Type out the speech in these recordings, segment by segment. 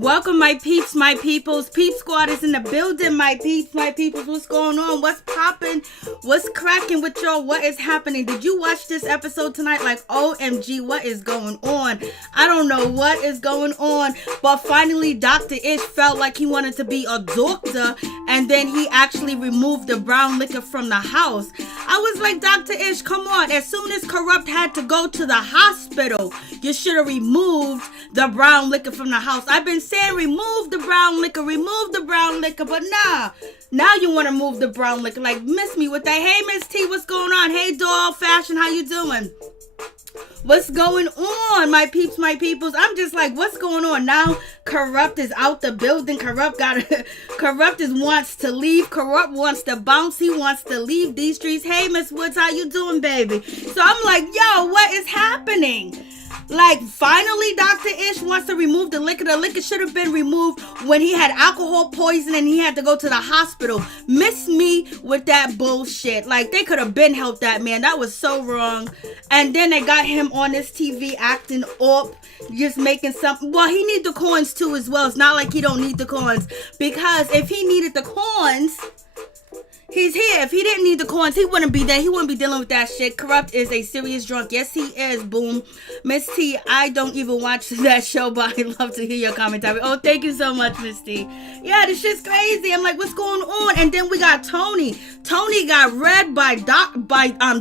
Welcome, my peeps, my peoples. Peep Squad is in the building, my peeps, my peoples. What's going on? What's popping? What's cracking with y'all? What is happening? Did you watch this episode tonight? Like, OMG, what is going on? I don't know what is going on, but finally, Dr. Ish felt like he wanted to be a doctor, and then he actually removed the brown liquor from the house. I was like, Dr. Ish, come on. As soon as Kurupt had to go to the hospital, you should have removed the brown liquor from the house. I've been saying remove the brown liquor, but nah. Now you want to move the brown liquor. Like, miss me with that. Hey, Miss T, what's going on? Hey, doll fashion, how you doing? What's going on, my peeps, my peoples? I'm just like, what's going on now? Kurupt is out the building. Kurupt wants to leave. Kurupt wants to bounce. He wants to leave these streets. Hey, Miss Woods, how you doing, baby? So I'm like, yo, what is happening? Like, finally, Dr. Ish wants to remove the liquor. The liquor should have been removed when he had alcohol poisoning and he had to go to the hospital. Miss me with that bullshit. Like, they could have been helped that man. That was so wrong. And then they got him on this TV acting up, just making something. Well, he need the coins too as well. It's not like he don't need the coins. Because if he needed the coins, he's here. If he didn't need the coins, he wouldn't be there. He wouldn't be dealing with that shit. Kurupt is a serious drunk. Yes, he is. Boom. Miss T, I don't even watch that show, but I love to hear your commentary. Oh, thank you so much, Miss T. Yeah, this shit's crazy. I'm like, what's going on? And then we got Toni. Toni got read by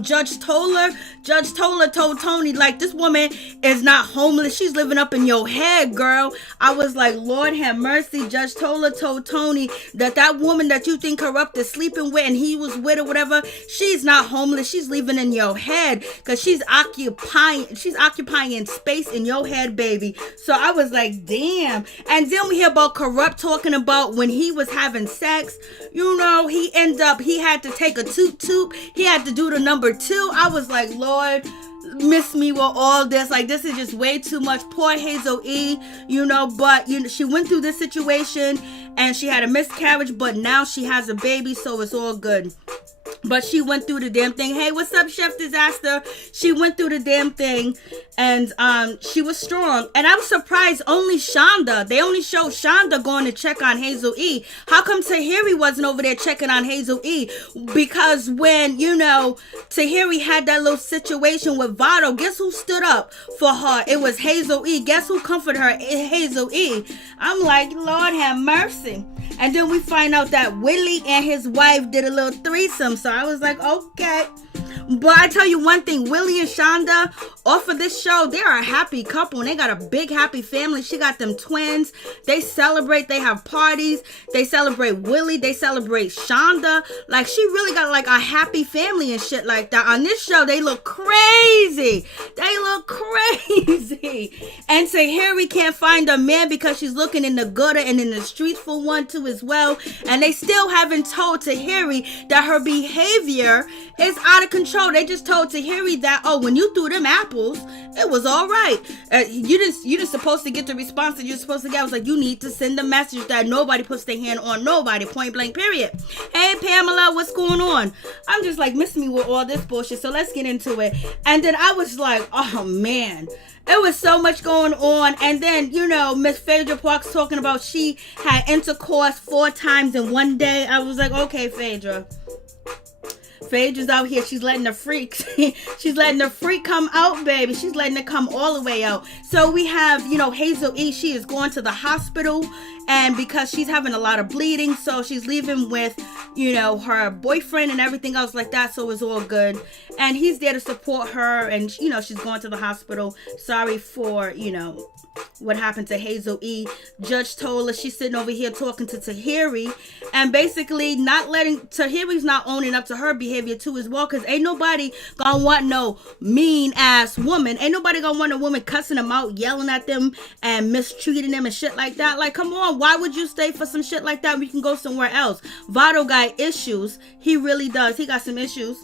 Judge Toler. Judge Toler told Toni, like, this woman is not homeless. She's living up in your head, girl. I was like, Lord have mercy. Judge Toler told Toni that woman that you think Kurupt is sleeping with and he was with or whatever, she's not homeless. She's living in your head because she's occupying space in your head, baby. So I was like, damn. And then we hear about Kurupt talking about when he was having sex, you know, he had to take a toot. He had to do the number 2. I was like, Lord, miss me with all this. Like, this is just way too much. Poor Hazel E, you know, but you know, she went through this situation and she had a miscarriage, but now she has a baby, so it's all good. But she went through the damn thing. Hey, what's up, Chef Disaster? She went through the damn thing, and she was strong. And I was surprised they only showed Shonda going to check on Hazel E. How come Tahiri wasn't over there checking on Hazel E? Because when, you know, Tahiri had that little situation with Vado, guess who stood up for her? It was Hazel E. Guess who comforted her? Hazel E. I'm like, Lord have mercy. And then we find out that Willie and his wife did a little threesome. So I was like, okay. But I tell you one thing, Willie and Shonda, off of this show, they are a happy couple and they got a big happy family. She got them twins. They celebrate. They have parties. They celebrate Willie. They celebrate Shonda. Like, she really got like a happy family and shit like that. On this show, they look crazy. And Tahiri can't find a man because she's looking in the gutter and in the streets for one too as well. And they still haven't told Tahiri that her behavior is out of control. They just told Tahiri that, oh, when you threw them apples, it was all right. You didn't supposed to get the response that you're supposed to get. I was like, you need to send a message that nobody puts their hand on nobody, point blank, period. Hey, Pamela, what's going on? I'm just like, miss me with all this bullshit. So let's get into it. And then I was like, oh, man. It was so much going on. And then, you know, Miss Phaedra Parks talking about she had intercourse 4 times in one day. I was like, okay, Phaedra's out here. She's letting the freaks. She's letting the freak come out, baby. She's letting it come all the way out. So we have, you know, Hazel E. She is going to the hospital. And because she's having a lot of bleeding, so she's leaving with, her boyfriend and everything else like that. So it's all good. And he's there to support her. And, she's going to the hospital. Sorry for, what happened to Hazel E. Judge Toler, she's sitting over here talking to Tahiri and basically not letting, Tahiri's not owning up to her behavior too as well, because ain't nobody gonna want no mean ass woman. Ain't nobody gonna want a woman cussing them out, yelling at them and mistreating them and shit like that. Like, come on, why would you stay for some shit like that? We can go somewhere else. Vado got issues. He really does. He got some issues.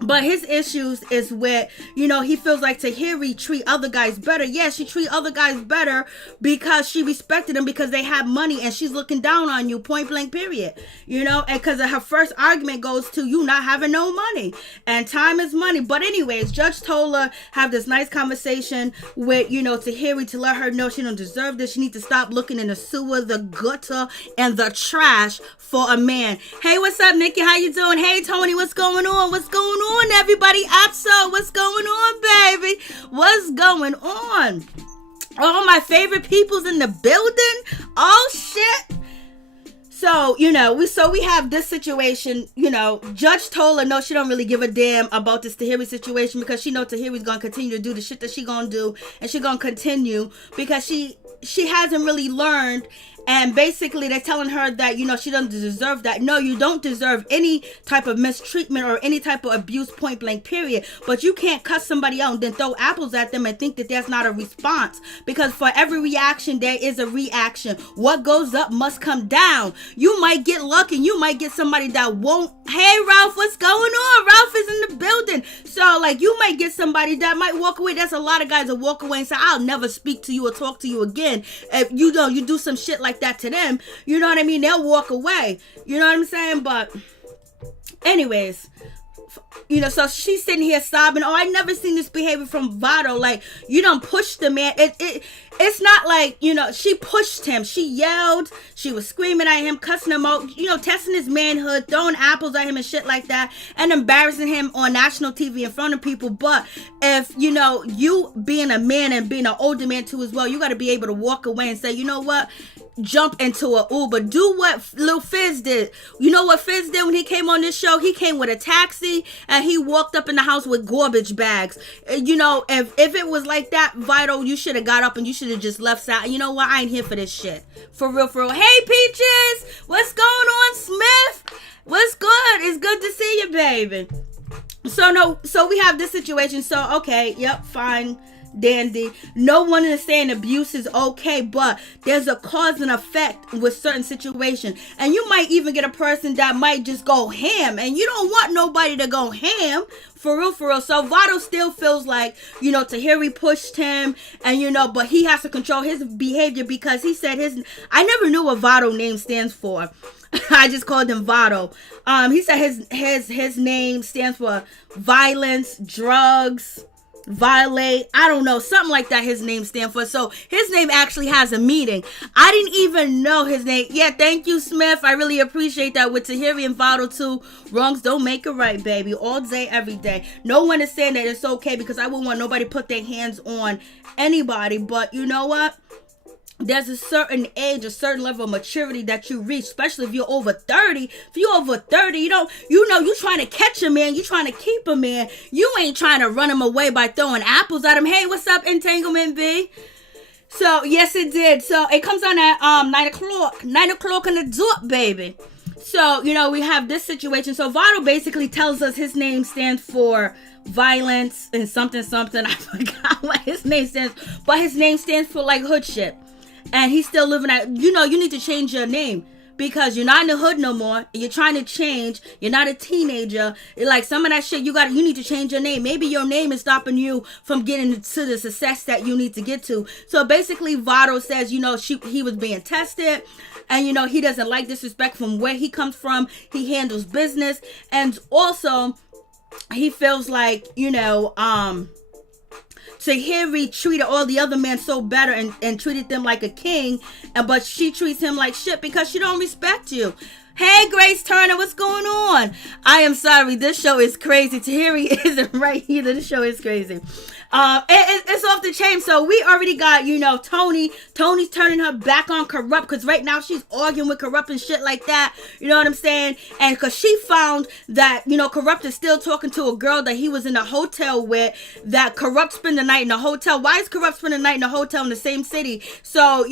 But his issues is with, he feels like Tahiri treat other guys better. Yeah, she treat other guys better because she respected them because they have money and she's looking down on you, point blank, period. And because her first argument goes to you not having no money. And time is money. But anyways, Judge Toler have this nice conversation with, Tahiri to let her know she don't deserve this. She needs to stop looking in the sewer, the gutter, and the trash for a man. Hey, what's up, Nikki? How you doing? Hey, Toni, what's going on? What's going on, everybody? Abso, what's going on, baby? What's going on? All my favorite people's in the building. Oh shit. So, we have this situation, Judge Toler, no, she don't really give a damn about this Tahiri situation because she knows Tahiri's going to continue to do the shit that she going to do, and she going to continue because she hasn't really learned. And basically they're telling her that, she doesn't deserve that. No, you don't deserve any type of mistreatment or any type of abuse, point blank, period. But you can't cuss somebody out and then throw apples at them and think that there's not a response. Because for every reaction, there is a reaction. What goes up must come down. You might get lucky. You might get somebody that won't. Hey, Ralph, what's going on? Ralph is in the building. So, you might get somebody that might walk away. There's a lot of guys that walk away and say, I'll never speak to you or talk to you again. If you do some shit like that to them, you know what I mean? They'll walk away. You know what I'm saying? But anyways, so she's sitting here sobbing. Oh, I never seen this behavior from Vado. Like, you don't push the man. It's not like, she pushed him. She yelled. She was screaming at him, cussing him out, testing his manhood, throwing apples at him and shit like that, and embarrassing him on national TV in front of people. But if, you being a man and being an older man too as well, you got to be able to walk away and say, you know what? Jump into an Uber. Do what Lil Fizz did. You know what Fizz did when he came on this show? He came with a taxi and he walked up in the house with garbage bags. If it was like that, Vital, you should have got up and you should have just left side. You know what? I ain't here for this shit. For real, for real. Hey, Peaches! What's going on, Smith? What's good? It's good to see you, baby. So we have this situation. So, okay, yep, fine. Dandy. No one is saying abuse is okay, but there's a cause and effect with certain situations. And you might even get a person that might just go ham, and you don't want nobody to go ham. For real, for real. So Vado still feels like, Tahiri pushed him and, but he has to control his behavior because he said I never knew what Vado name stands for. I just called him Vado. He said his name stands for violence, drugs, violate, I don't know, something like that his name stands for. So his name actually has a meaning. I didn't even know his name. Yeah, thank you, Smith. I really appreciate that. With Tahiri and Vado too, wrongs don't make it right, baby. All day, every day. No one is saying that it's okay because I wouldn't want nobody to put their hands on anybody. But you know what? There's a certain age, a certain level of maturity that you reach, especially if you're over 30. If you're over 30, you're trying to catch a man, you're trying to keep a man. You ain't trying to run him away by throwing apples at him. Hey, what's up, Entanglement B? So, yes, it did. So, it comes on at 9 o'clock. 9 o'clock in the dot, baby. So, we have this situation. So, Vado basically tells us his name stands for violence and something. I forgot what his name stands for. But his name stands for, hood shit. And he's still living at, you need to change your name because you're not in the hood no more. You're trying to change. You're not a teenager. Some of that shit, you need to change your name. Maybe your name is stopping you from getting to the success that you need to get to. So basically, Vado says, he was being tested and, he doesn't like disrespect from where he comes from. He handles business. And also, he feels like, Tahiri treated all the other men so better and treated them like a king, but she treats him like shit because she don't respect you. Hey, Grace Turner, what's going on? I am sorry, this show is crazy. Tahiri isn't right either. This show is crazy. It's off the chain. So we already got, Toni. Toni's turning her back on Kurupt because right now she's arguing with Kurupt and shit like that. You know what I'm saying? And because she found that, Kurupt is still talking to a girl that he was in a hotel with, that Kurupt spent the night in a hotel. Why is Kurupt spending the night in a hotel in the same city? So,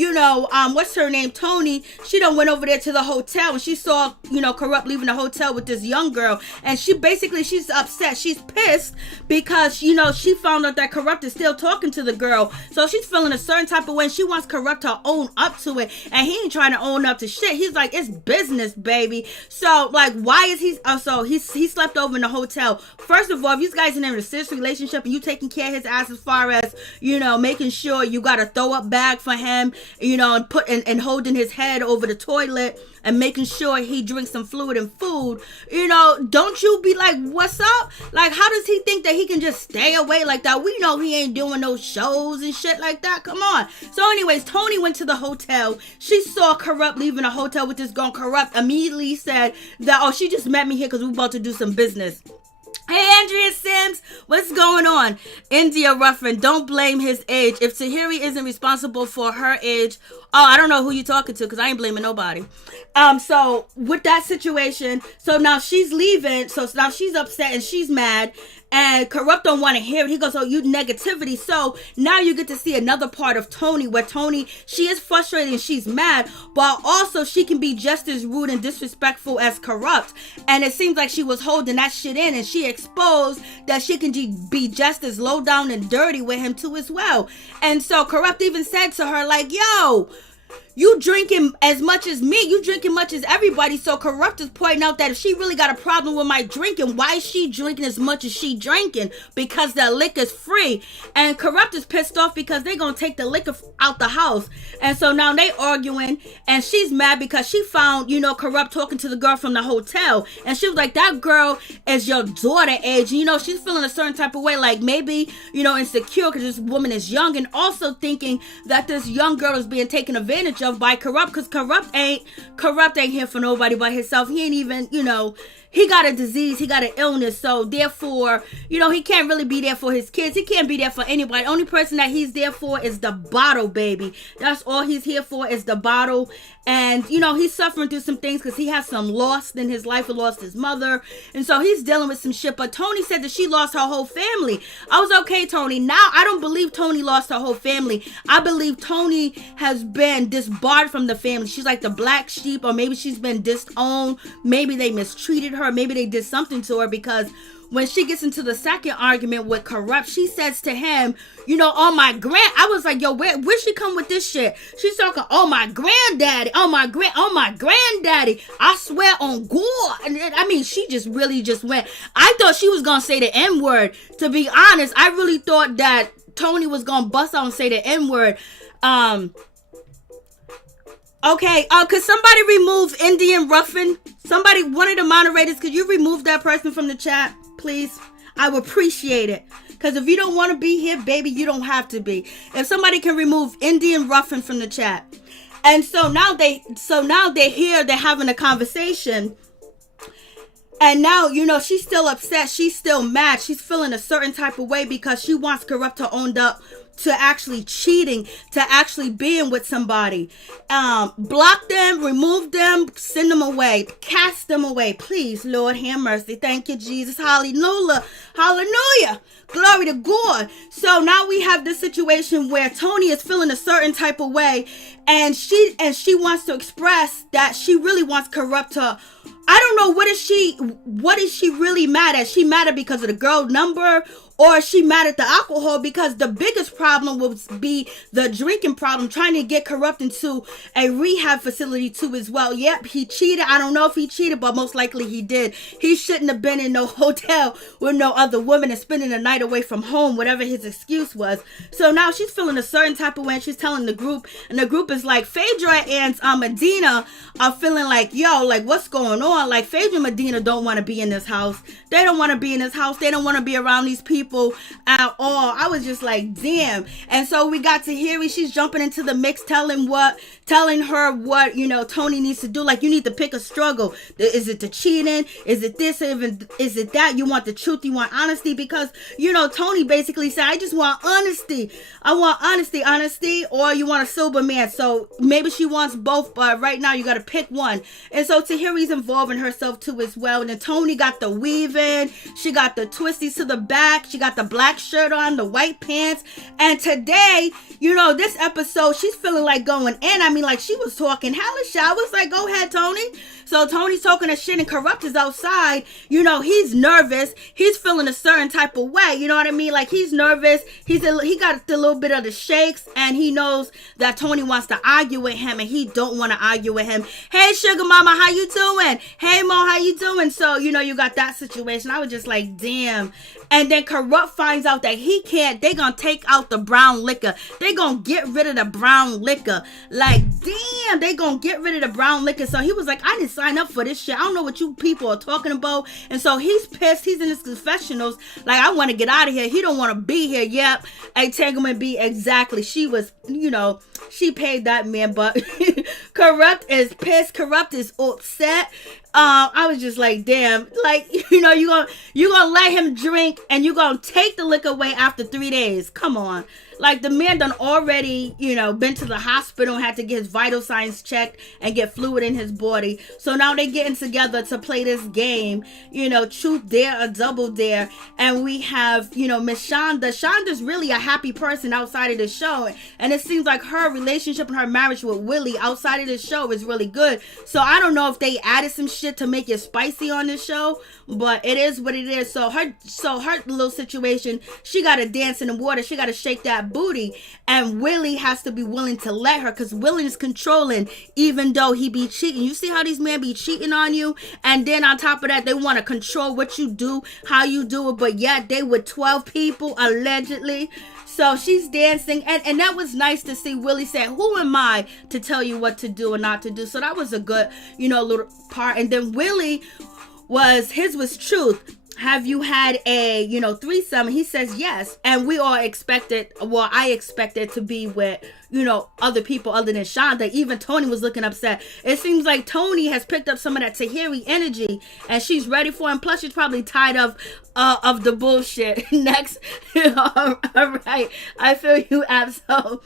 what's her name? Toni, she done went over there to the hotel and she saw, Kurupt leaving the hotel with this young girl. And she's upset. She's pissed because, she found out that Kurupt is still talking to the girl, so she's feeling a certain type of way. She wants Kurupt to own up to it, and he ain't trying to own up to shit. He's like, it's business, baby. So, like, why is he? So he slept over in the hotel. First of all, if you guys are in a serious relationship and you taking care of his ass as far as making sure you got a throw up bag for him, and holding his head over the toilet and making sure he drinks some fluid and food, don't you be like, what's up? Like, how does he think that he can just stay away like that? We know he ain't doing no shows and shit like that. Come on. So anyways, Toni went to the hotel. She saw Kurupt leaving the hotel with this girl. Kurupt immediately said that, she just met me here because we're about to do some business. Hey, Andrea Sims, what's going on? India Ruffin, don't blame his age. If Tahiri isn't responsible for her age, I don't know who you talking to because I ain't blaming nobody. So with that situation, so now she's leaving, so now she's upset and she's mad, and Kurupt don't want to hear it. He goes, you negativity. So now you get to see another part of Toni, where Toni, she is frustrated and she's mad, but also she can be just as rude and disrespectful as Kurupt. And it seems like she was holding that shit in, and she exposed that she can be just as low down and dirty with him too as well. And so Kurupt even said to her, like, yo, you drinking as much as me, you drinking much as everybody. So Kurupt is pointing out that if she really got a problem with my drinking, why is she drinking as much as she drinking? Because the liquor's free. And Kurupt is pissed off because they gonna take the liquor out the house. And so now they arguing, and she's mad because she found, Kurupt talking to the girl from the hotel. And she was like, that girl is your daughter age. And, she's feeling a certain type of way, like maybe, insecure because this woman is young, and also thinking that this young girl is being taken advantage of by Kurupt, because Kurupt ain't here for nobody but himself. He ain't even, he got a disease, he got an illness, so therefore, he can't really be there for his kids. He can't be there for anybody. The only person that he's there for is the bottle, baby. That's all he's here for, is the bottle. And, he's suffering through some things because he has some loss in his life. He lost his mother, and so he's dealing with some shit. But Toni said that she lost her whole family. I was okay, Toni. Now, I don't believe Toni lost her whole family. I believe Toni has been disbarred from the family. She's like the black sheep, or maybe she's been disowned. Maybe they mistreated her. Maybe they did something to her, because when she gets into the second argument with Kurupt, she says to him, I was like, yo, where she come with this shit? She's talking, my granddaddy, my granddaddy, I swear on God. And I mean, she just really just went. I thought she was gonna say the N-word. To be honest, I really thought that Toni was gonna bust out and say the N-word. Okay, could somebody remove Indian Ruffin? Somebody, one of the moderators, could you remove that person from the chat, please? I would appreciate it. Because if you don't want to be here, baby, you don't have to be. If somebody can remove Indian Ruffin from the chat. And so now they're here, they're having a conversation. And now, she's still upset. She's still mad. She's feeling a certain type of way because she wants Kurupt to own up to actually cheating, to actually being with somebody. Block them, remove them, send them away, cast them away. Please, Lord, have mercy. Thank you, Jesus. Hallelujah. Hallelujah. Glory to God. So now we have this situation where Toni is feeling a certain type of way, and she wants to express that she really wants Kurupt to, I don't know, what is she really mad at? She mad at because of the girl number, or is she mad at the alcohol? Because the biggest problem would be the drinking problem, trying to get Kurupt into a rehab facility too as well. Yep, he cheated. I don't know if he cheated, but most likely he did. He shouldn't have been in no hotel with no other woman and spending the night away from home, whatever his excuse was. So now she's feeling a certain type of way, and she's telling the group, and the group is like, Phaedra and Medina are feeling like, yo, like, what's going on? Like, Phaedra and Medina don't want to be in this house. They don't want to be in this house. They don't want to be around these people. people at all. I was just like, damn. And so we got to Harry. She's jumping into the mix, telling her what, Toni needs to do. Like, you need to pick a struggle. Is it the cheating? Is it this? Is it that? You want the truth? You want honesty? Because, Toni basically said, I just want honesty. I want honesty, or you want a sober man. So maybe she wants both, but right now you got to pick one. And so Tahiri's involving herself too as well. And then Toni got the weaving. She got the twisties to the back. She got the black shirt on, the white pants. And today, this episode, she's feeling like going in. I mean, like, she was talking hellish. I was like, go ahead, Toni. So Toni's talking her shit, and Kurupt is outside. He's nervous. He's feeling a certain type of way. You know what I mean? Like, he's nervous. He got a little bit of the shakes, and he knows that Toni wants to argue with him, and he don't want to argue with him. Hey, sugar mama, how you doing? Hey, Mo, how you doing? So, you got that situation. I was just like, damn. And then Kurupt finds out that he can't. They gonna take out the brown liquor. They gonna get rid of the brown liquor. Like, damn, they gonna get rid of the brown liquor. So he was like, I didn't sign up for this shit. I don't know what you people are talking about. And so he's pissed. He's in his confessionals. Like, I want to get out of here. He don't want to be here. Yep. Entanglement B, exactly. She was, she paid that man. But Kurupt is pissed. Kurupt is upset. I was just like, damn, like, you're gonna let him drink and you're gonna take the liquor away after 3 days. Come on. Like, the man done already, been to the hospital and had to get his vital signs checked and get fluid in his body. So now they getting together to play this game, truth dare or double dare. And we have, Miss Shonda. Shonda's really a happy person outside of the show. And it seems like her relationship and her marriage with Willie outside of the show is really good. So I don't know if they added some shit to make it spicy on this show, but it is what it is. So her little situation, she got to dance in the water. She got to shake that booty, and Willie has to be willing to let her, because Willie is controlling, even though he be cheating. You see how these men be cheating on you, and then on top of that, they want to control what you do, how you do it, but yet they with 12 people allegedly. So she's dancing, and that was nice to see. Willie said, who am I to tell you what to do and not to do? So that was a good, little part. And then Willie his was truth. Have you had a, threesome? He says yes. And we all expected, I expected to be with, other people other than Shonda. Even Toni was looking upset. It seems like Toni has picked up some of that Tahiri energy, and she's ready for him. Plus, she's probably tired of the bullshit. Next. All right. I feel you, Absol.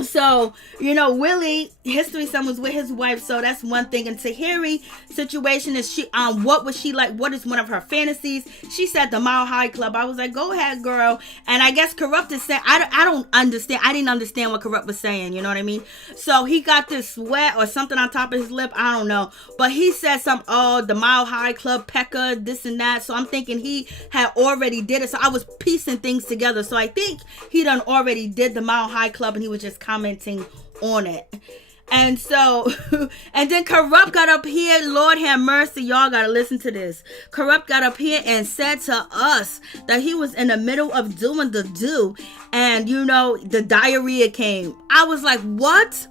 So, Willie, his threesome was with his wife, so that's one thing. And Tahiri situation is what was she like? What is one of her fantasies? She said the Mile High Club. I was like, go ahead, girl. And I guess Kurupt is saying, I don't understand. I didn't understand what Kurupt was saying. You know what I mean? So he got this sweat or something on top of his lip. I don't know. But he said the Mile High Club, Pekka, this and that. So I'm thinking he had already did it. So I was piecing things together. So I think he done already did the Mile High Club, and he was just commenting on it. And so, and then Kurupt got up here. Lord have mercy, y'all gotta listen to this. Kurupt got up here and said to us that he was in the middle of doing the do, and the diarrhea came. I was like, what?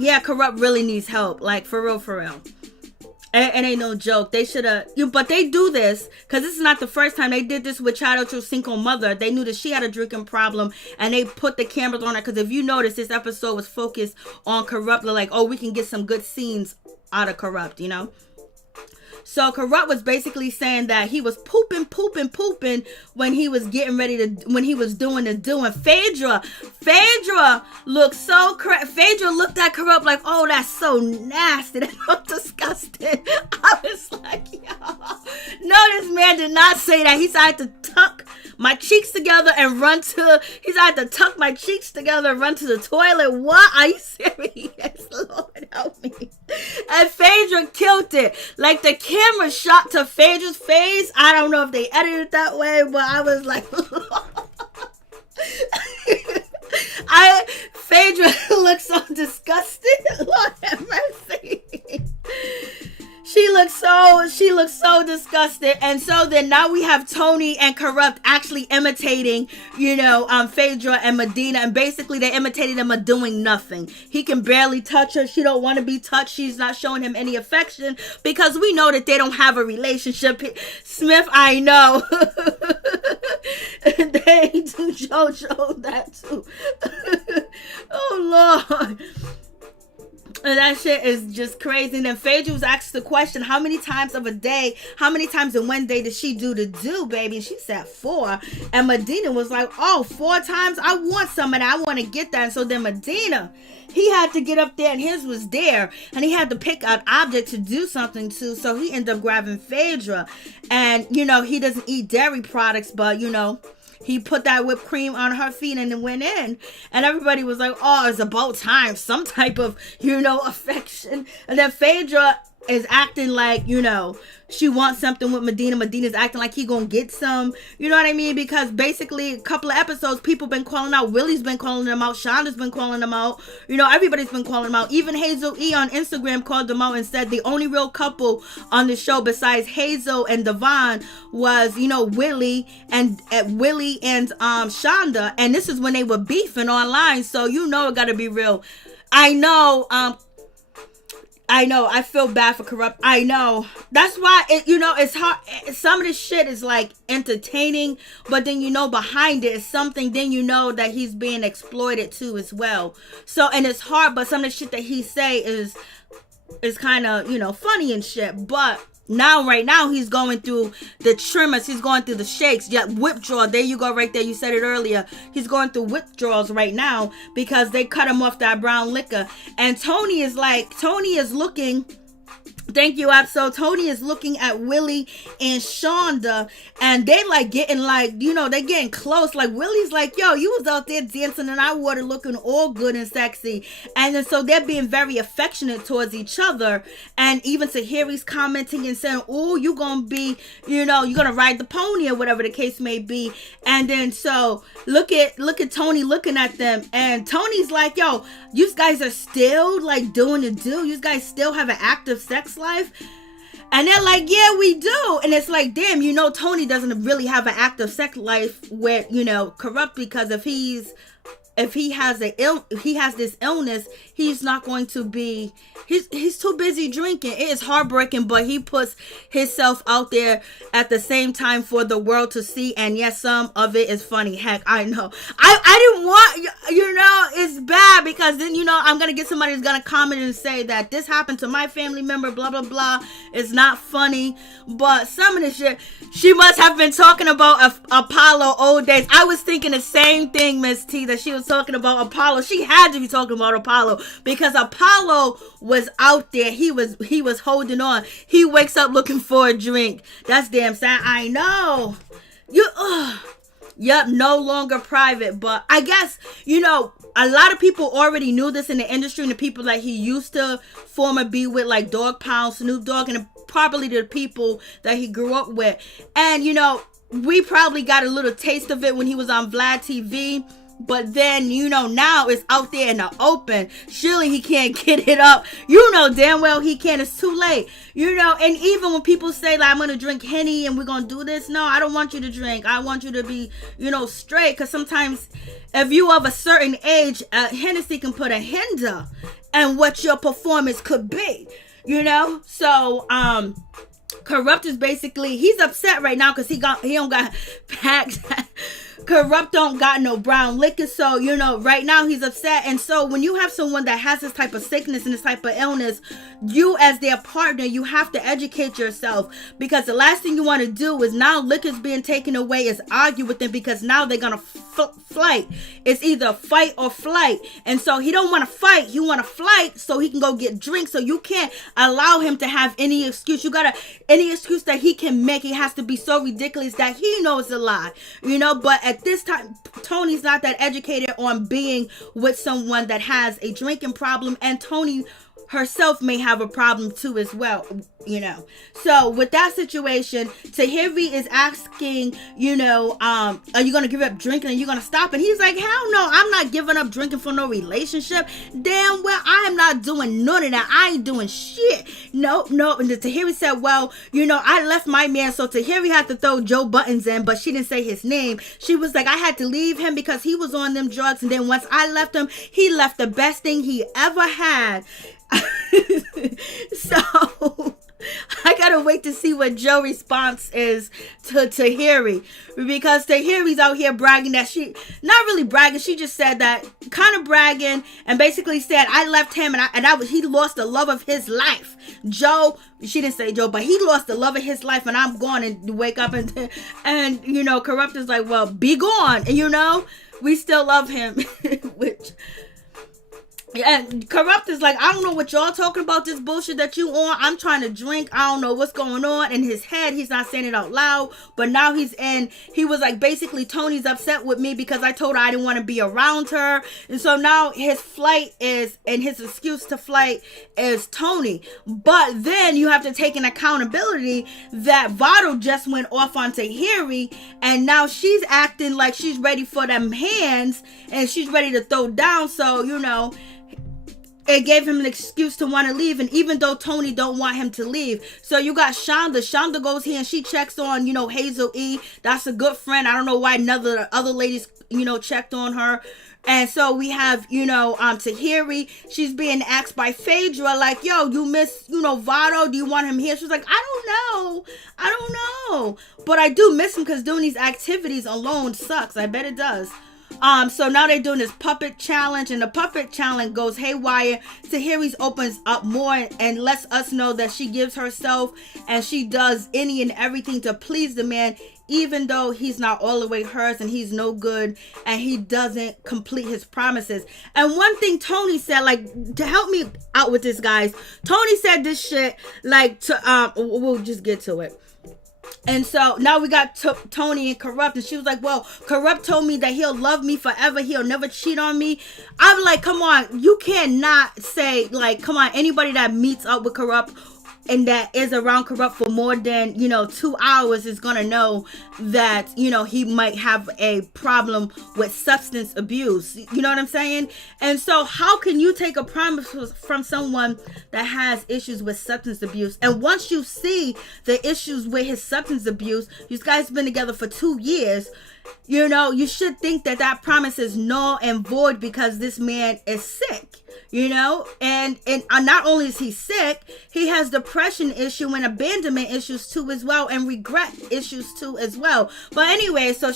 Yeah, Kurupt really needs help, like, for real. It ain't no joke. They should have, but they do this because this is not the first time. They did this with Child Ochocinco mother. They knew that she had a drinking problem, and they put the cameras on her. Because if you notice, this episode was focused on Kurupt. Like, oh, we can get some good scenes out of Kurupt, So Kurupt was basically saying that he was pooping when he was getting ready when he was doing the doing. Phaedra looked so Phaedra looked at Kurupt like, oh, that's so nasty. That looked disgusting. I was like, yo. No, this man did not say that. He said, I had to tuck my cheeks together and run to the toilet. What? Are you serious? Lord help me. And Phaedra killed it. Like, the camera shot to Phaedra's face. I don't know if they edited it that way, but I was like, Phaedra looks so disgusted. Lord have mercy. She looks so disgusted. And so then now we have Toni and Kurupt actually imitating, Phaedra and Medina. And basically they're imitating them of doing nothing. He can barely touch her. She don't want to be touched. She's not showing him any affection because we know that they don't have a relationship. Smith, I know. They do show that too. Oh, Lord. And that shit is just crazy. And then Phaedra was asked the question, how many times in one day did she do the do, baby? And she said 4. And Medina was like, 4 times? I want some of that. I want to get that. And so then Medina, he had to get up there and his was there. And he had to pick an object to do something to. So he ended up grabbing Phaedra. And, he doesn't eat dairy products, but, he put that whipped cream on her feet and then went in. And everybody was like, it's about time. Some type of, affection. And then Phaedra is acting like, she wants something with Medina. Medina's acting like he gonna get some. You know what I mean? Because basically a couple of episodes, people been calling out. Willie's been calling them out. Shonda's been calling them out. Everybody's been calling them out. Even Hazel E on Instagram called them out and said the only real couple on the show besides Hazel and Devon was, Willie and Shonda. And this is when they were beefing online. So it gotta be real. I know, I feel bad for Kurupt. I know. That's why, it's hard. Some of this shit is like entertaining, but then behind it is something, then that he's being exploited too as well. So, and it's hard, but some of the shit that he say is kind of, funny and shit. But right now, he's going through the trimmers. He's going through the shakes. Yeah, withdrawal. There you go right there. You said it earlier. He's going through withdrawals right now because they cut him off that brown liquor. And Toni is looking... Thank you, Ab. So Toni is looking at Willie and Shonda, and they getting they getting close. Like Willie's like, yo, you was out there dancing in our water looking all good and sexy. And then so they're being very affectionate towards each other. And even Tahiri's commenting and saying, oh, you gonna be, you're gonna ride the pony or whatever the case may be. And then so look at Toni looking at them, and Toni's like, yo, you guys are still doing the do. You guys still have an active sex life? And they're like, yeah, we do. And it's like, damn, Toni doesn't really have an active sex life with, Kurupt, because if he has this illness, he's not going to be, he's too busy drinking. It is heartbreaking, but he puts himself out there at the same time for the world to see. And yes, some of it is funny. Heck, I know. I didn't want, it's bad because then, I'm going to get somebody who's going to comment and say that this happened to my family member, blah, blah, blah. It's not funny. But some of the shit, she must have been talking about Apollo old days. I was thinking the same thing, Miss T, that she was talking about Apollo. She had to be talking about Apollo because Apollo was out there. He was holding on. He wakes up looking for a drink. That's damn sad. I know. Yep, no longer private. But I guess, a lot of people already knew this in the industry, and the people that he used to form a be with, like Dog Pound, Snoop Dogg, and probably the people that he grew up with. And, we probably got a little taste of it when he was on Vlad TV. But then, now it's out there in the open. Surely he can't get it up. Damn well he can't. It's too late. And even when people say, I'm going to drink Henny and we're going to do this. No, I don't want you to drink. I want you to be, straight. Because sometimes if you of a certain age, Hennessy can put a hinder in what your performance could be. So, Kurupt is basically, he's upset right now because he don't got packed. Kurupt don't got no brown liquor, so right now he's upset. And so when you have someone that has this type of sickness and this type of illness, you as their partner, you have to educate yourself, because the last thing you want to do is, now liquor's being taken away, is argue with them, because now they're gonna flight. It's either fight or flight. And so he don't want to fight, he want to flight so he can go get drinks. So you can't allow him to have any excuse. Any excuse that he can make, it has to be so ridiculous that he knows a lie, but at this time, Toni's not that educated on being with someone that has a drinking problem. And Toni herself may have a problem too as well, you know. So with that situation, Tahiri is asking, you know, are you going to give up drinking? Are you going to stop? And he's like, hell no, I'm not giving up drinking for no relationship. Damn well, I am not doing none of that. I ain't doing shit. No. And Tahiri said, well, you know, I left my man. So Tahiri had to throw Joe Buttons in, but she didn't say his name. She was like, I had to leave him because he was on them drugs. And then once I left him, he left the best thing he ever had. So I gotta wait to see what Joe's response is to Tahiri, because Tahiri's out here bragging that she, not really bragging, she just said that, kind of bragging, and basically said, I left him and he lost the love of his life. Joe, she didn't say Joe, but he lost the love of his life, and I'm gone. And wake up and you know, Kurupt is like, well, be gone, and you know, we still love him. Which, and Kurupt is like, I don't know what y'all talking about, this bullshit that you on. I'm trying to drink. I don't know what's going on. In his head, he's not saying it out loud, but now he was like, basically, Toni's upset with me because I told her I didn't want to be around her. And so now his flight is, and his excuse to flight is Toni. But then you have to take an accountability that Vado just went off on Tahiri, and now she's acting like she's ready for them hands, and she's ready to throw down. So, you know, it gave him an excuse to want to leave, and even though Toni don't want him to leave. So you got Shonda goes here and she checks on, you know, Hazel E. That's a good friend. I don't know why none of the other ladies, you know, checked on her. And so we have, you know, Tahiri. She's being asked by Phaedra, like, yo, you miss, you know, Vado? Do you want him here? She's like, I don't know. But I do miss him because doing these activities alone sucks. I bet it does. So now they're doing this puppet challenge, and the puppet challenge goes haywire. Tahiri opens up more and lets us know that she gives herself and she does any and everything to please the man, even though he's not all the way hers and he's no good and he doesn't complete his promises. And one thing Toni said, like, to help me out with this, guys, Toni said this shit, like, to we'll just get to it. And so now we got Toni and Kurupt, and she was like, well, Kurupt told me that he'll love me forever. He'll never cheat on me. I'm like, come on. You cannot say, like, come on, anybody that meets up with Kurupt and that is around Kurupt for more than, you know, 2 hours is gonna know that, you know, he might have a problem with substance abuse. You know what I'm saying? And so how can you take a promise from someone that has issues with substance abuse? And once you see the issues with his substance abuse, you guys have been together for 2 years, you know, you should think that that promise is null and void because this man is sick, you know, and not only is he sick, he has depression issue and abandonment issues too as well, and regret issues too as well. But anyway, so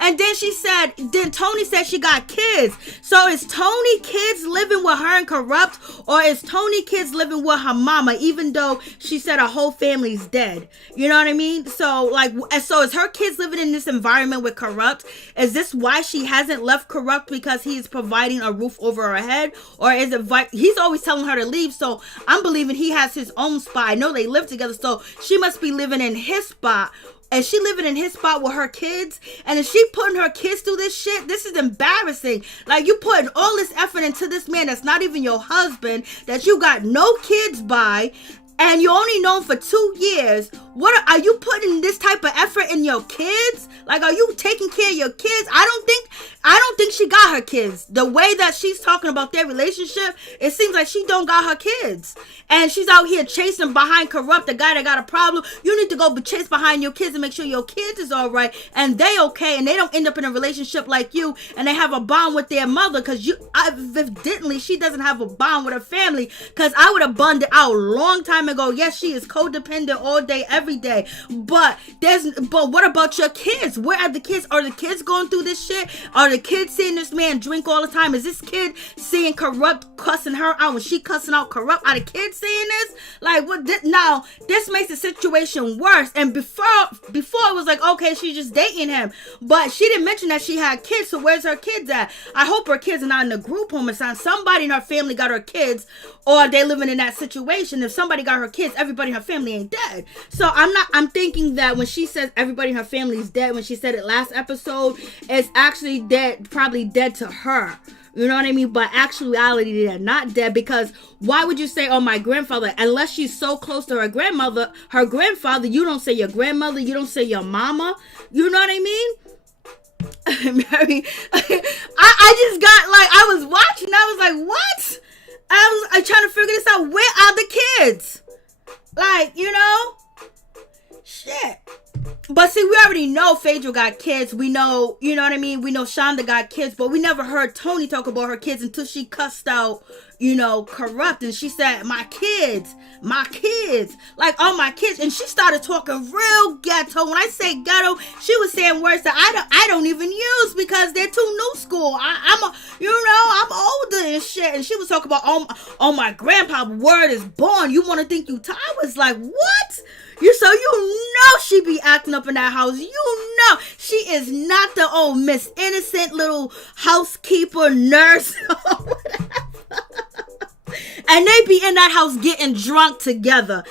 and then Toni said she got kids. So is Toni kids living with her and Kurupt, or is Toni kids living with her mama, even though she said her whole family's dead? You know what I mean? So like, so is her kids living in this environment with Kurupt? Is this why she hasn't left Kurupt, because he is providing a roof over her head? Or is it he's always telling her to leave, so I'm believing he has his own spot. I know they live together, so she must be living in his spot. And she living in his spot with her kids, and is she putting her kids through this shit? This is embarrassing. Like, you putting all this effort into this man that's not even your husband, that you got no kids by, and you only known for 2 years. What are you putting this type of effort in your kids? Like, are you taking care of your kids? I don't think she got her kids. The way that she's talking about their relationship, it seems like she don't got her kids. And she's out here chasing behind Kurupt, the guy that got a problem. You need to go chase behind your kids and make sure your kids is all right and they okay, and they don't end up in a relationship like you and they have a bond with their mother, because evidently she doesn't have a bond with her family, because I would have bonded out a long time ago. Yes, she is codependent all day, every day. But what about your kids? Where are the kids? Are the kids going through this shit? Are the kids seeing this man drink all the time? Is this kid seeing Kurupt cussing her out when she cussing out Kurupt? Are the kids seeing this? Like, what? Now this makes the situation worse. And before it was like, okay, she's just dating him, but she didn't mention that she had kids. So where's her kids at? I hope her kids are not in a group home or something. Somebody in her family got her kids, or they living in that situation. If somebody got her kids, everybody in her family ain't dead. So I'm thinking that when she says everybody in her family is dead, when she said it last episode, it's actually dead, probably dead to her. You know what I mean? But actuality, they're not dead, because why would you say, oh, my grandfather, unless she's so close to her grandfather, you don't say your grandmother, you don't say your mama. You know what I mean? Mary, I just got like, I was watching, I was like, what? I trying to figure this out. Where are the kids? Like, you know? Shit. But see, we already know Phaedra got kids. We know, you know what I mean? We know Shonda got kids, but we never heard Toni talk about her kids until she cussed out, you know, Kurupt. And she said, my kids. Like, oh, my kids. And she started talking real ghetto. When I say ghetto, she was saying words that I don't even use because they're too new school. I'm older and shit. And she was talking about, oh, my grandpa word is born. You want to think you I was like, what? You know she be acting up in that house. You know she is not the old Miss Innocent little housekeeper nurse or whatever. And they be in that house getting drunk together.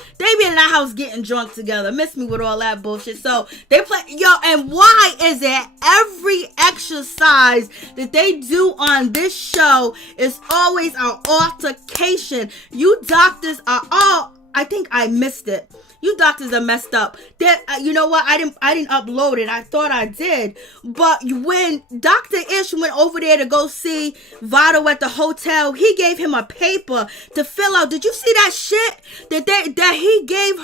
Miss me with all that bullshit. So they play, and why is it every exercise that they do on this show is always an altercation? You doctors are all, I think I missed it. You doctors are messed up. You know what? I didn't upload it. I thought I did. But when Dr. Ish went over there to go see Votto at the hotel, he gave him a paper to fill out. Did you see that shit that he gave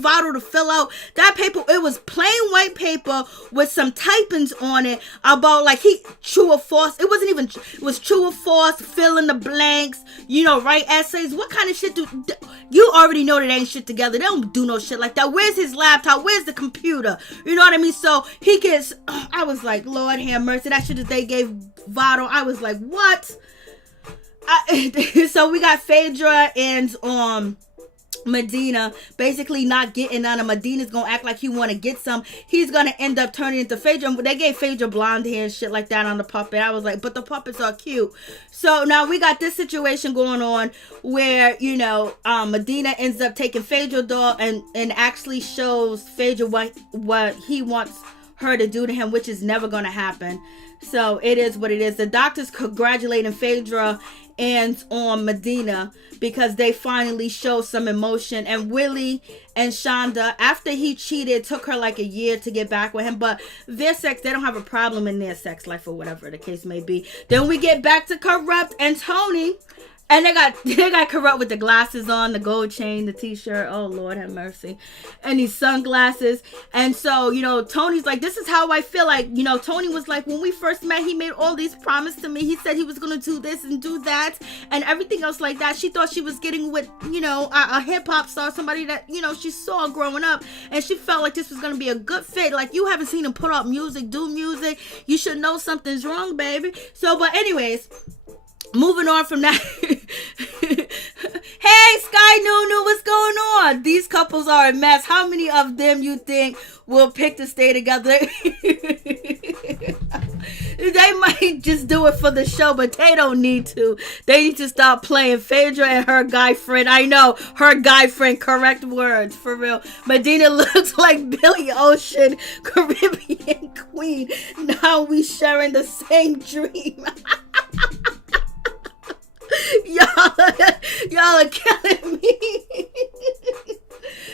Votto to fill out? That paper, it was plain white paper with some typings on it about like true or false. It wasn't even, it was true or false, fill in the blanks, you know, write essays. What kind of shit you already know that ain't shit together. They don't do no shit like that. Where's his laptop? Where's the computer? You know what I mean? So he gets, I was like, Lord have mercy. That shit that they gave Votto, I was like, what? So we got Phaedra and Medina basically not getting none of. Medina's gonna act like he want to get some. He's gonna end up turning into Phaedra. They gave Phaedra blonde hair and shit like that on the puppet. I was like, but the puppets are cute. So now we got this situation going on where, you know, Medina ends up taking Phaedra doll and actually shows Phaedra what he wants her to do to him, which is never gonna happen. So it is what it is. The doctor's congratulating Phaedra and on Medina because they finally show some emotion. And Willie and Shonda, after he cheated, took her like a year to get back with him. But their sex, they don't have a problem in their sex life or whatever the case may be. Then we get back to Kurupt and Toni. And they got Kurupt with the glasses on, the gold chain, the t-shirt. Oh, Lord have mercy. And these sunglasses. And so, you know, Tony's like, this is how I feel. Like, you know, Toni was like, when we first met, he made all these promises to me. He said he was going to do this and do that and everything else like that. She thought she was getting with, you know, a hip-hop star, somebody that, you know, she saw growing up. And she felt like this was going to be a good fit. Like, you haven't seen him put out music, do music. You should know something's wrong, baby. So, but anyways, moving on from that. Hey, Sky Nunu, what's going on? These couples are a mess. How many of them you think will pick to stay together? They might just do it for the show, but they don't need to. They need to stop playing Phaedra and her guy friend. I know, her guy friend, correct words, for real. Medina looks like Billy Ocean, Caribbean queen. Now we sharing the same dream. Y'all are killing me.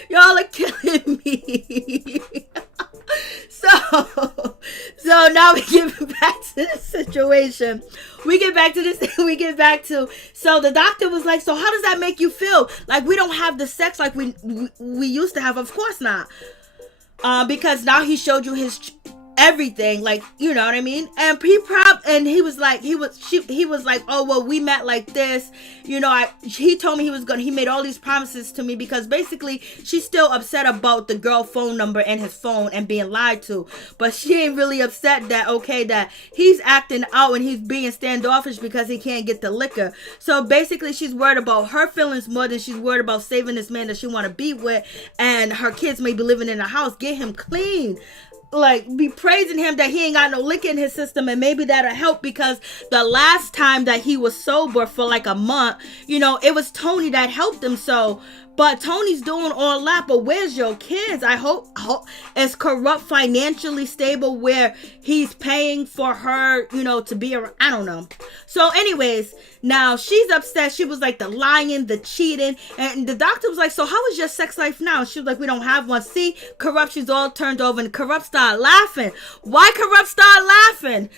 Y'all are killing me. So now we get back to this situation. So the doctor was like, so how does that make you feel? Like, we don't have the sex like we used to have. Of course not. Because now he showed you his everything, like, you know what I mean? And he was like, oh, well, we met like this, you know. He told me he made all these promises to me because basically she's still upset about the girl phone number and his phone and being lied to, but she ain't really upset that he's acting out and he's being standoffish because he can't get the liquor. So basically she's worried about her feelings more than she's worried about saving this man that she want to be with, and her kids may be living in the house. Get him clean. Like, be praising him that he ain't got no liquor in his system, and maybe that'll help, because the last time that he was sober for like a month, you know, it was Toni that helped him. So But Toni's doing all that. But where's your kids? I hope is Kurupt financially stable where he's paying for her, to be around? I don't know. So anyways, now she's upset. She was like the lying, the cheating. And the doctor was like, so how is your sex life now? She was like, we don't have one. See, Kurupt, she's all turned over. And Kurupt started laughing. Why Kurupt started laughing?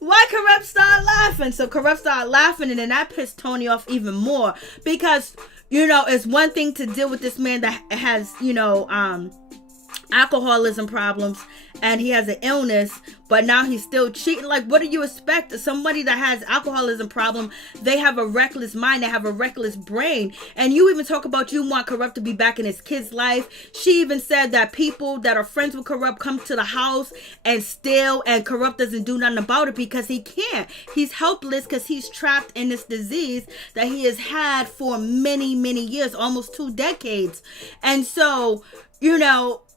Why Kurupt started laughing? So Kurupt started laughing, and then that pissed Toni off even more. Because, it's one thing to deal with this man that has, alcoholism problems, and he has an illness, but now he's still cheating. Like, what do you expect? Somebody that has alcoholism problem, they have a reckless mind, they have a reckless brain. And you even talk about you want Kurupt to be back in his kid's life. She even said that people that are friends with Kurupt come to the house and steal, and Kurupt doesn't do nothing about it because he can't. He's helpless because he's trapped in this disease that he has had for many, many years, almost 2 decades. And so,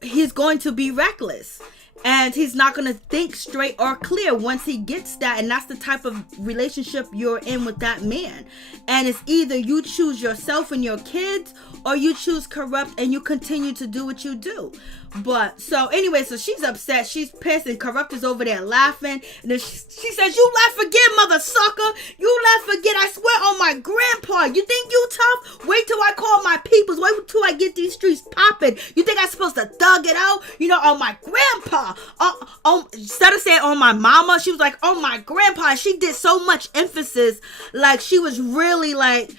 he's going to be reckless. And he's not going to think straight or clear once he gets that. And that's the type of relationship you're in with that man. And it's either you choose yourself and your kids, or you choose Kurupt and you continue to do what you do. But so anyway, so she's upset. She's pissed, and Kurupt is over there laughing. And then she says, you laugh again, mother sucker. You laugh again. I swear on my grandpa. You think you tough? Wait till I call my peoples. Wait till I get these streets popping. You think I'm supposed to thug it out? On my grandpa. Instead of saying on my mama, she was like, oh my grandpa. She did so much emphasis. Like she was really like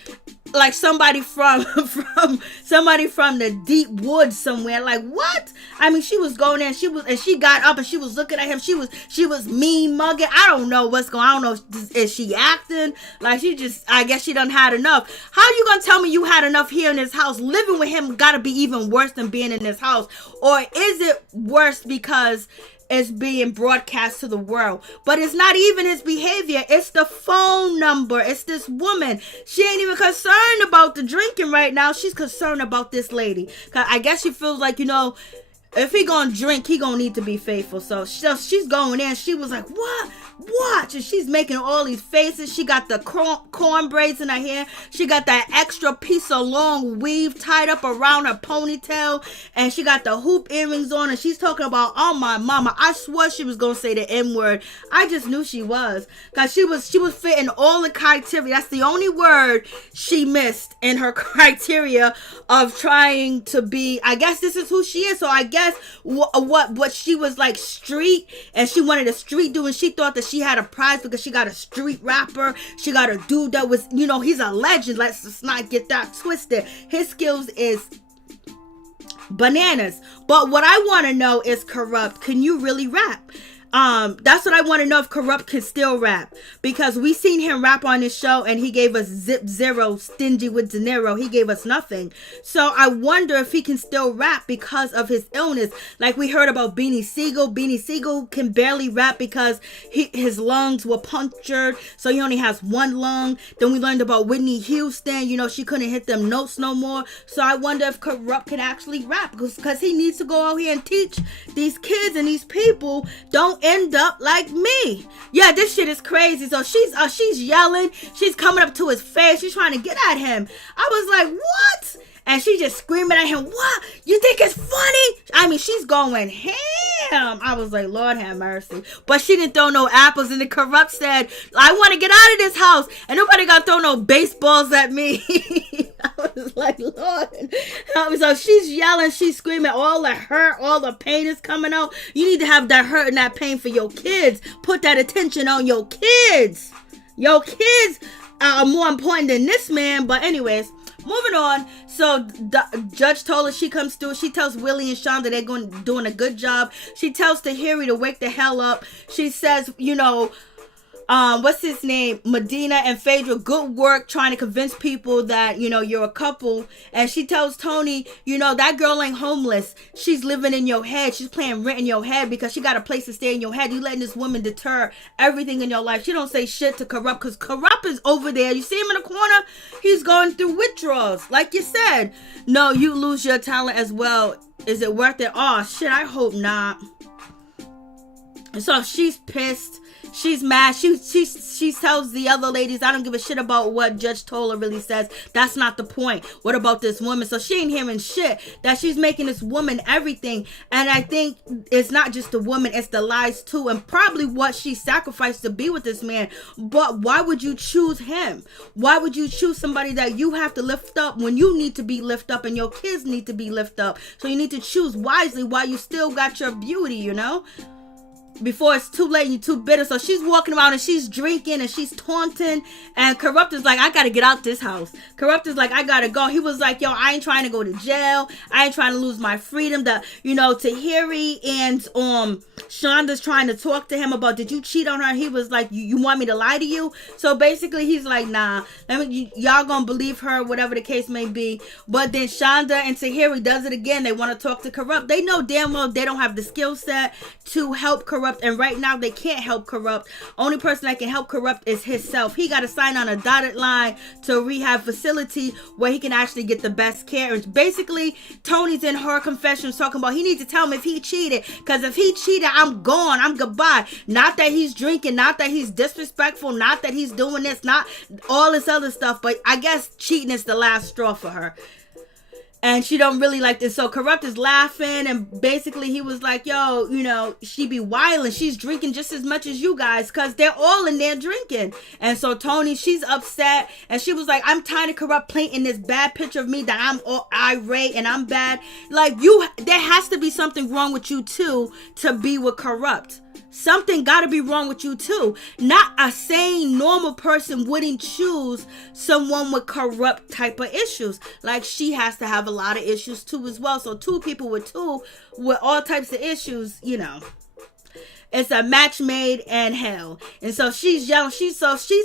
somebody from the deep woods somewhere. Like, what? I mean, she was going in, she got up and she was looking at him. She was mean mugging. I don't know what's going on. I don't know. Is she acting? Like, I guess she done had enough. How you gonna tell me you had enough here in this house? Living with him gotta be even worse than being in this house. Or is it worse because it's being broadcast to the world? But it's not even his behavior. It's the phone number. It's this woman. She ain't even concerned about the drinking right now. She's concerned about this lady. Cause I guess she feels like, if he gonna drink, he gonna need to be faithful. So she's going in. She was like, what? Watch. And she's making all these faces. She got the corn braids in her hair. She got that extra piece of long weave tied up around her ponytail. And she got the hoop earrings on. And she's talking about, oh my mama. I swore she was gonna say the N word. I just knew she was. Cause she was fitting all the criteria. That's the only word she missed in her criteria of trying to be, I guess this is who she is. So I guess what she was like street, and she wanted a street dude, and she thought that she had a prize because she got a street rapper. She got a dude that was, he's a legend. Let's just not get that twisted. His skills is bananas. But what I want to know is, Kurupt, can you really rap? That's what I want to know, if Kurupt can still rap, because we seen him rap on his show and he gave us zero, stingy with De Niro. He gave us nothing. So I wonder if he can still rap because of his illness. Like we heard about Beanie Siegel. Beanie Siegel can barely rap because his lungs were punctured, so he only has one lung. Then we learned about Whitney Houston. She couldn't hit them notes no more. So I wonder if Kurupt can actually rap, because he needs to go out here and teach these kids and these people, don't end up like me. Yeah, this shit is crazy. So she's yelling. She's coming up to his face. She's trying to get at him. I was like, what? And she just screaming at him, what? You think it's funny? I mean, she's going ham. I was like, Lord have mercy. But she didn't throw no apples. And the Kurupt said, I want to get out of this house. And nobody got to throw no baseballs at me. I was like, Lord. So she's yelling. She's screaming. All the hurt, all the pain is coming out. You need to have that hurt and that pain for your kids. Put that attention on your kids. Your kids are more important than this man. But anyways, moving on. So Judge Toler, she comes through. She tells Willie and Sean that they're doing a good job. She tells Tahiri to wake the hell up. She says, what's his name? Medina and Phaedra, good work trying to convince people that, you're a couple. And she tells Toni, that girl ain't homeless. She's living in your head. She's playing rent in your head because she got a place to stay in your head. You letting this woman deter everything in your life. She don't say shit to Kurupt, because Kurupt is over there. You see him in the corner? He's going through withdrawals. Like you said, no, you lose your talent as well. Is it worth it? Oh, shit, I hope not. So she's pissed. She's mad. She tells the other ladies, I don't give a shit about what Judge Toler really says. That's not the point. What about this woman? So she ain't hearing shit. That she's making this woman everything. And I think it's not just the woman, it's the lies too. And probably what she sacrificed to be with this man. But why would you choose him? Why would you choose somebody that you have to lift up when you need to be lifted up and your kids need to be lifted up? So you need to choose wisely while you still got your beauty, you know? Before it's too late and you're too bitter. So she's walking around and she's drinking and she's taunting, and Kurupt is like, I gotta get out this house. Kurupt is like, I gotta go. He was like, yo, I ain't trying to go to jail. I ain't trying to lose my freedom. Tahiri and Shonda's trying to talk to him about, did you cheat on her? He was like, you want me to lie to you? So basically he's like, nah, y'all gonna believe her, whatever the case may be. But then Shonda and Tahiri does it again. They want to talk to Kurupt. They know damn well they don't have the skill set to help Kurupt. And right now they can't help Kurupt. Only person that can help Kurupt is himself. He got to sign on a dotted line to a rehab facility where he can actually get the best care. And basically Toni's in her confessions talking about he needs to tell him if he cheated, because if he cheated, I'm gone, I'm goodbye. Not that he's drinking, not that he's disrespectful, not that he's doing this, not all this other stuff, but I guess cheating is the last straw for her. And she don't really like this. So Kurupt is laughing, and basically he was like, yo, she be wilding. She's drinking just as much as you guys, because they're all in there drinking. And so Toni, she's upset, and she was like, I'm tired of Kurupt painting this bad picture of me that I'm all irate and I'm bad. Like, there has to be something wrong with you too to be with Kurupt. Something got to be wrong with you too. Not a sane, normal person wouldn't choose someone with Kurupt type of issues. Like, she has to have a lot of issues too as well. So two people with all types of issues, it's a match made in hell. And so she's yelling. She's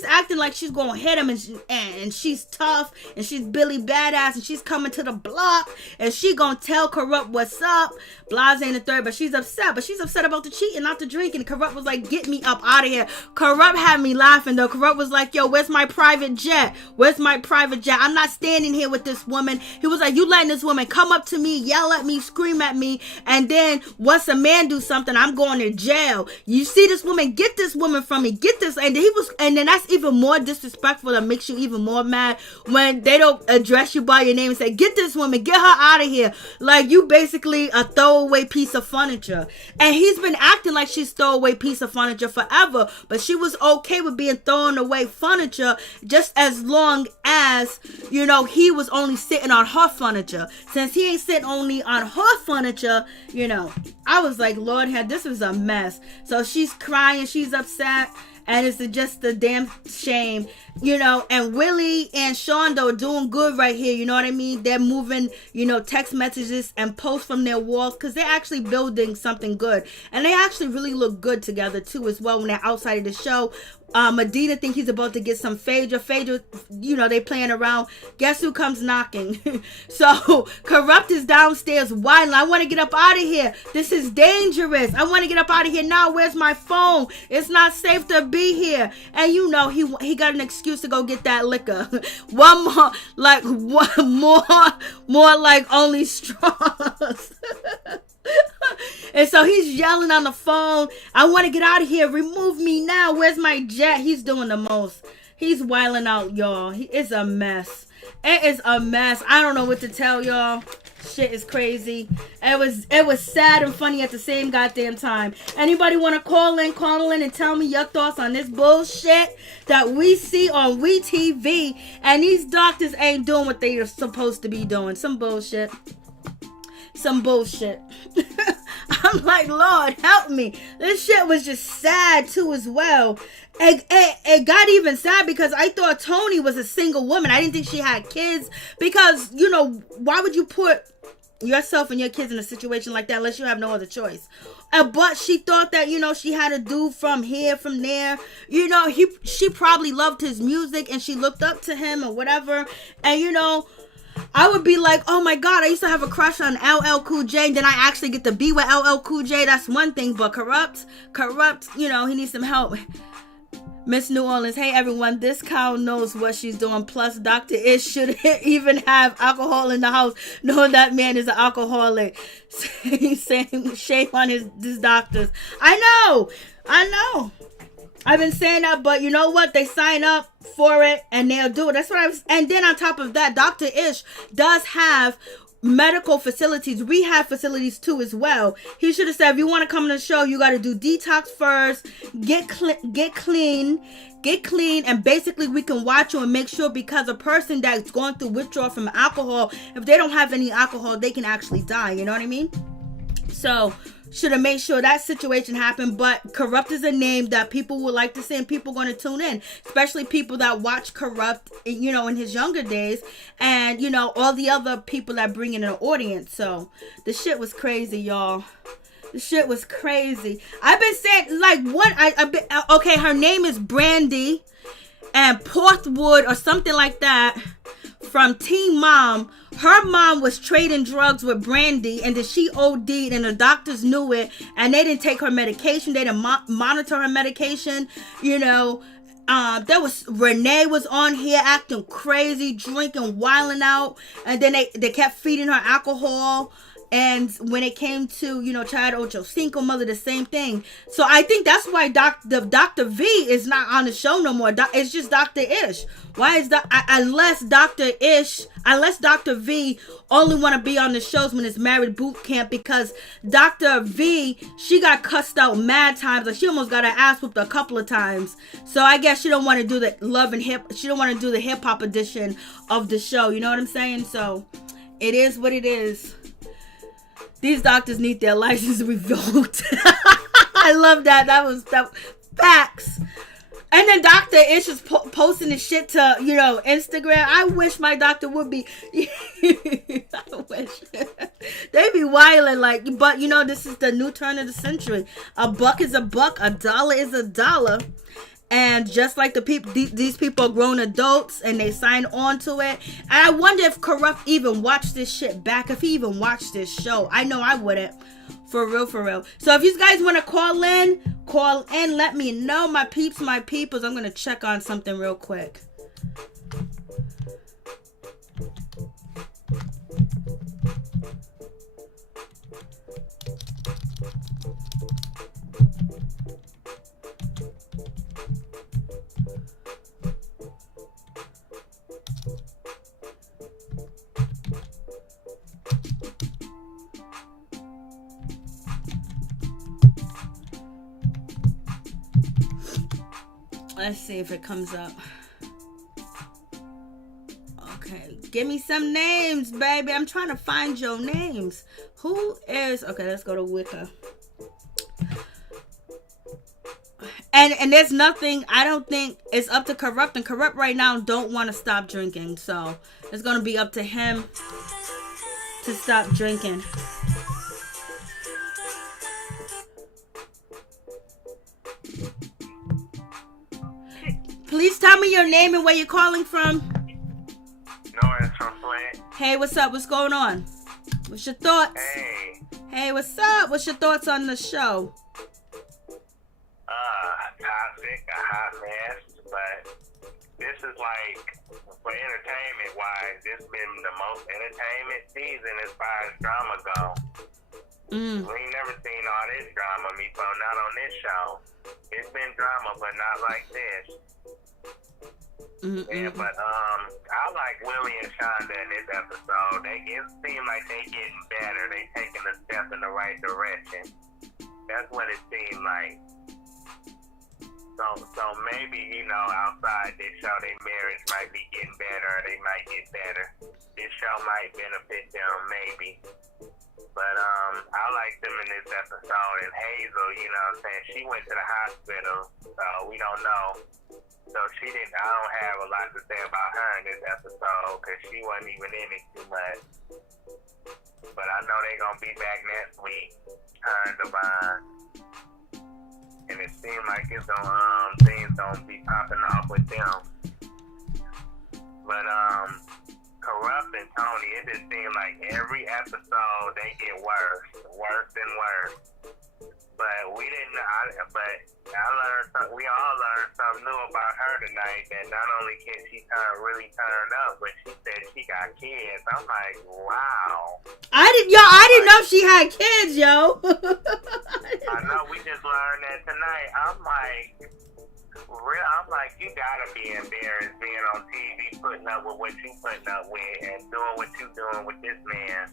acting like she's going to hit him, and she's tough, and she's Billy Badass, and she's coming to the block, and she going to tell Kurupt what's up. Blase ain't the third, but she's upset. But she's upset about the cheating, not the drinking. Kurupt was like, get me up out of here. Kurupt had me laughing though. Kurupt was like, yo, where's my private jet? Where's my private jet? I'm not standing here with this woman. He was like, you letting this woman come up to me, yell at me, scream at me, and then once a man do something, I'm going to jail. You see this woman, get this woman from me, get this. And then that's even more disrespectful. That makes you even more mad when they don't address you by your name and say, get this woman, get her out of here. Like, you basically a throwaway piece of furniture. And he's been acting like she's throwaway piece of furniture forever, but she was okay with being thrown away furniture just as long as, he was only sitting on her furniture. Since he ain't sitting only on her furniture, I was like, Lord, this was a mess. So she's crying, she's upset, and it's just a damn shame, and Willie and Shonda are doing good right here, you know what I mean? They're moving, text messages and posts from their walls, because they're actually building something good, and they actually really look good together too as well when they're outside of the show. Medina think he's about to get some Phaedra, they playing around. Guess who comes knocking? So Kurupt is downstairs whining. I want to get up out of here. This is dangerous. I want to get up out of here now. Where's my phone? It's not safe to be here. And he got an excuse to go get that liquor. One more like only straws. And so he's yelling on the phone, I want to get out of here. Remove me now. Where's my jet? He's doing the most. He's wilding out, y'all. It's a mess. It is a mess. I don't know what to tell y'all. Shit is crazy. It was sad and funny at the same goddamn time. Anybody want to call in and tell me your thoughts on this bullshit that we see on WeTV? And these doctors ain't doing what they are supposed to be doing. Some bullshit. I'm like, Lord, help me. This shit was just sad too as well. It got even sad because I thought Toni was a single woman. I didn't think she had kids because, why would you put yourself and your kids in a situation like that unless you have no other choice? But she thought that, she had a dude from here, from there. She probably loved his music and she looked up to him or whatever. And, I would be like, oh my God, I used to have a crush on LL Cool J, and then I actually get to be with LL Cool J. That's one thing, but Kurupt, he needs some help. Miss New Orleans, hey everyone, this cow knows what she's doing. Plus, Dr. Ish shouldn't even have alcohol in the house, knowing that man is an alcoholic. Saying shame on his doctors. I know. I've been saying that, but you know what? They sign up for it and they'll do it. That's what I was. And then on top of that, Dr. Ish does have medical facilities, rehab facilities too as well. He should have said, if you want to come on the show, you got to do detox first, get clean, and basically we can watch you and make sure, because a person that's going through withdrawal from alcohol, if they don't have any alcohol, they can actually die. You know what I mean? So should have made sure that situation happened. But Kurupt is a name that people would like to see, and people going to tune in, especially people that watch Kurupt, you know, in his younger days, and you know, all the other people that bring in an audience. So the shit was crazy, y'all. The shit was crazy. I've been saying, like, what okay, her name is Brandy and Porthwood or something like that, from Teen Mom. Her mom was trading drugs with Brandy, and then she OD'd, and the doctors knew it, and they didn't take her medication. They didn't monitor her medication. You know, there was Renee was on here acting crazy, drinking, wilding out, and then they kept feeding her alcohol. And when it came to, you know, Child Ocho Cinco Mother, the same thing. So I think that's why Dr. V is not on the show no more. It's just Dr. Ish. Why is that? Unless Dr. V only want to be on the shows when it's Marriage Boot Camp, because Dr. V, she got cussed out mad times. Like, she almost got her ass whooped a couple of times. So I guess she don't want to do the love and hip. She don't want to do the hip hop edition of the show. You know what I'm saying? So it is what it is. These doctors need their license revoked. I love that. That was facts. And then Dr. Ish is posting this shit to, you know, Instagram. I wish my doctor would be. I wish. They be wilding, like, but you know, this is the new turn of the century. A buck is a buck. A dollar is a dollar. And just like the people, these people are grown adults and they sign on to it. And I wonder if Kurupt even watched this shit back, if he even watched this show. I know I wouldn't. For real, for real. So if you guys want to call in, let me know. My peeps, my peoples. I'm going to check on something real quick. Let's see if it comes up. Okay, give me some names, baby. I'm trying to find your names. Who is... Okay, let's go to Wicca. And there's nothing... I don't think it's up to Kurupt. And Kurupt right now don't want to stop drinking. So it's going to be up to him to stop drinking. Please tell me your name and where you're calling from. No, it's from Flint. Hey, what's up? What's going on? What's your thoughts? Hey, what's up? What's your thoughts on the show? Toxic, a hot mess, but this is like, for entertainment wise, this has been the most entertainment season as far as drama go. We ain't never seen all this drama, not on this show. It's been drama, but not like this. Yeah, but I like Willie and Shonda in this episode. It seems like they getting better. They taking a step in the right direction. That's what it seemed like. So maybe, you know, outside this show, their marriage might be getting better, or they might get better. This show might benefit them, maybe. But I like them in this episode. And Hazel, you know what I'm saying, she went to the hospital, so we don't know. So I don't have a lot to say about her in this episode, because she wasn't even in it too much. But I know they're going to be back next week, her and Devon. And it seems like it's things gonna be popping off with them. But Kurupt and Toni, it just seems like every episode they get worse and worse. But we all learned something new about her tonight, that not only can she really turn up, but she said she got kids. I'm like, wow. I didn't know she had kids, yo. I know, we just learned that tonight. I'm like, real, I'm like, you gotta be embarrassed being on TV, putting up with what you putting up with, and doing what you doing with this man.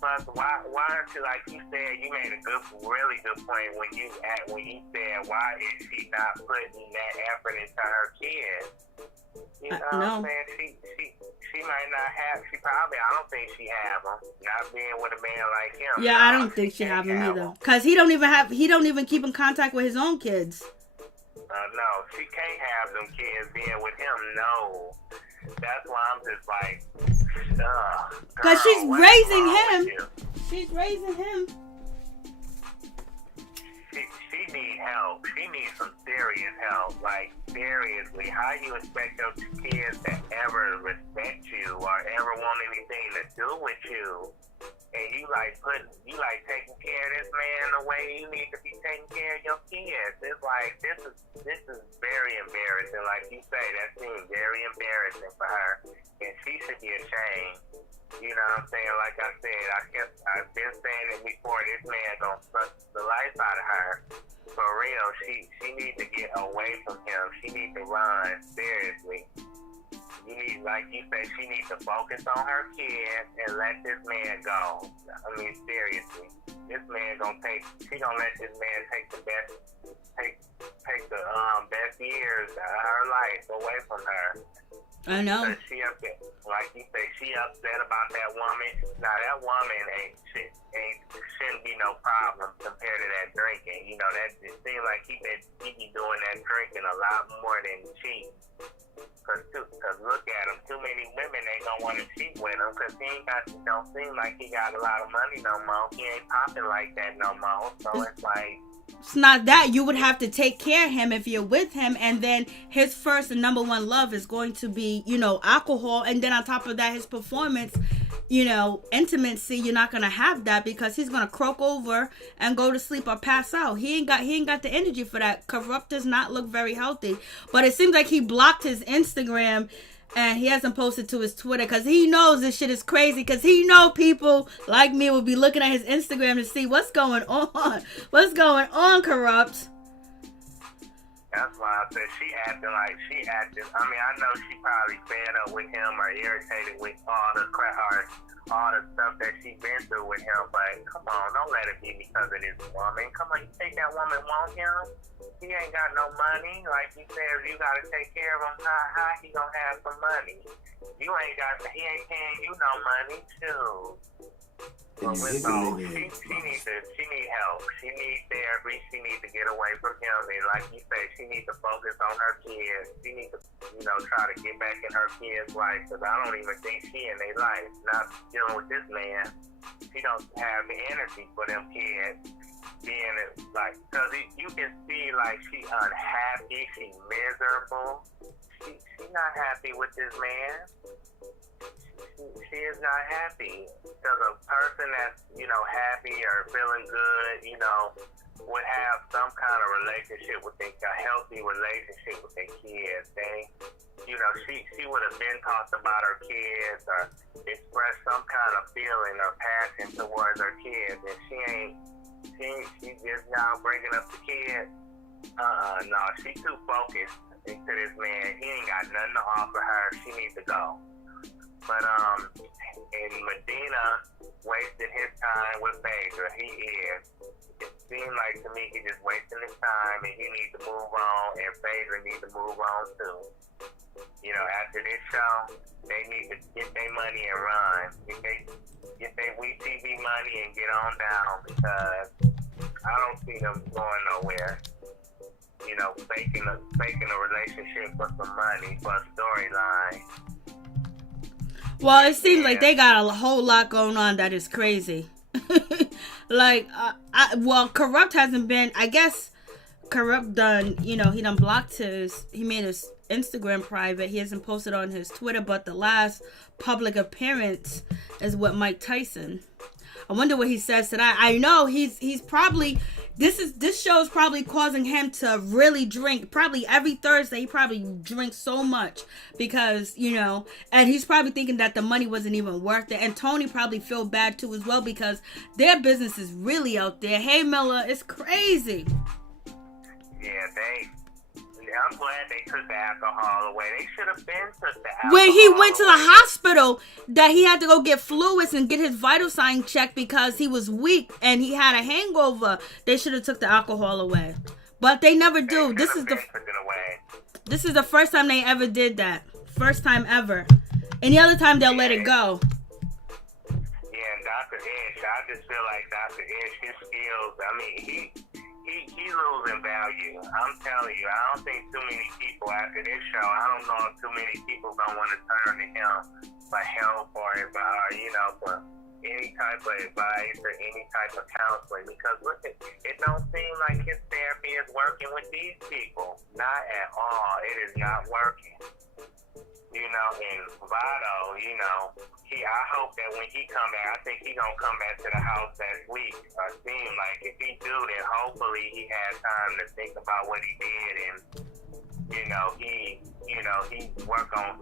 Plus, why aren't you, like you said, you made a really good point when you said, why is she not putting that effort into her kids? You know what I'm saying? She might not have. She probably. I don't think she have them. Not being with a man like him. Yeah, I don't think she have them either. Cause he don't even keep in contact with his own kids. No, she can't have them kids being with him. No, that's why I'm just like, cause she's raising him. She's raising him. She need help. She needs some serious help. Like, seriously, how you expect your kids to ever respect you or ever want anything to do with you? And you taking care of this man the way you need to be taking care of your kids. It's like, this is very embarrassing. Like you say, that seems very embarrassing for her. And she should be ashamed. You know what I'm saying? Like I said, I've been saying it before, this man gonna suck the life out of her. For real, she needs to get away from him. She needs to run, seriously. You need, like you say, she needs to focus on her kids and let this man go. I mean, seriously. This man she gonna let this man take the best years of her life away from her. I know. She upset, like you say, she upset about that woman. Now that woman shouldn't be no problem compared to that drinking. You know, that it seems like he be doing that drinking a lot more than cheating. Cause look at him, too many women ain't gonna want to cheat with him. Cause don't seem like he got a lot of money no more. He ain't popping like that no more. So it's like. It's not that. You would have to take care of him if you're with him, and then his first and number one love is going to be, alcohol, and then on top of that, his performance, intimacy, you're not gonna have that because he's gonna croak over and go to sleep or pass out. He ain't got the energy for that. Kurupt does not look very healthy, but it seems like he blocked his Instagram. And he hasn't posted to his Twitter because he knows this shit is crazy. Because he know people like me will be looking at his Instagram to see what's going on. What's going on, Kurupt? That's why I said she acting. I mean, I know she probably fed up with him or irritated with all the stuff that she's been through with him. But come on, don't let it be because of this woman. Come on, you think that woman want him? He ain't got no money. Like you said, you gotta take care of him. How he gonna have some money? He ain't paying you no money too. She needs help. She needs therapy. She needs to get away from him. And like you say, she needs to focus on her kids. She needs to, try to get back in her kids' life. Because I don't even think she in their life. Not dealing with this man. She don't have the energy for them kids. Being like, because you can see like she unhappy. She miserable. She not happy with this man. She is not happy. Because a person that's, happy or feeling good, would have some kind of relationship with a healthy relationship with their kids. She would have been talked about her kids or expressed some kind of feeling or passion towards her kids. And she just now bringing up the kids. No, she too focused into this man. He ain't got nothing to offer her. She needs to go. But and Medina wasted his time with Phaedra. He is. It seemed like to me he just wasting his time, and he needs to move on, and Phaedra needs to move on too. After this show, they need to get their money and run. Get their WeTV money and get on down because I don't see them going nowhere. Faking a relationship for some money, for a storyline. Well, it seems like they got a whole lot going on that is crazy. Kurupt hasn't been, I guess Kurupt done, he done blocked he made his Instagram private. He hasn't posted on his Twitter, but the last public appearance is with Mike Tyson. I wonder what he says to that. I know he's probably, this show is probably causing him to really drink. Probably every Thursday he probably drinks so much because, and he's probably thinking that the money wasn't even worth it. And Toni probably feel bad too as well because their business is really out there. Hey Miller, it's crazy. Yeah, I'm glad they took the alcohol away. They should have been took the alcohol When he went to the away. hospital, that he had to go get fluids and get his vital sign checked because he was weak and he had a hangover. They should have took the alcohol away, but they never do. This is the first time they ever did that. First time ever. Any other time they'll let it go. Yeah, and Dr. Ish, I just feel like Dr. Ish, his skills, I mean, he's losing value. I'm telling you, I don't think too many people after this show, I don't know if too many people gonna want to turn to him for help or for any type of advice or any type of counseling, because look, it don't seem like his therapy is working with these people. Not at all. It is not working. And Vado, I hope that when he come back, I think he gonna come back to the house that week. Seem like if he do, then hopefully he had time to think about what he did, and he work on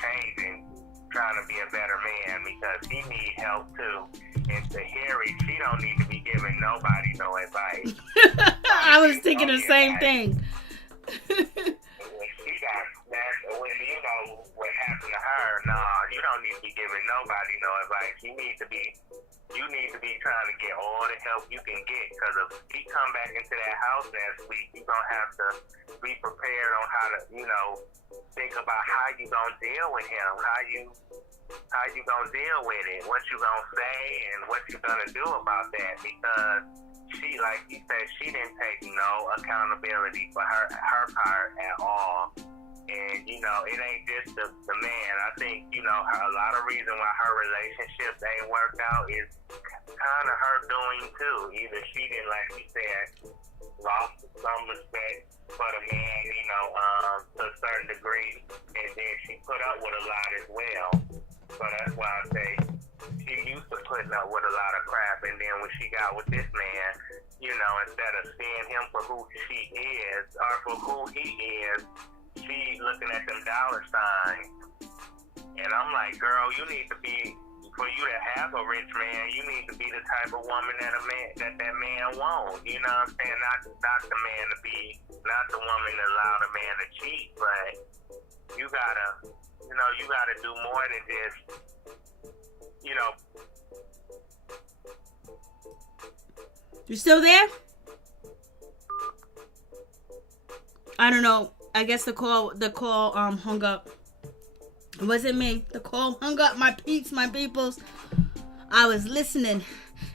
changing, trying to be a better man, because he need help too. And to Harry, she don't need to be giving nobody no advice. I was thinking the same thing. She got snatched when what happened to her. Nah, you don't need to be giving nobody no advice. You need to be trying to get all the help you can get, because if he come back into that house next week, you gonna have to be prepared on how to, think about how you gonna deal with him, how you gonna deal with it, what you gonna say, and what you gonna do about that, because she, like you said, she didn't take no accountability for her part at all. And, it ain't just the man. I think, a lot of reason why her relationships ain't worked out is kind of her doing too. Either she didn't, like you said, lost some respect for the man, to a certain degree, and then she put up with a lot as well. So that's why I say she used to putting up with a lot of crap, and then when she got with this man, instead of seeing him for who she is or for who he is, she looking at them dollar signs. And I'm like, girl, you need to be, for you to have a rich man, you need to be the type of woman that that man wants. You know what I'm saying? Not the man to be, not the woman that allow the man to cheat, but you gotta do more than just, You still there? I don't know. I guess the call hung up. It wasn't me. The call hung up. My peoples. I was listening.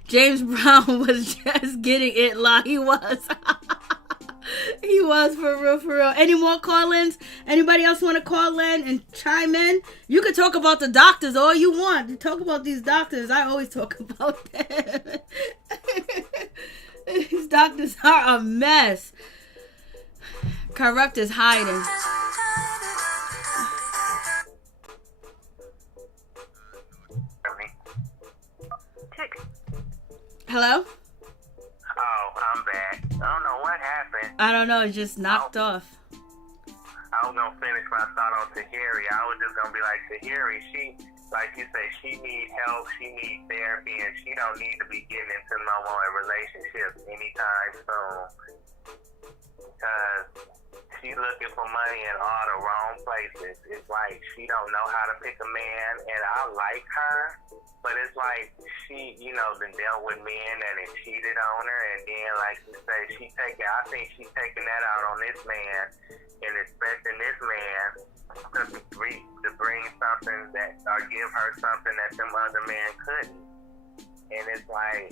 James Brown was just getting it live. He was. He was for real. Any more call-ins? Anybody else want to call in and chime in? You can talk about the doctors all you want. You talk about these doctors. I always talk about them. These doctors are a mess. Kurupt is hiding. Hello? Oh, I'm back. I don't know what happened. I don't know. It just knocked off. I was going to finish my thought on Tahiri. I was just going to be like, Tahiri, she, like you say, she needs help. She needs therapy. And she don't need to be getting into no more relationships anytime soon. Because she's looking for money in all the wrong places. It's like she don't know how to pick a man, and I like her, but it's like she, been dealt with men that have cheated on her, and then, like you say, I think she's taking that out on this man, and expecting this man to bring something that, or give her something that them other men couldn't. And it's like,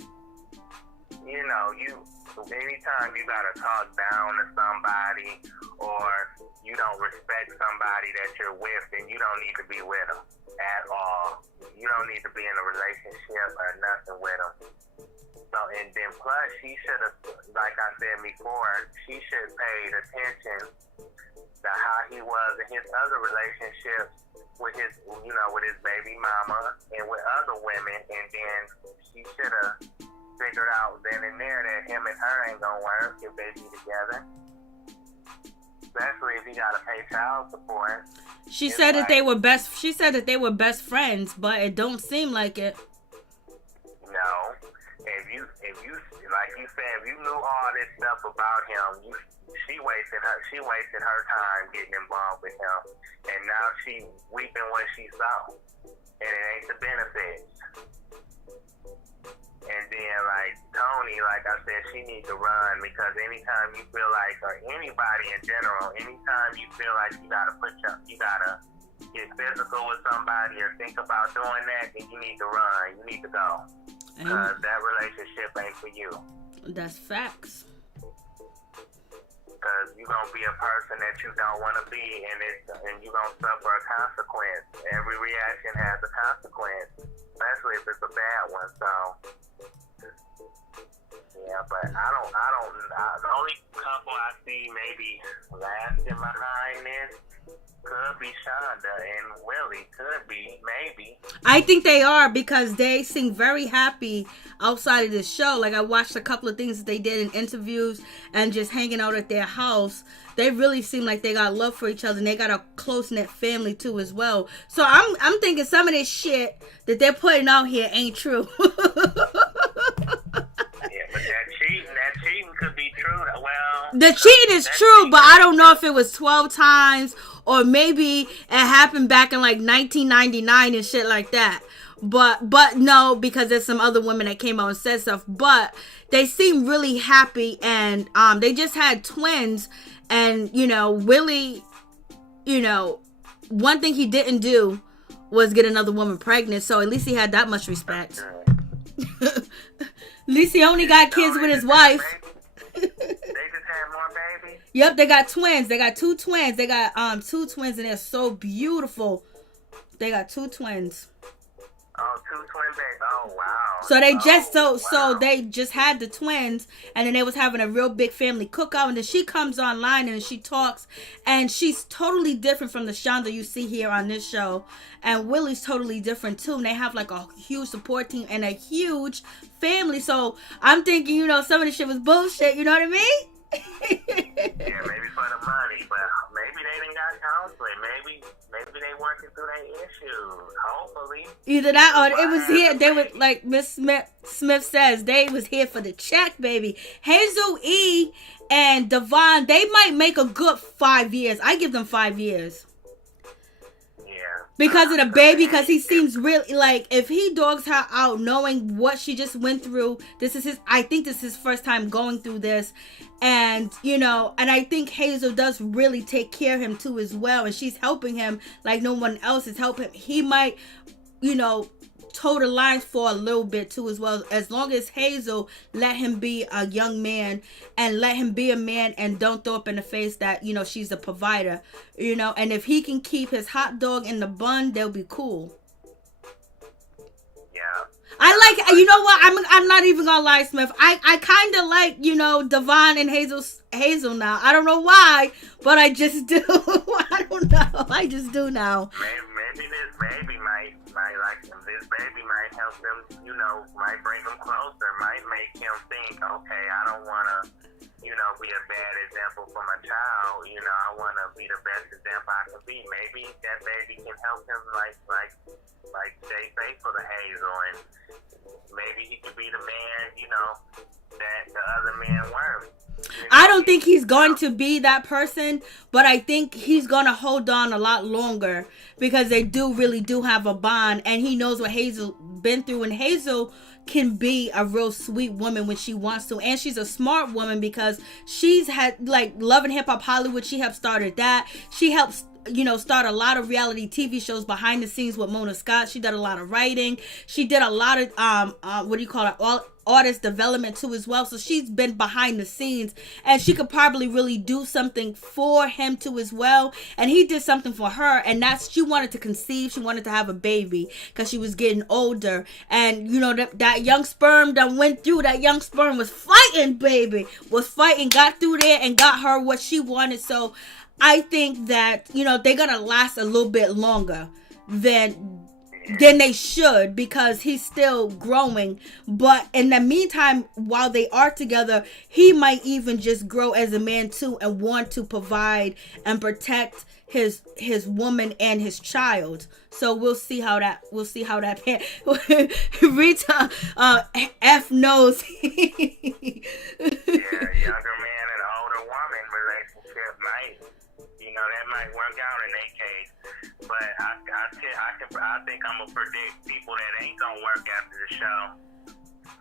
anytime you gotta talk down to somebody, or you don't respect somebody that you're with, then you don't need to be with them at all. You don't need to be in a relationship or nothing with them. So, and then plus, she should have, like I said before, she should have paid attention to how he was in his other relationships with his, with his baby mama and with other women, and then she should have figured out then and there that him and her ain't gonna work if they be together. Especially if he gotta pay child support. She said that they were best friends, but it don't seem like it. No. If you like you said, if you knew all this stuff about him, she wasted her time getting involved with him, and now she weeping what she saw, and it ain't the benefits. And then, like Toni, like I said, she needs to run, because anytime you feel like, or anybody in general, anytime you feel like you gotta get physical with somebody or think about doing that, then you need to run. You need to go, because that relationship ain't for you. That's facts. Because you're going to be a person that you don't want to be, and you're going to suffer a consequence. Every reaction has a consequence, especially if it's a bad one. So, yeah, but the only couple I see maybe lasting behind this could be Shonda and Willie. Could be, maybe. I think they are, because they seem very happy outside of this show. Like, I watched a couple of things that they did in interviews and just hanging out at their house. They really seem like they got love for each other, and they got a close-knit family too as well. So I'm thinking some of this shit that they're putting out here ain't true. Yeah, but that cheating could be true. Well, the cheating is true, but I don't know if it was 12 times or maybe it happened back in like 1999 and shit like that. But no, because there's some other women that came out and said stuff. But they seem really happy, and they just had twins, and Willie, one thing he didn't do was get another woman pregnant. So at least he had that much respect. At least he only got kids with his wife. They just had more babies? Yep, they got twins. They got two twins. They got two twins, and they're so beautiful. They got two twins. Oh, two twin babies. Oh, wow. So they so they just had the twins, and then they was having a real big family cookout, and then she comes online and she talks, and she's totally different from the Shonda you see here on this show. And Willie's totally different too, and they have like a huge support team and a huge family. So I'm thinking, some of this shit was bullshit, you know what I mean? Yeah, maybe for the money, but maybe they didn't got counseling. Maybe they working through their issues. Hopefully. Either that or it was here. They were like Miss Smith says, they was here for the check, baby. Hazel E and Devon, they might make a good 5 years. I give them 5 years. Because of the baby, because he seems really, like, if he dogs her out knowing what she just went through, I think this is his first time going through this, and, and I think Hazel does really take care of him too as well, and she's helping him like no one else is helping. He might, toe the lines for a little bit too as well, as long as Hazel let him be a young man and let him be a man and don't throw up in the face that she's a provider, and if he can keep his hot dog in the bun, they'll be cool. Yeah, I like, you know what, I'm not even gonna lie, Smith, I kind of like Devon and Hazel now. I don't know why, but I just do. I don't know, I just do now. Maybe this baby might like him. This baby might help them, might bring them closer, might make him think, okay, I don't want to, be a bad example for my child. I want to be the best example I can be. Maybe that baby can help him, like stay faithful to Hazel, and maybe he could be the man, that the other men weren't. I don't think he's going to be that person, but I think he's going to hold on a lot longer because they really do have a bond, and he knows what Hazel been through, and Hazel can be a real sweet woman when she wants to, and she's a smart woman because she's had like Love and Hip Hop Hollywood. She helped started that. She helps start a lot of reality TV shows behind the scenes with Mona Scott. She did a lot of writing. She did a lot of artist development too as well. So she's been behind the scenes, and she could probably really do something for him too as well. And he did something for her, and that's, she wanted to conceive. She wanted to have a baby because she was getting older, and that young sperm that went through, that young sperm was fighting, baby, got through there and got her what she wanted. So I think that, they're going to last a little bit longer than than they should, because he's still growing. But in the meantime, while they are together, he might even just grow as a man too and want to provide and protect his woman and his child. So we'll see how that Rita F knows. Younger man and older woman relationship might, that might work out in their case. But I think I'm gonna predict people that ain't gonna work after the show.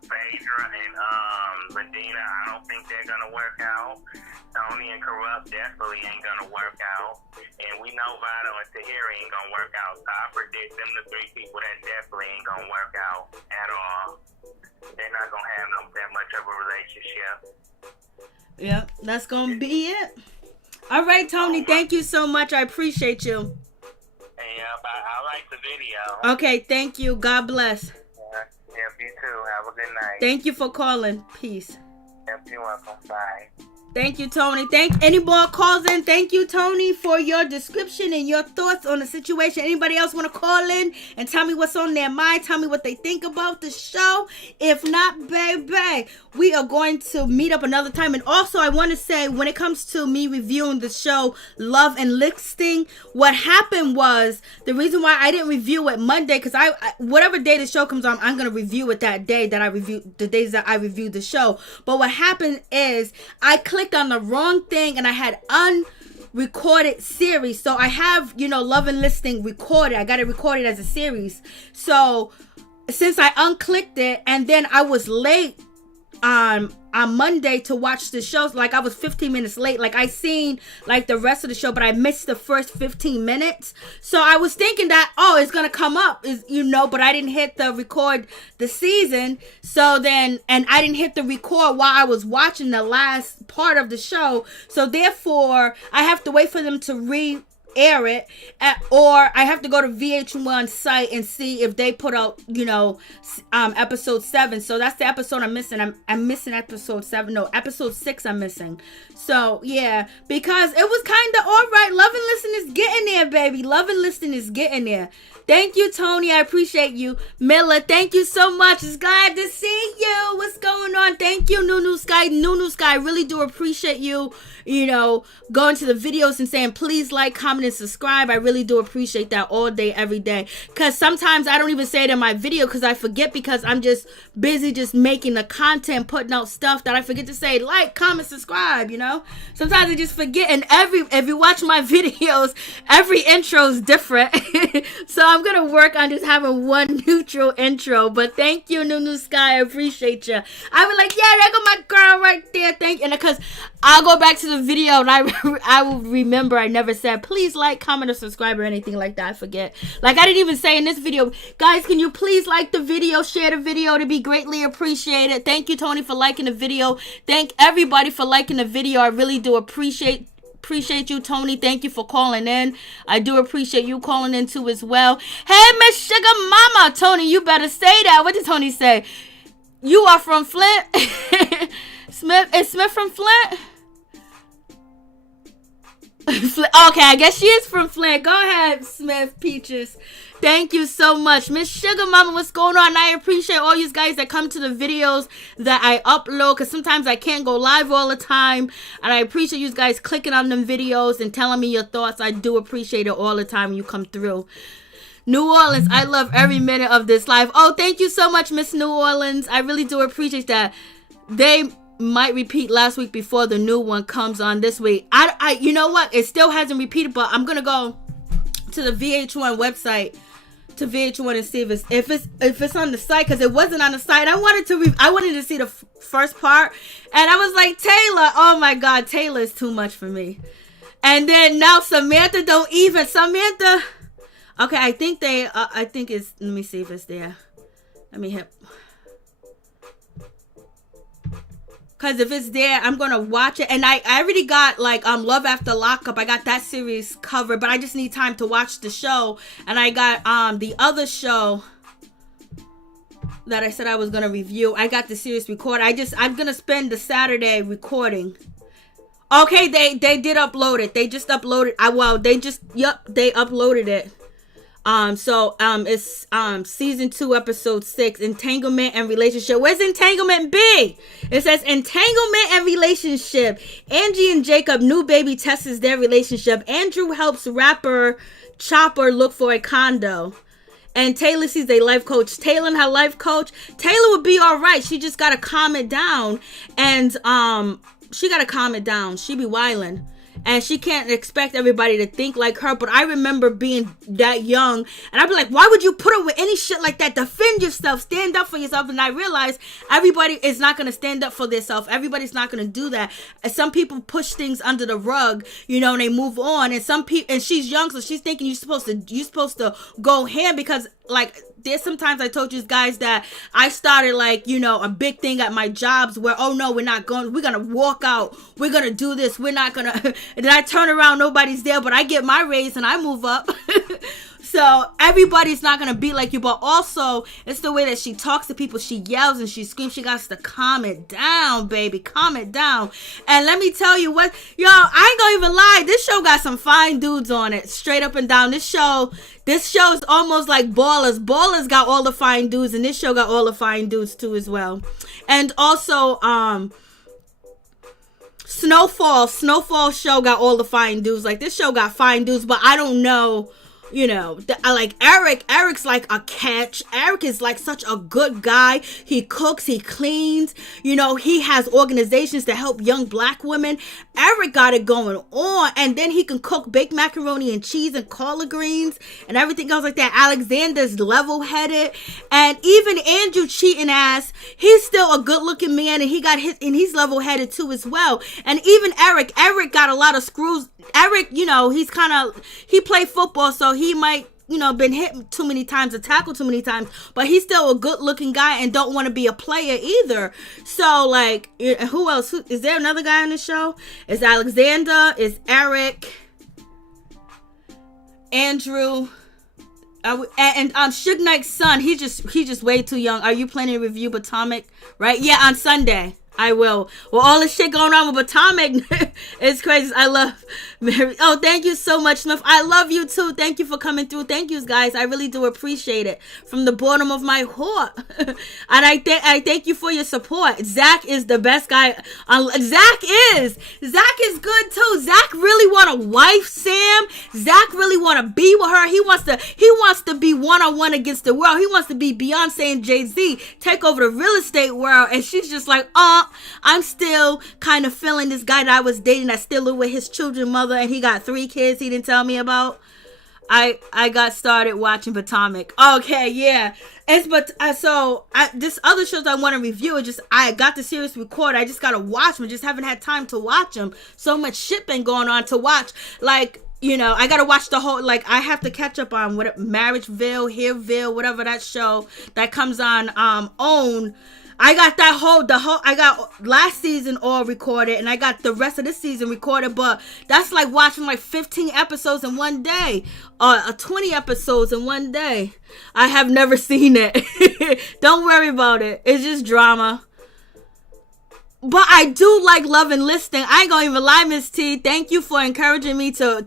Phaedra and Medina, I don't think they're gonna work out. Toni and Kurupt definitely ain't gonna work out. And we know Vado and Tahiri ain't gonna work out. So I predict them the three people that definitely ain't gonna work out at all. They're not gonna have that much of a relationship. Yep, that's gonna be it. All right, Toni, thank you so much. I appreciate you. I like the video. Okay, thank you. God bless. Yep, you too. Have a good night. Thank you for calling. Peace. Yep, you're welcome. Bye. Thank you, Toni. Thank any more calls in. Thank you, Toni, for your description and your thoughts on the situation. Anybody else want to call in and tell me what's on their mind? Tell me what they think about the show. If not, baby, we are going to meet up another time. And also, I want to say, when it comes to me reviewing the show Love and Listing, what happened was, the reason why I didn't review it Monday, because I whatever day the show comes on, I'm going to review it that day that I reviewed, the days that I reviewed the show. But what happened is, I clicked on the wrong thing and I had unrecorded series. So I have, Love and Listing recorded. I got it recorded as a series. So since I unclicked it, and then I was late on Monday to watch the shows, like I was 15 minutes late. Like I seen like the rest of the show, but I missed the first 15 minutes. So I was thinking that, it's gonna come up, but I didn't hit the record the season. So then, and I didn't hit the record while I was watching the last part of the show. So therefore, I have to wait for them to air it, or I have to go to VH1 site and see if they put out episode 7. So that's the episode I'm missing. I'm missing episode 7. No, episode 6 I'm missing. So yeah, because it was kind of all right. Love and Listen is getting there, baby. Love and Listen is getting there. Thank you, Toni. I appreciate you. Miller, thank you so much. It's glad to see you. What's going on? Thank you, Nunu Sky. Nunu Sky, I really do appreciate you, going to the videos and saying, please like, comment, and subscribe. I really do appreciate that all day, every day. Because sometimes I don't even say it in my video because I forget, because I'm just busy just making the content, putting out stuff that I forget to say, like, comment, subscribe, Sometimes I just forget. And if you watch my videos, every intro is different. So I'm going to work on just having one neutral intro. But thank you, Nunu Sky. I appreciate you. I was like, yeah, there go my girl right there. Thank you. And because I'll go back to the video and I will remember I never said, please like, comment, or subscribe or anything like that. I forget. Like I didn't even say in this video, guys, can you please like the video, share the video, to be greatly appreciated. Thank you, Toni, for liking the video. Thank everybody for liking the video. I really do appreciate you, Toni. Thank you for calling in. I do appreciate you calling in too as well. Hey, Miss Sugar Mama. Toni, you better say that. What did Toni say? You are from Flint? Smith? Is Smith from Flint? Okay, I guess she is from Flint. Go ahead, Smith Peaches. Thank you so much. Miss Sugar Mama, what's going on? I appreciate all you guys that come to the videos that I upload, because sometimes I can't go live all the time. And I appreciate you guys clicking on them videos and telling me your thoughts. I do appreciate it all the time when you come through. New Orleans, I love every minute of this live. Oh, thank you so much, Miss New Orleans. I really do appreciate that. They might repeat last week before the new one comes on this week. I you know what? It still hasn't repeated, but I'm gonna go to the VH1 website, to VH1, and see if it's on the site, because it wasn't on the site. I wanted to see the first part, and I was like, Taylor, oh my God, Taylor is too much for me. And then now Samantha don't even. Samantha, okay, I think it's. Let me see if it's there. Let me hit. Because if it's there, I'm going to watch it. And I already got, Love After Lockup. I got that series covered. But I just need time to watch the show. And I got the other show that I said I was going to review. I got the series recorded. I'm going to spend the Saturday recording. Okay, they did upload it. They just uploaded. They uploaded it. It's season 2, episode 6, entanglement and relationship. Where's entanglement B? It says entanglement and relationship. Angie and Jacob, new baby tests their relationship. Andrew helps rapper Chopper look for a condo. And Taylor sees a life coach. Taylor and her life coach. Taylor would be all right. She just got to calm it down. And she got to calm it down. She be wildin'. And she can't expect everybody to think like her. But I remember being that young. And I'd be like, why would you put up with any shit like that? Defend yourself. Stand up for yourself. And I realized everybody is not going to stand up for themselves. Everybody's not going to do that. And some people push things under the rug, you know, and they move on. And some people, and she's young, so she's thinking you're supposed to go ham because, like, there's sometimes I told you guys that I started, like, you know, a big thing at my jobs where, oh no, we're gonna walk out, we're gonna do this, we're not gonna, and then I turn around, nobody's there, but I get my raise and I move up. So everybody's not gonna be like you, but also it's the way that she talks to people. She yells and she screams. She got to calm it down, baby. Calm it down. And let me tell you what, yo, I ain't gonna even lie. This show got some fine dudes on it, straight up and down. This show is almost like Ballers. Ballers got all the fine dudes, and this show got all the fine dudes too as well. And also, Snowfall show got all the fine dudes. Like, this show got fine dudes, but I don't know. You know, I like Eric's like a catch. Eric is like such a good guy. He cooks, he cleans, you know, he has organizations to help young black women. Eric got it going on, and then he can cook baked macaroni and cheese and collard greens and everything else like that. Alexander's level-headed, and even Andrew cheating ass, he's still a good-looking man, and he's level-headed too as well. And even Eric got a lot of screws. Eric, you know, he played football, so he might, you know, been hit too many times or tackled too many times, but he's still a good looking guy and don't want to be a player either. So, like, who else? Is there another guy on the show? It's Alexander, it's Eric, Andrew, and Suge Knight's son. He's just way too young. Are you planning to review Potomac? Right? Yeah, on Sunday. I will. Well, all this shit going on with Potomac is crazy. I love Mary. Oh, thank you so much, Smith. I love you too. Thank you for coming through. Thank you, guys. I really do appreciate it from the bottom of my heart. And I thank you for your support. Zach is the best guy. Zach is good too. Zach really want a wife, Sam. Zach really want to be with her. He wants to be one-on-one against the world. He wants to be Beyonce and Jay-Z, take over the real estate world. And she's just like, I'm still kind of feeling this guy that I was dating that still live with his children's mother, and he got 3 kids he didn't tell me about. I got started watching Potomac. Okay, yeah. This other shows I want to review, I got the series recorded. I just got to watch them. I just haven't had time to watch them. So much shit been going on to watch. Like, you know, I got to watch the whole, like, I have to catch up on Marriageville, Hereville, whatever that show that comes on, OWN. I got I got last season all recorded, and I got the rest of this season recorded, but that's like watching like 15 episodes in one day, 20 episodes in one day. I have never seen it. Don't worry about it. It's just drama. But I do like Love and Listening. I ain't gonna even lie, Miss T. Thank you for encouraging me to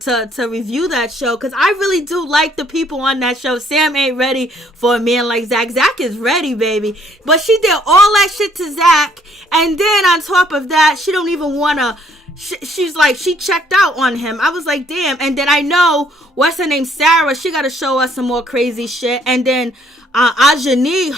review that show, because I really do like the people on that show. Sam ain't ready for a man like Zach. Zach is ready, baby. But she did all that shit to Zach, and then on top of that, she don't even wanna. She's like, she checked out on him. I was like, damn. And then I know, what's her name, Sarah, she gotta show us some more crazy shit. And then Ajani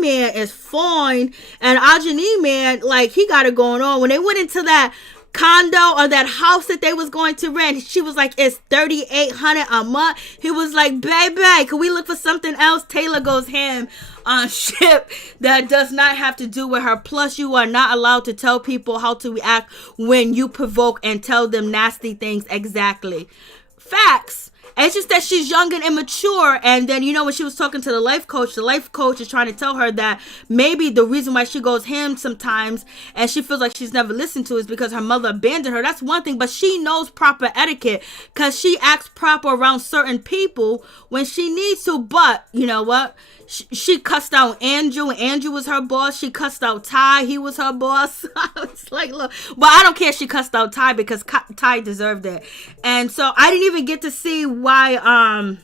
man is fine, and Ajani man, like, he got it going on. When they went into that condo or that house that they was going to rent, she was like, it's $3,800 a month. He was like, baby, can we look for something else? Taylor goes ham on shit that does not have to do with her. Plus, you are not allowed to tell people how to react when you provoke and tell them nasty things. Exactly. Facts. It's just that she's young and immature. And then, you know, when she was talking to the life coach is trying to tell her that maybe the reason why she goes ham sometimes and she feels like she's never listened to is because her mother abandoned her. That's one thing, but she knows proper etiquette because she acts proper around certain people when she needs to. But you know what? She cussed out Andrew, and Andrew was her boss. She cussed out Ty, he was her boss. I was like, look, but I don't care if she cussed out Ty because Ty deserved it. And so I didn't even get to see why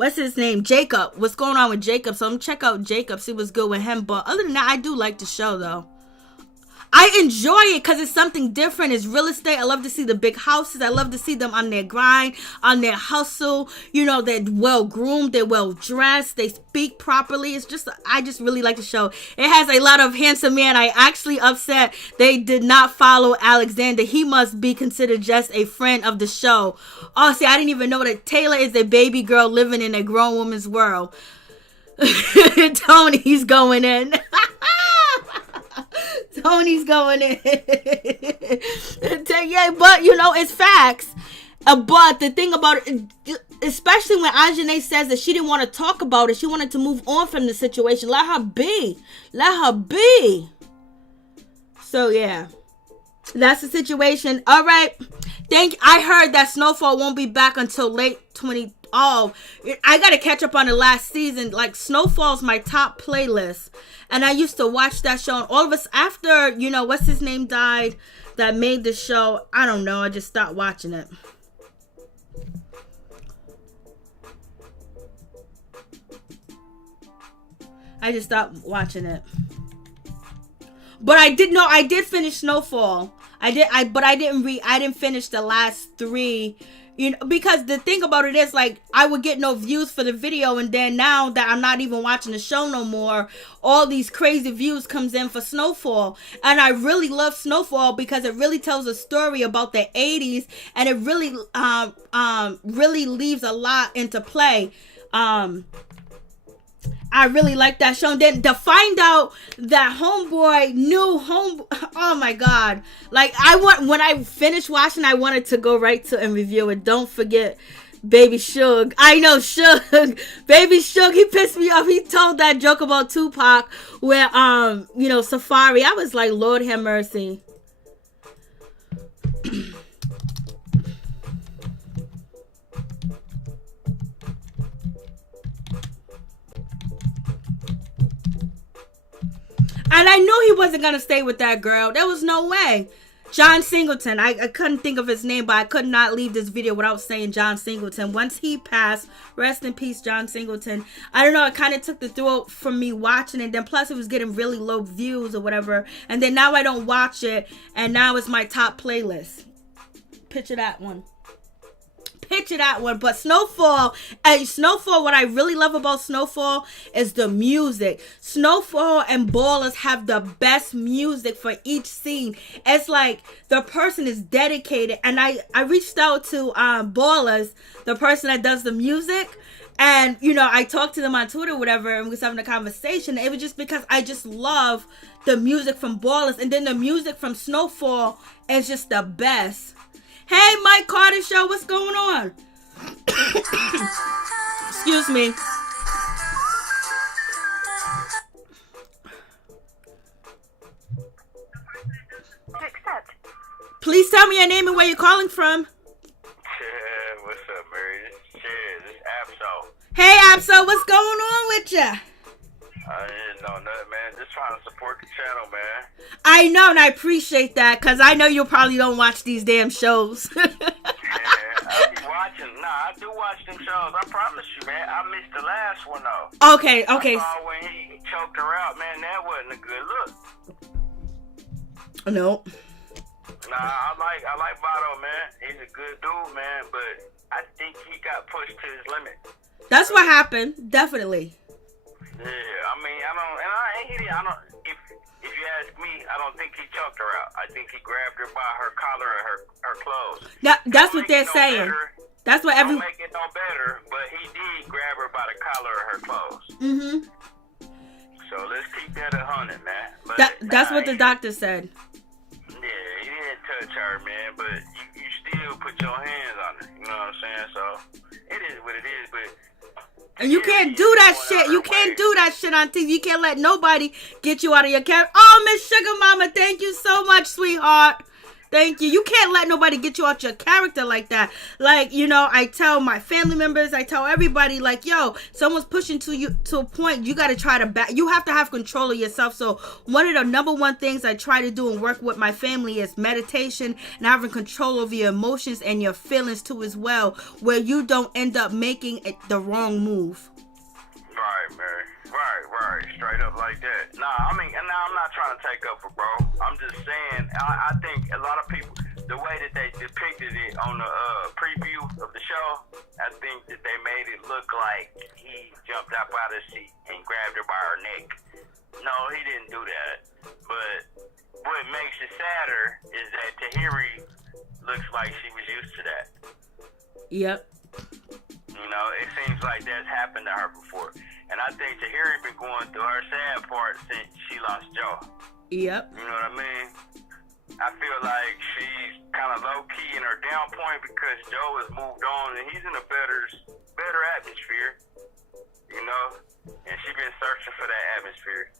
what's his name? Jacob. What's going on with Jacob? So I'm gonna check out Jacob, see what's good with him. But other than that, I do like the show though. I enjoy it because it's something different. It's real estate. I love to see the big houses. I love to see them on their grind, on their hustle. You know, they're well groomed, they're well dressed, they speak properly. I just really like the show. It has a lot of handsome men. I actually upset they did not follow Alexander. He must be considered just a friend of the show. Oh, see, I didn't even know that Taylor is a baby girl living in a grown woman's world. Tony's going in. Tony's going in. Yeah, but you know, it's facts. But the thing about it, especially when Maryjanetv says that she didn't want to talk about it, she wanted to move on from the situation. Let her be. Let her be. So yeah, that's the situation. All right. I heard that Snowfall won't be back until late 20. Oh, I gotta catch up on the last season. Like, Snowfall's my top playlist, and I used to watch that show. And all of us, after, you know, what's his name died, that made the show, I don't know, I just stopped watching it. I just stopped watching it. But I did finish Snowfall. I didn't finish the last 3. You know, because the thing about it is, like, I would get no views for the video, and then now that I'm not even watching the show no more, all these crazy views comes in for Snowfall. And I really love Snowfall because it really tells a story about the 80s, and it really really leaves a lot into play. I really like that show. And then to find out that oh my God. Like, when I finished watching, I wanted to go right to and review it. Don't forget Baby Suge. I know, Suge. Baby Suge, he pissed me off. He told that joke about Tupac where, you know, Safari. I was like, Lord have mercy. And I knew he wasn't going to stay with that girl. There was no way. John Singleton. I couldn't think of his name, but I could not leave this video without saying John Singleton. Once he passed, rest in peace, John Singleton. I don't know, it kind of took the thrill from me watching it. Then plus it was getting really low views or whatever. And then now I don't watch it. And now it's my top playlist. Picture that one. But Snowfall, what I really love about Snowfall is the music. Snowfall and Ballers have the best music for each scene. It's like the person is dedicated. And I reached out to Ballers, the person that does the music. And, you know, I talked to them on Twitter or whatever, and we was having a conversation. It was just because I just love the music from Ballers. And then the music from Snowfall is just the best. Hey, Mike Carter Show, what's going on? Excuse me. Accept. Please tell me your name and where you're calling from. What's up, Mary? This is Abso. Hey, Abso, what's going on with ya? I didn't know nothing, man. Just trying to support the channel, man. I know, and I appreciate that, because I know you probably don't watch these damn shows. Yeah, I be watching. Nah, I do watch them shows. I promise you, man. I missed the last one, though. Okay. I saw when he choked her out, man. That wasn't a good look. No. Nah, I like Votto, man. He's a good dude, man, but I think he got pushed to his limit. That's what happened, definitely. Yeah, I mean, if you ask me, I don't think he choked her out. I think he grabbed her by her collar and her clothes. That's what they're saying. That's what Don't make it no better, but he did grab her by the collar of her clothes. Mm-hmm. So let's keep that 100, man. But that's what the doctor said. Yeah, he didn't touch her, man, but you still put your hands on her. You know what I'm saying? So it is what it is, but. And you can't do that shit. You can't do that shit on TV. You can't let nobody get you out of your character. Oh, Miss Sugar Mama, thank you so much, sweetheart. Thank you. You can't let nobody get you out your character like that. Like, you know, I tell my family members, I tell everybody, like, yo, someone's pushing to you to a point, you got to try to back. You have to have control of yourself. So one of the number one things I try to do and work with my family is meditation and having control over your emotions and your feelings too as well, where you don't end up making the wrong move. Right, Mary. Right. Straight up like that. Nah, I mean, and now I'm not trying to take up for bro. I'm just saying, I think a lot of people, the way that they depicted it on the preview of the show, I think that they made it look like he jumped up out of his seat and grabbed her by her neck. No, he didn't do that. But what makes it sadder is that Tahiri looks like she was used to that. Yep. You know, it seems like that's happened to her before. And I think Tahiri been going through her sad part since she lost Joe. Yep. You know what I mean? I feel like she's kind of low-key in her down point because Joe has moved on and he's in a better atmosphere, you know? And she's been searching for that atmosphere.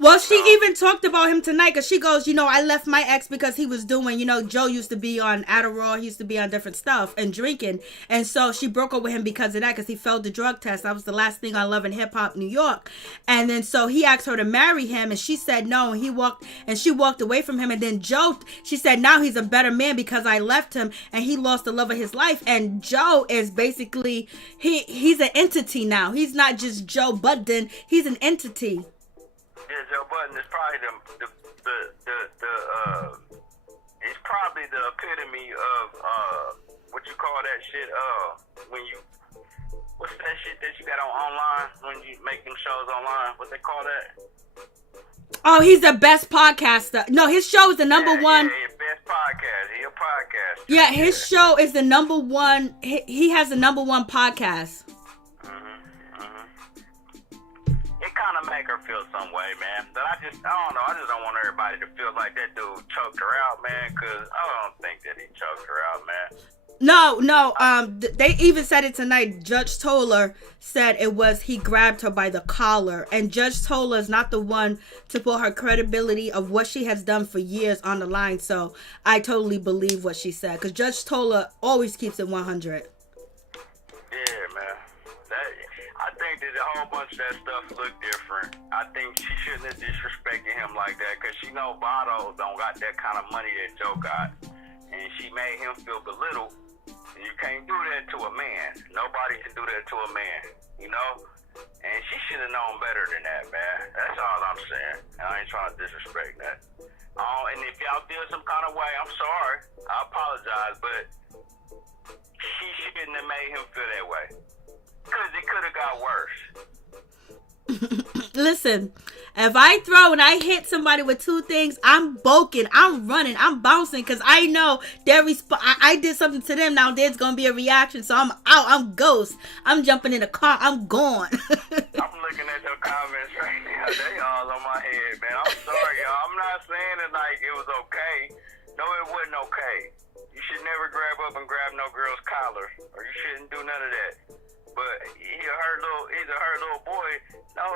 Well, she even talked about him tonight because she goes, you know, I left my ex because he was doing, you know, Joe used to be on Adderall. He used to be on different stuff and drinking. And so she broke up with him because of that, because he failed the drug test. That was the last thing on Love and Hip Hop New York. And then so he asked her to marry him and she said no. And she walked away from him. And then Joe, she said, now he's a better man because I left him and he lost the love of his life. And Joe is basically, he's an entity now. He's not just Joe Budden. He's an entity. Yeah, Joe Budden is probably he's probably the epitome of what you call that shit, when you, what's that shit that you got online when you make them shows online? What they call that? Oh, he's the best podcaster. No, his show is the number one. Yeah, best podcast. He a podcaster. Yeah, his show is the number one. He has the number one podcast. It kind of make her feel some way, man. But I don't know. I just don't want everybody to feel like that dude choked her out, man, because I don't think that he choked her out, man. No. They even said it tonight. Judge Toler said it was he grabbed her by the collar, and Judge Toler is not the one to put her credibility of what she has done for years on the line. So I totally believe what she said, because Judge Toler always keeps it 100. Yeah, man. I think that a whole bunch of that stuff look different. I think she shouldn't have disrespected him like that, because she know Votto don't got that kind of money that Joe got, and she made him feel belittled. And you can't do that to a man. Nobody can do that to a man, you know? And she should have known better than that, man. That's all I'm saying. And I ain't trying to disrespect that. And if y'all feel some kind of way, I'm sorry. I apologize, but she shouldn't have made him feel that way. Because it could have got worse. Listen, if I throw and I hit somebody with two things, I'm boking, I'm running, I'm bouncing, because I know I did something to them. Now there's going to be a reaction, so I'm out, I'm ghost. I'm jumping in the car, I'm gone. I'm looking at your comments right now. They all on my head, man. I'm sorry, y'all. I'm not saying it like it was okay. No, it wasn't okay. You should never grab up and grab no girl's collar, or you shouldn't do none of that. But he's a her little boy. No,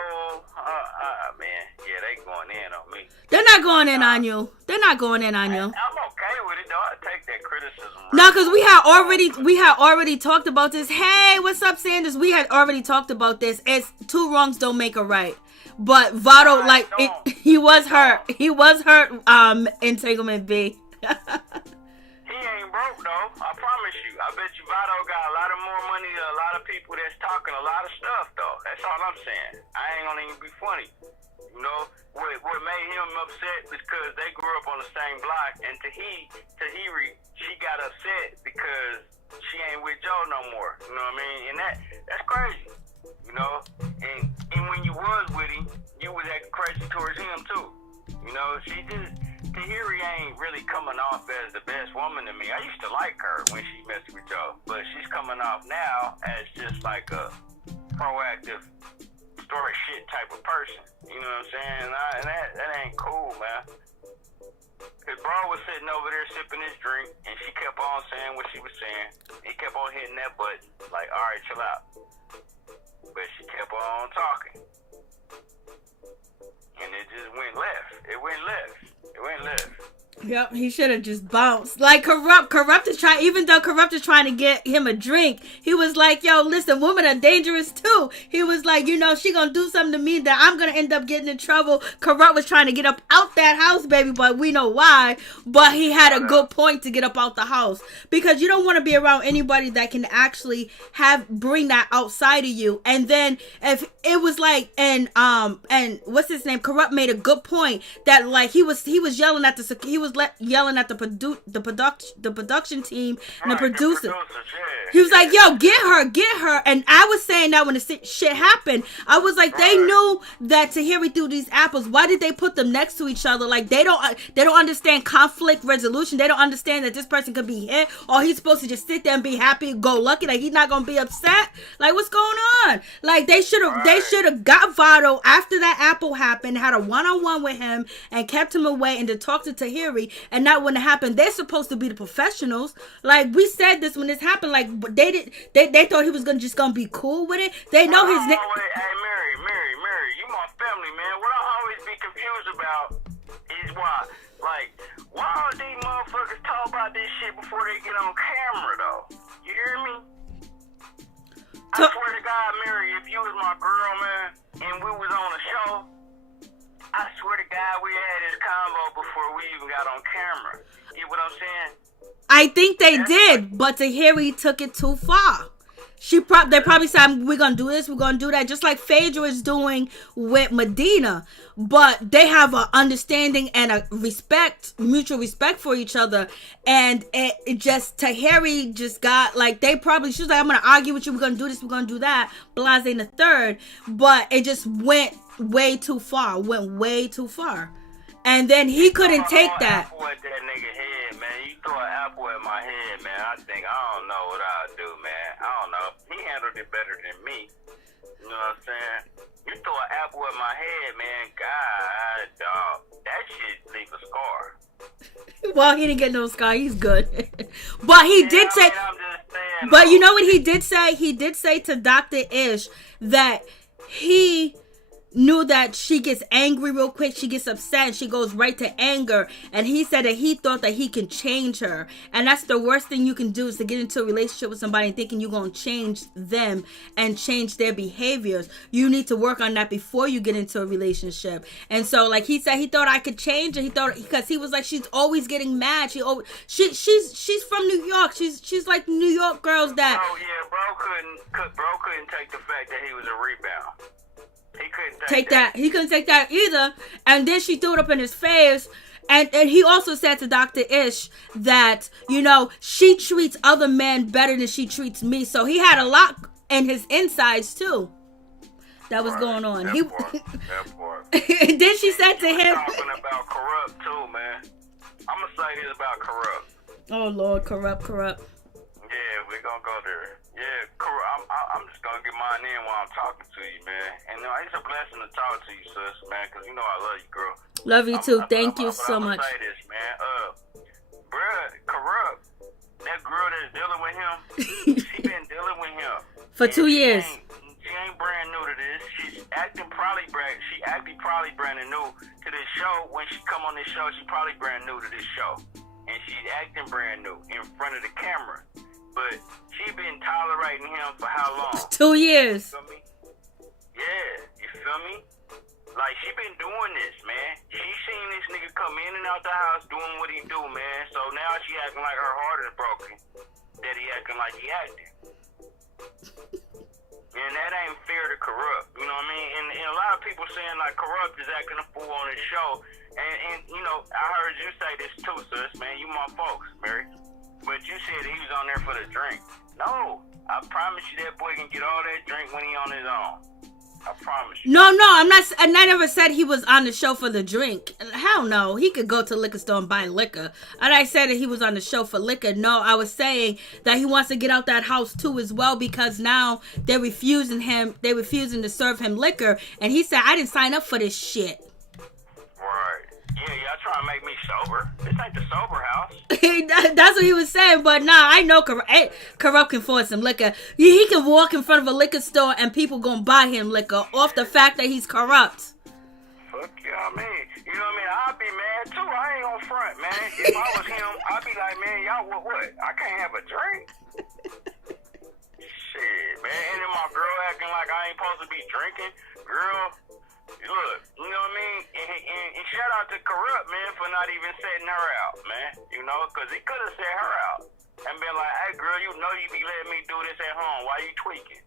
man, yeah, they going in on me. They're not going in on you. They're not going in on you. I'm okay with it, though. I take that criticism. No, because we had already talked about this. Hey, what's up, Sanders? We had already talked about this. It's two wrongs don't make a right. But Votto, he was hurt. He was hurt. Entanglement B. He ain't broke, though. I promise you. I bet you Votto got a lot of more money than a lot of people that's talking a lot of stuff, though. That's all I'm saying. I ain't gonna even be funny. You know, what made him upset was because they grew up on the same block, and Tahiri, she got upset because she ain't with Joe no more. You know what I mean? And that's crazy. You know? And when you was with him, you was acting crazy towards him, too. You know, Tahiri ain't really coming off as the best woman to me. I used to like her when she messed with Joe, but she's coming off now as just like a proactive story shit type of person. You know what I'm saying? And that ain't cool, man. Cause bro was sitting over there sipping his drink, and she kept on saying what she was saying. He kept on hitting that button, like, all right, chill out. But she kept on talking. And it just went left. It went left. Yep, he should have just bounced. Like Kurupt is trying, even though Kurupt is trying to get him a drink, he was like, yo, listen, women are dangerous too. He was like, you know, she gonna do something to me that I'm gonna end up getting in trouble. Kurupt was trying to get up out that house, baby, but we know why. But he had a good point to get up out the house, because you don't want to be around anybody that can actually bring that outside of you. And then if it was like, and what's his name? Kurupt made a good point that like he was yelling at the production team and the producer. He was like, yo, get her. And I was saying that when the shit happened, I was like, they knew that Tahiri threw these apples. Why did they put them next to each other? Like, they don't understand conflict resolution. They don't understand that this person could be hit, or he's supposed to just sit there and be happy, go lucky. Like, he's not gonna be upset. Like, what's going on? Like, they should have got Vado after that apple happened, had a one-on-one with him, and kept him away, and to talk to Tahiri, and that wouldn't happen. They're supposed to be the professionals. Like, we said this when this happened. Like, they thought he was gonna be cool with it. They know his name. Hey, Mary, you my family, man. What I always be confused about is why all these motherfuckers talk about this shit before they get on camera, though? You hear me? I swear to God, Mary, if you was my girl, man, and we was on a show, I swear to God, we had this combo before we even got on camera. You know what I'm saying? I think they did, but Tahiri took it too far. They probably said, we're going to do this, we're going to do that, just like Phaedra is doing with Medina. But they have an understanding and a mutual respect for each other. And it just, Tahiri just got, like, she was like, I'm going to argue with you, we're going to do this, we're going to do that, blase in the third. But it just went way too far. And then he couldn't take that. Apple at that nigga head, man. You throw an apple at my head, man. I don't know what I'll do, man. I don't know. He handled it better than me. You know what I'm saying? You throw an apple at my head, man. God, dog. That shit leave a scar. Well, he didn't get no scar. He's good. But he did say. I'm just saying, but you know what he did say? He did say to Dr. Ish that he knew that she gets angry real quick, she gets upset, and she goes right to anger. And he said that he thought that he can change her, and that's the worst thing you can do, is to get into a relationship with somebody and thinking you're going to change them and change their behaviors. You need to work on that before you get into a relationship. And so, like he said, he thought I could change her. He thought, because he was like, she's always getting mad. She's from New York. She's like New York girls that. Oh yeah, bro couldn't take the fact that he was a rebound. He couldn't take that. He couldn't take that either. And then she threw it up in his face. And he also said to Dr. Ish that, you know, she treats other men better than she treats me. So he had a lot in his insides too that was going on. That part. Then she said to him, talking about Kurupt too, man. I'm gonna say this about Kurupt. Oh Lord, Kurupt. Yeah, we're gonna go there. Yeah, I'm just gonna get mine in while I'm talking to you, man. And it's a blessing to talk to you, sis, man, because you know I love you, girl. Love you too. Thank you so much. I'm gonna say this, man. Bruh, Kurupt, that girl that's dealing with him, she been dealing with him for 2 years. She ain't brand new to this. She's acting probably brand new to this show. When she come on this show, she probably brand new to this show, and she's acting brand new in front of the camera. But she been tolerating him for how long? 2 years. You feel me? Yeah, you feel me? Like, she been doing this, man. She seen this nigga come in and out the house doing what he do, man. So now she acting like her heart is broken. That he acting like he acting. And that ain't fair to Kurupt. You know what I mean? And a lot of people saying, like, Kurupt is acting a fool on his show. And you know, I heard you say this too, sis, man. You my folks, Mary. But you said he was on there for the drink. No, I promise you that boy can get all that drink when he on his own. I promise you. No, I'm not. And I never said he was on the show for the drink. Hell no. He could go to liquor store and buy liquor. And I said that he was on the show for liquor. No, I was saying that he wants to get out that house too as well, because now they're refusing to serve him liquor. And he said, I didn't sign up for this shit. Right. Yeah, y'all trying to make me sober. This ain't the sober house. That's what he was saying, but nah, I know Kurupt can afford some liquor. He can walk in front of a liquor store and people gonna buy him liquor off the fact that he's corrupt. fuck y'all mean? You know what I mean? I'd be mad too. I ain't gonna front, man. If I was him, I'd be like, man, y'all what? I can't have a drink? Shit, man. And then my girl acting like I ain't supposed to be drinking. Girl, look, you know what I mean? And shout out to Kurupt, man, for not even setting her out, man. You know, because he could have set her out and been like, hey, girl, you know you be letting me do this at home. Why you tweaking?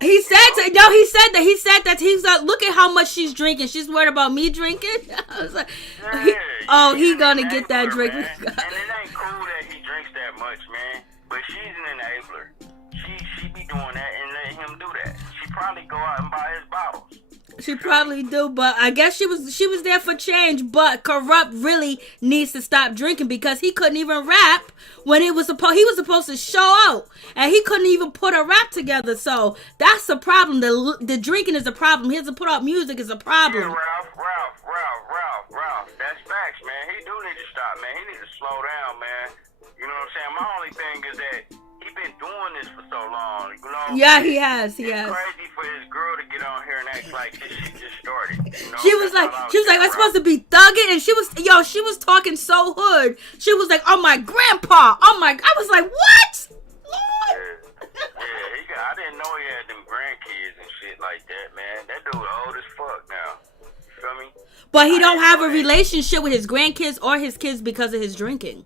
He said that he's like, look at how much she's drinking. She's worried about me drinking. I was like, he gonna get that drink. Man. And it ain't cool that he drinks that much, man. But she's an enabler. She be doing that and letting him do that. She probably go out and buy his bottles. She probably do, but I guess she was there for change. But Kurupt really needs to stop drinking because he couldn't even rap when he was supposed to show out, and he couldn't even put a rap together. So that's the problem. The drinking is a problem. He has to put out music is a problem. Yeah, Ralph. That's facts, man. He do need to stop, man. He need to slow down, man. You know what I'm saying? My only thing is that he been doing this for so long, you know? Yeah, he has. It's crazy for his girl to get on here and act like this shit just started. You know? She was like, I'm supposed to be thugging, and she was talking so hood. She was like, oh my grandpa, I was like, what? Lord. Yeah, I didn't know he had them grandkids and shit like that, man. That dude old as fuck now. You feel me? But he don't have a relationship with his grandkids or his kids because of his drinking.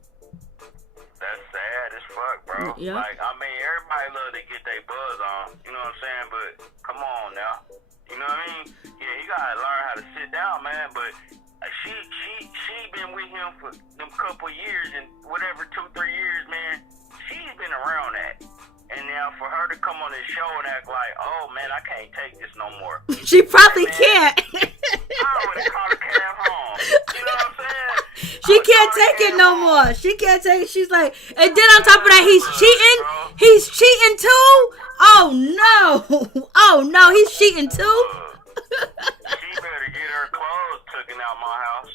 That's sad as fuck, bro. Yeah. Like, I mean, everybody love to get their buzz on. You know what I'm saying? But come on now. You know what I mean? Yeah, he gotta learn how to sit down, man. But she been with him for them couple years and whatever, 2-3 years, man. She's been around that. And now for her to come on this show and act like, oh man, I can't take this no more. She probably can't. I would have called a cab home. You know what I'm saying? She can't take it no more. She can't take it. She's like, and then on top of that, he's cheating. He's cheating too. Oh no, he's cheating too. She better get her clothes taken out my house.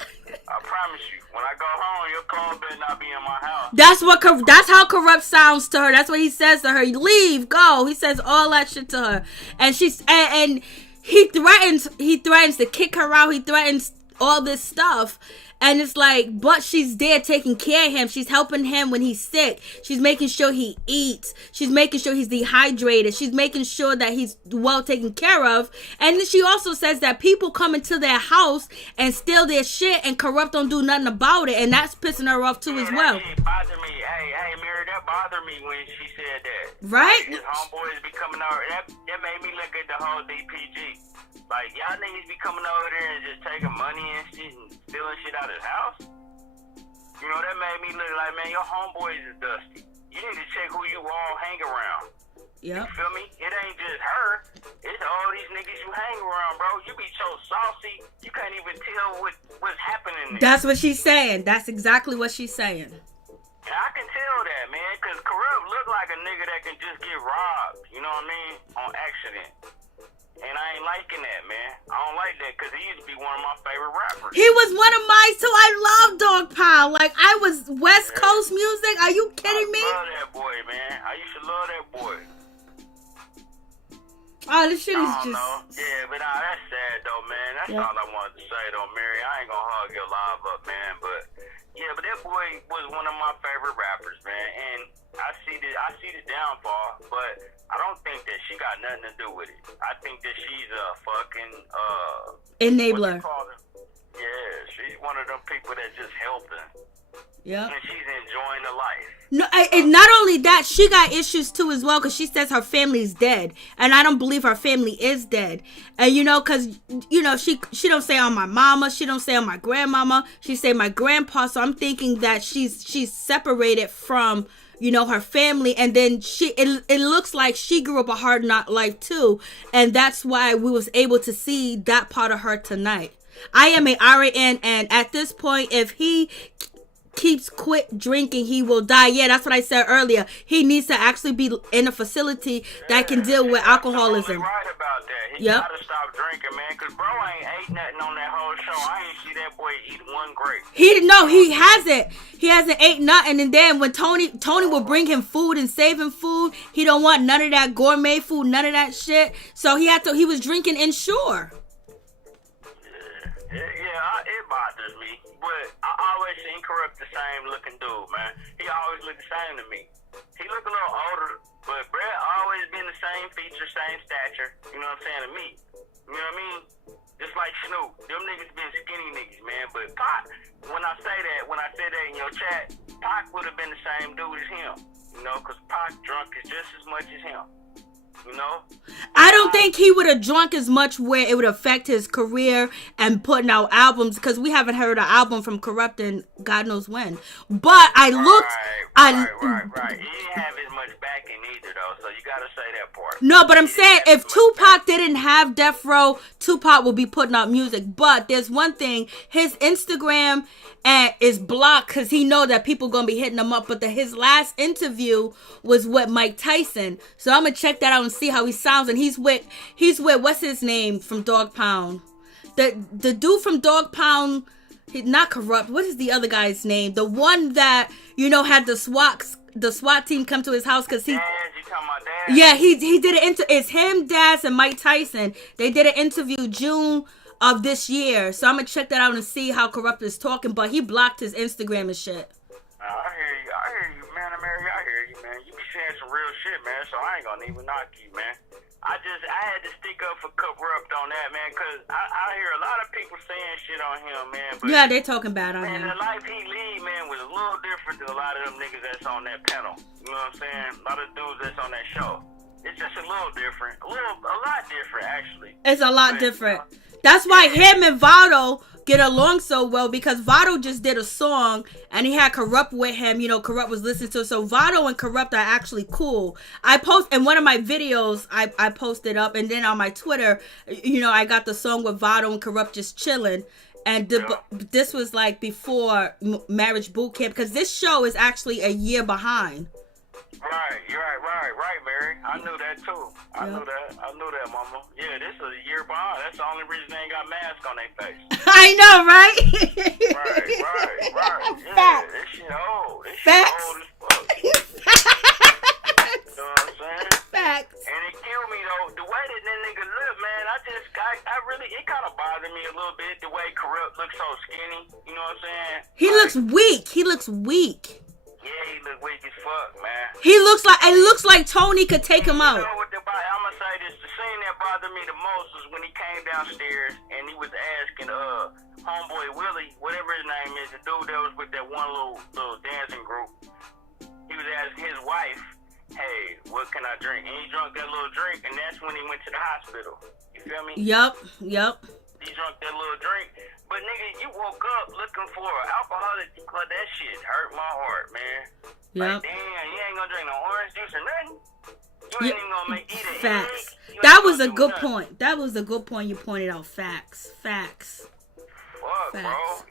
I promise you, when I go home, your clothes better not be in my house. That's how Kurupt sounds to her. That's what he says to her. Leave, go. He says all that shit to her, and and he threatens to kick her out. He threatens all this stuff. And it's like, but she's there taking care of him. She's helping him when he's sick. She's making sure he eats. She's making sure he's dehydrated. She's making sure that he's well taken care of. And then she also says that people come into their house and steal their shit and Kurupt don't do nothing about it. And that's pissing her off too as well. That shit bothered me. Hey, Mary, that bothered me when she said that. Right? Like, his homeboys be coming over. That made me look at the whole DPG. Like, y'all niggas be coming over there and just taking money and shit and stealing shit out of his house. You know, that made me look like, man, your homeboys is dusty. You need to check who you all hang around. Yep. You feel me? It ain't just her. It's all these niggas you hang around, bro. You be so saucy, you can't even tell what's happening there. That's what she's saying. That's exactly what she's saying. And I can tell that, man, because Kurupt look like a nigga that can just get robbed, you know what I mean, on accident. And I ain't liking that, man. I don't like that because he used to be one of my favorite rappers. He was one of mine too. I love Dog Pound. Like, I was West Coast music. Are you kidding me? I love that boy, man. I used to love that boy. Oh, this shit is just... Know. Yeah, but that's sad, though, man. That's all I wanted to say, though, Mary. I ain't gonna hug your live up, man. But, yeah, but that boy was one of my favorite rappers, man. And I see the downfall, but I don't think that she got nothing to do with it. I think that she's a fucking enabler. Yeah, she's one of them people that just helping. Yeah. And she's enjoying the life. No, and not only that, she got issues too as well because she says her family's dead, and I don't believe her family is dead. And you know, because you know, she don't say on my mama, she don't say on my grandmama, she say my grandpa. So I'm thinking that she's separated from, you know, her family, and then it looks like she grew up a hard knock life too, and that's why we was able to see that part of her tonight. I am a RN, and at this point, if he keeps quit drinking, he will die. Yeah, that's what I said earlier. He needs to actually be in a facility that can deal with alcoholism. Right about that. He gotta stop drinking, man, because bro ain't ate nothing on that whole show. I ain't see that boy eat one grape. He hasn't. He hasn't ate nothing. And then when Toni will bring him food and save him food, he don't want none of that gourmet food, none of that shit. So he was drinking Ensure. It bothers me. But I always seen Kurupt the same looking dude, man. He always looked the same to me. He look a little older, but Brett always been the same feature, same stature. You know what I'm saying, to me. You know what I mean? Just like Snoop. Them niggas been skinny niggas, man. But Pac, when I said that in your chat, Pac would have been the same dude as him. You know, because Pac drunk is just as much as him. You know? I don't think he would have drunk as much where it would affect his career and putting out albums, because we haven't heard an album from Kurupt in God knows when. But I looked... Right. He didn't have as much backing either, though, so you gotta say that part. No, but I'm saying if Tupac didn't have Death Row, Tupac would be putting out music. But there's one thing, his Instagram is blocked because he know that people gonna be hitting him up. But his last interview was with Mike Tyson, so I'm gonna check that out and see how he sounds. And he's with what's his name from Dog Pound, the dude from Dog Pound. He's not Kurupt. What is the other guy's name? The one that had the SWAT team come to his house because he. Daz, you talking about Daz? Yeah, he did an it's him, Daz, and Mike Tyson. They did an interview June of this year, so I'm gonna check that out and see how Kurupt is talking. But he blocked his Instagram and shit. I hear you, man. Mary, I hear you, man. You be saying some real shit, man. So I ain't gonna even knock you, man. I had to stick up for Kurupt on that, man, because I hear a lot of people saying shit on him, man. But, yeah, they talking bad on him. Man, the life he lead, man, was a little different than a lot of them niggas that's on that panel. You know what I'm saying? A lot of dudes that's on that show. It's just a little different. A lot different, actually. It's a lot different. That's why him and Vado get along so well, because Vado just did a song and he had Kurupt with him. Kurupt was listening to it. So Vado and Kurupt are actually cool. I post in one of my videos, I posted up, and then on my Twitter, I got the song with Vado and Kurupt just chilling. And this was like before Marriage Boot Camp, because this show is actually a year behind. Right, Mary. I knew that too. I knew that, mama. Yeah, this is a year behind. That's the only reason they ain't got masks on their face. I know, right? Right. Yeah, Facts. this shit old. This Facts. shit old as fuck. You know what I'm saying? Facts. And it killed me though. The way that nigga look, man, I really, it kind of bothered me a little bit. The way Kurupt looks so skinny. You know what I'm saying? He looks weak. Yeah, he look weak as fuck, man. It looks like Toni could take him out. I'm gonna say this, the scene that bothered me the most was when he came downstairs and he was asking homeboy Willie, whatever his name is, the dude that was with that one little dancing group. He was asking his wife, hey, what can I drink? And he drank that little drink, and that's when he went to the hospital. You feel me? Yup. He drank that little drink. But nigga, you woke up looking for alcoholic. That shit hurt my heart, man. Yep. Like, damn, you ain't gonna drink no orange juice or nothing. You ain't even gonna eat an Facts. egg. That was a good point. That was a good point you pointed out. Facts. Fuck, bro.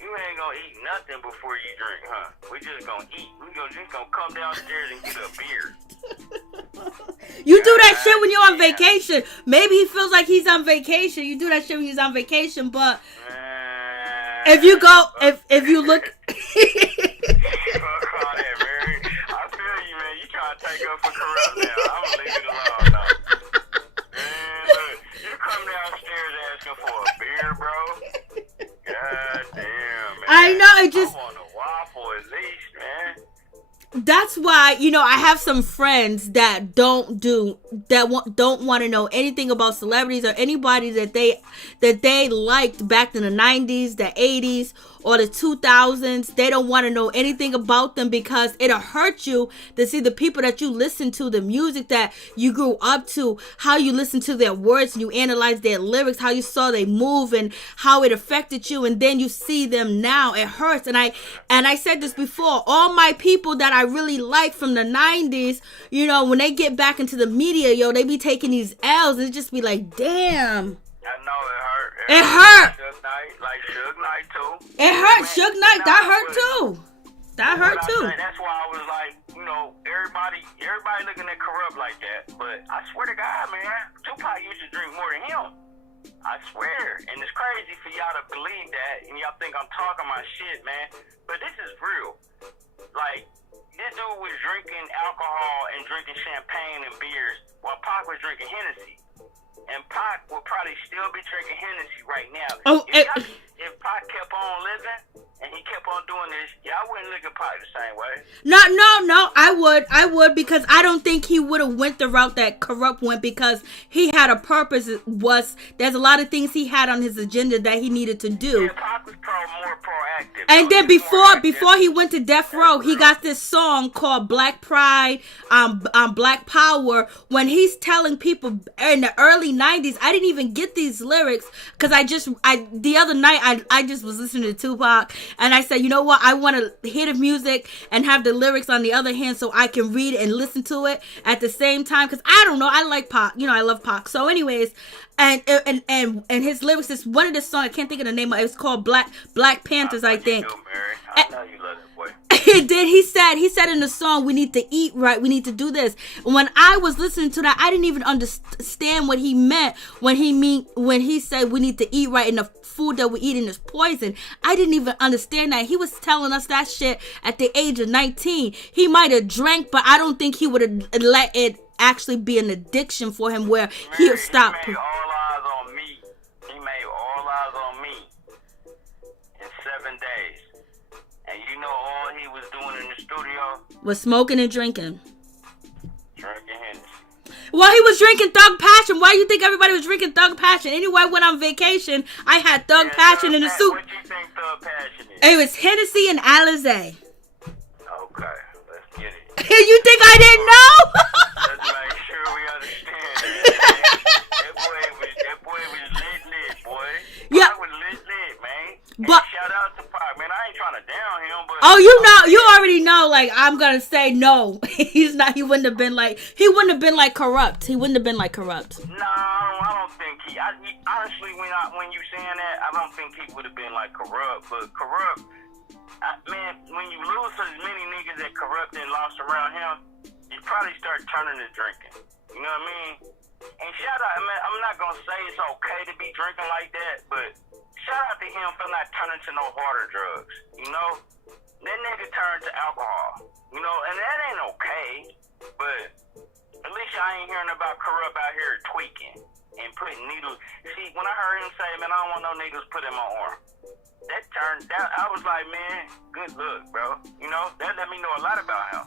You ain't gonna eat nothing before you drink, huh? We just gonna eat. We just gonna come downstairs and get a beer. You do that shit when you're on vacation. Maybe he feels like he's on vacation. You do that shit when he's on vacation, but if you go, if you look. Fuck all that, Mary. I feel you, man. You trying to take up for Kurupt now. I'm gonna leave it alone, though. Man, look, you come downstairs asking for a beer, bro. God damn, man. I know, it just. I want a waffle at least, man. That's why, I have some friends that don't want to know anything about celebrities or anybody that they liked back in the 90s, the 80s, or the 2000s. They don't want to know anything about them because it'll hurt you to see the people that you listen to, the music that you grew up to, how you listen to their words and you analyze their lyrics, how you saw they move and how it affected you, and then you see them now. It hurts. And I said this before, all my people that I really like from the 90s, when they get back into the media, they be taking these L's and it just be like, damn. I know it hurt. It hurt. Suge Knight too. It hurt. Suge Knight, that hurt too. That hurt too. That's why I was like, everybody looking at Kurupt like that. But I swear to God, man, Tupac used to drink more than him. I swear. And it's crazy for y'all to believe that, and y'all think I'm talking my shit, man. But this is real. Like, this dude was drinking alcohol and drinking champagne and beers while Pac was drinking Hennessy. and Pac would probably still be drinking Hennessy right now. Oh, If Pac kept on living and he kept on doing this, y'all wouldn't look at Pac the same way. No, I would because I don't think he would have went the route that Kurupt went because he had a purpose. There's a lot of things he had on his agenda that he needed to do. Yeah, Pac was more proactive. And then before he went to death row, he got this song called Black Pride, Black Power. When he's telling people in the early 90s, I didn't even get these lyrics because the other night I just was listening to Tupac and I said, you know what? I want to hear the music and have the lyrics on the other hand so I can read and listen to it at the same time because I don't know. I like Pac. You know, I love Pac. So anyways, and his lyrics is one of the songs. I can't think of the name of it. It's called Black Panthers, I think. I know you love that boy. Then he said in the song, we need to eat right, we need to do this. When I was listening to that, I didn't even understand what he meant when he said we need to eat right and the food that we're eating is poison. I didn't even understand that. He was telling us that shit at the age of 19. He might have drank, but I don't think he would have let it actually be an addiction for him where he'll stop. He made all eyes on me. He made all eyes on me in 7 days. And you know all he was doing in the studio? Was smoking and drinking. Drinking Hennessy. Well, he was drinking Thug Passion. Why do you think everybody was drinking Thug Passion? Anyway, when I'm on vacation, I had Thug Passion in the soup. What you think Thug Passion is? It was Hennessy and Alizé. Okay, let's get it. You think I didn't know? Let's make sure we understand. That boy was lit, boy. Yeah. Pac was lit, man. But shout out to Pac, man. I ain't trying to down him, but you already know. Like I'm gonna say no. He's not. He wouldn't have been like Kurupt. He wouldn't have been like Kurupt. No, I don't think he. Honestly, when you saying that, I don't think he would have been like Kurupt. But Kurupt, man, when you lose as many niggas that Kurupt and lost around him, you probably start turning to drinking. You know what I mean? And shout out, man. I'm not gonna say it's okay to be drinking like that, but shout out to him for not turning to no harder drugs. You know, that nigga turned to alcohol. You know, and that ain't okay. But at least I ain't hearing about Kurupt out here tweaking and putting needles. See, when I heard him say, man, I don't want no needles put in my arm. I was like, man, good look, bro. You know, that let me know a lot about him.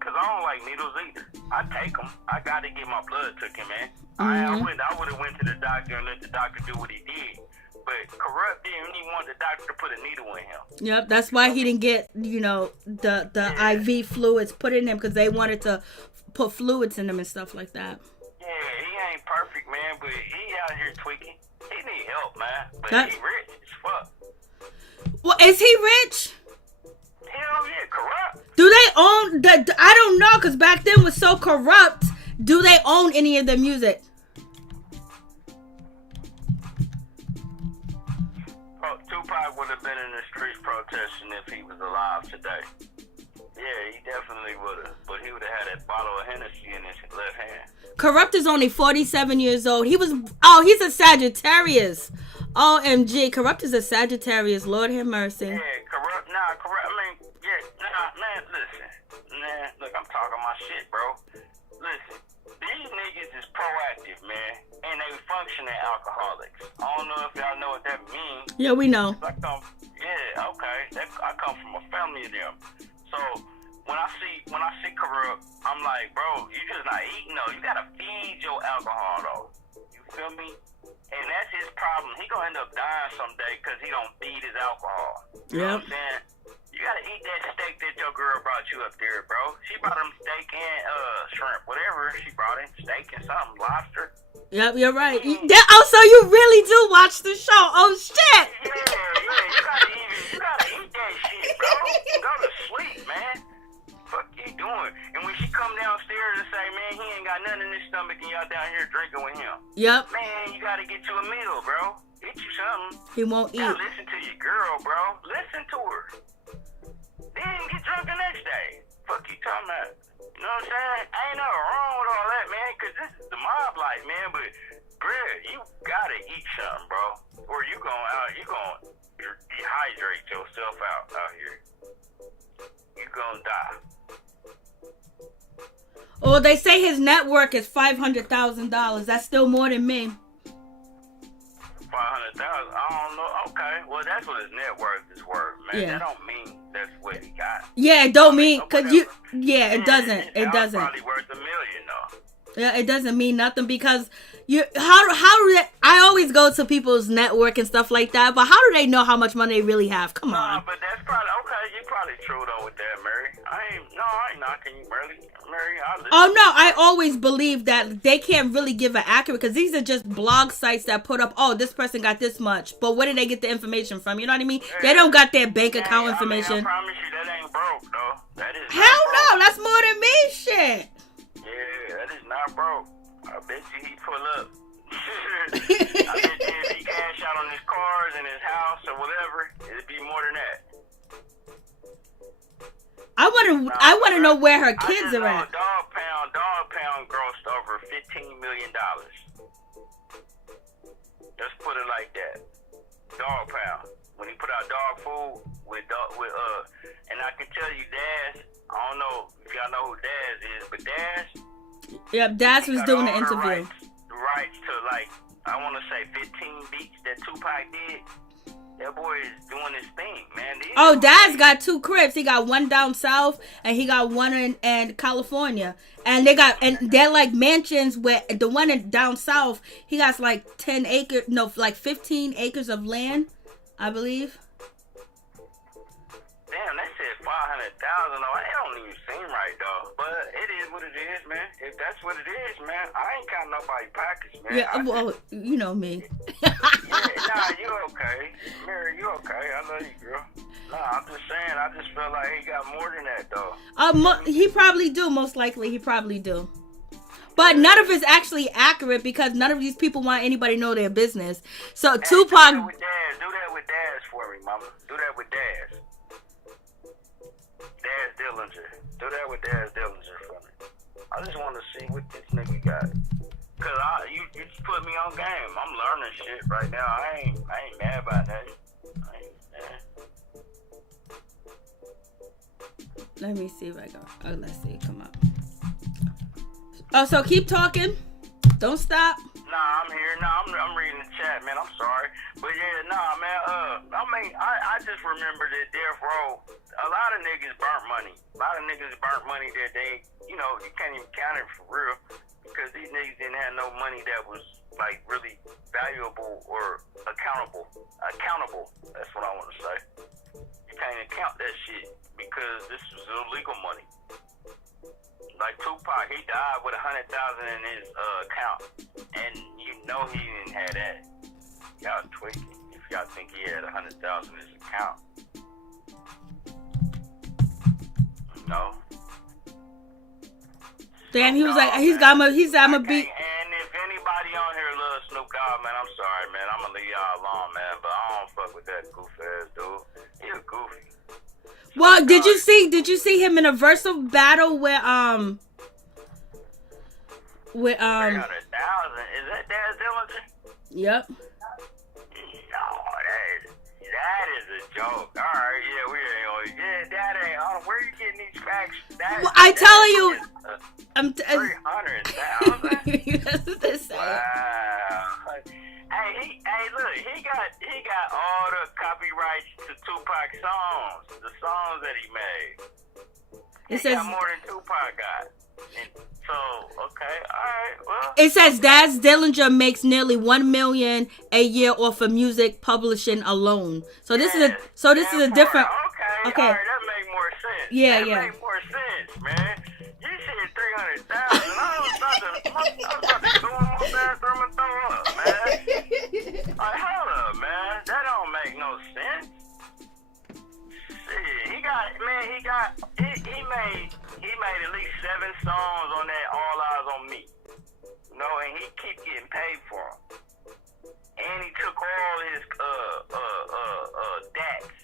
Cause I don't like needles either. I take them. I gotta get my blood taken, man. I would have went to the doctor and let the doctor do what he did. But Kurupt didn't even want the doctor to put a needle in him. Yep, that's why he didn't get, the IV fluids put in him because they wanted to put fluids in them and stuff like that. Yeah, he ain't perfect, man, but he out here tweaking. He need help, man. But he rich as fuck. Well, is he rich? Hell yeah, Kurupt. Do they own I don't know, because back then was so corrupt. Do they own any of the music? Tupac would have been in the streets protesting if he was alive today. Yeah, he definitely would have. But he would have had that bottle of Hennessy in his left hand. Kurupt is only 47 years old. He's a Sagittarius. OMG, Kurupt is a Sagittarius. Lord have mercy. Yeah, Kurupt, man, listen. Nah, look, I'm talking my shit, bro. Listen, these niggas is proactive, man, and they functioning alcoholics. I don't know if y'all know what that means. Yeah, we know. I come from a family of them. So when I see Kurupt, I'm like, bro, you just not eating though. You gotta feed your alcohol though. You feel me? And that's his problem. He gonna end up dying someday because he don't feed his alcohol. You know what I'm saying? You gotta eat that steak that your girl brought you up there, bro. She brought him steak and shrimp, whatever she brought him, steak and something, lobster. Yep, you're right. So you really do watch the show. Oh shit! Yeah, you gotta eat that shit, bro. Go to sleep, man. Fuck you doing? And when she come downstairs and say, man, he ain't got nothing in his stomach and y'all down here drinking with him. Yep. Man, you gotta get you a meal, bro. Get you something. He won't eat. Listen to your girl, bro. Listen to her. Then get drunk the next day. Fuck you talking about? You know what I'm saying? Ain't nothing wrong with all that, man, because this is the mob life, man. But, bruh, you gotta eat something, bro. Or you gonna dehydrate yourself out here. You gonna die. Or Well, they say his net worth is $500,000. That's still more than me. 500,000. I don't know. Okay, well that's what his net worth is worth, man. Yeah. That don't mean that's what he got. Yeah, it don't mean cause you. Yeah, it doesn't. It That's doesn't. probably worth $1 million though. Yeah, it doesn't mean nothing because how do they, I always go to people's network and stuff like that, but how do they know how much money they really have? Come on. But that's probably okay. You probably true though with that, Mary. I ain't knocking you, Mary. I listen. Oh no, I always believe that they can't really give an accurate because these are just blog sites that put up, oh, this person got this much, but where did they get the information from? You know what I mean? Yeah. They don't got their bank account information. I promise you that ain't broke though. That is Hell not broke. no, that's more than me, shit. Yeah, that is not broke. I bet you he pull up. I bet you if he cash out on his cars and his house or whatever, it'd be more than that. I wanna know where her kids are at. Dog pound grossed over $15 million. Let's put it like that. Dog pound. When he put out dog food and I can tell you Daz, I don't know if y'all know who Daz is, but Daz. Yep, Daz was doing the interview. Rights to like, I want to say 15 beats that Tupac did. That boy is doing his thing, man. Oh, Daz got 2 cribs. He got one down south and he got one in California. And they're like mansions where the one down south, he got like 15 acres of land, I believe. Damn, that said 500,000. That don't even seem right though. But it is what it is, man. If that's what it is, man, I ain't counting nobody's pockets, man. Yeah, well, you know me. You okay. Mary, you okay. I love you, girl. Nah, I'm just saying, I just feel like he got more than that, though. He probably do, most likely. He probably do. But none of it's actually accurate because none of these people want anybody to know their business. So hey, Tupac... Do that with Daz for me, mama. Do that with Daz. Daz Dillinger. Do that with Daz Dillinger for me. I just want to see what this nigga got. Cause you just put me on game. I'm learning shit right now. I ain't mad about that. I ain't mad. Let me see if I go. Oh, let's see. Come on. Oh, so keep talking. Don't stop. Nah, I'm here. Nah, I'm reading the chat, man. I'm sorry, but yeah, nah, man. I just remember that Death Row. A lot of niggas burnt money. A lot of niggas burnt money that they, you can't even count it for real. Because these niggas didn't have no money that was like really valuable or accountable. That's what I want to say. You can't account that shit because this was illegal money. Like Tupac, he died with 100,000 in his account, and he didn't have that. Y'all tweaking if y'all think he had 100,000 in his account. No. Damn, he was like, I'm a beat. And if anybody on here loves Snoop Dogg, man, I'm sorry, man. I'm gonna leave y'all alone, man. But I don't fuck with that goof ass dude. He a goofy. Well, did you see him in a versal battle with 300,000? Is that Daz Dillinger? Yep. No, that is a joke. All right, yeah, we ain't. Yeah, that ain't. Where you getting these facts? Well, I tell you, I'm 300,000. That's what they say. Wow. Hey, look, he got all the copyrights to Tupac songs, the songs that he made. He got more than Tupac got. And so, okay, all right, well. It says Daz Dillinger makes nearly $1 million a year off of music publishing alone. So this is a different. Okay. All right, that make more sense. Yeah. Make more sense, man. You said 300,000. I was about to go in my bathroom and throw up, man. Like, hold up, man. That don't make no sense. Shit, he made at least 7 songs on that All Eyes on Me. And he keep getting paid for them. And he took all his dats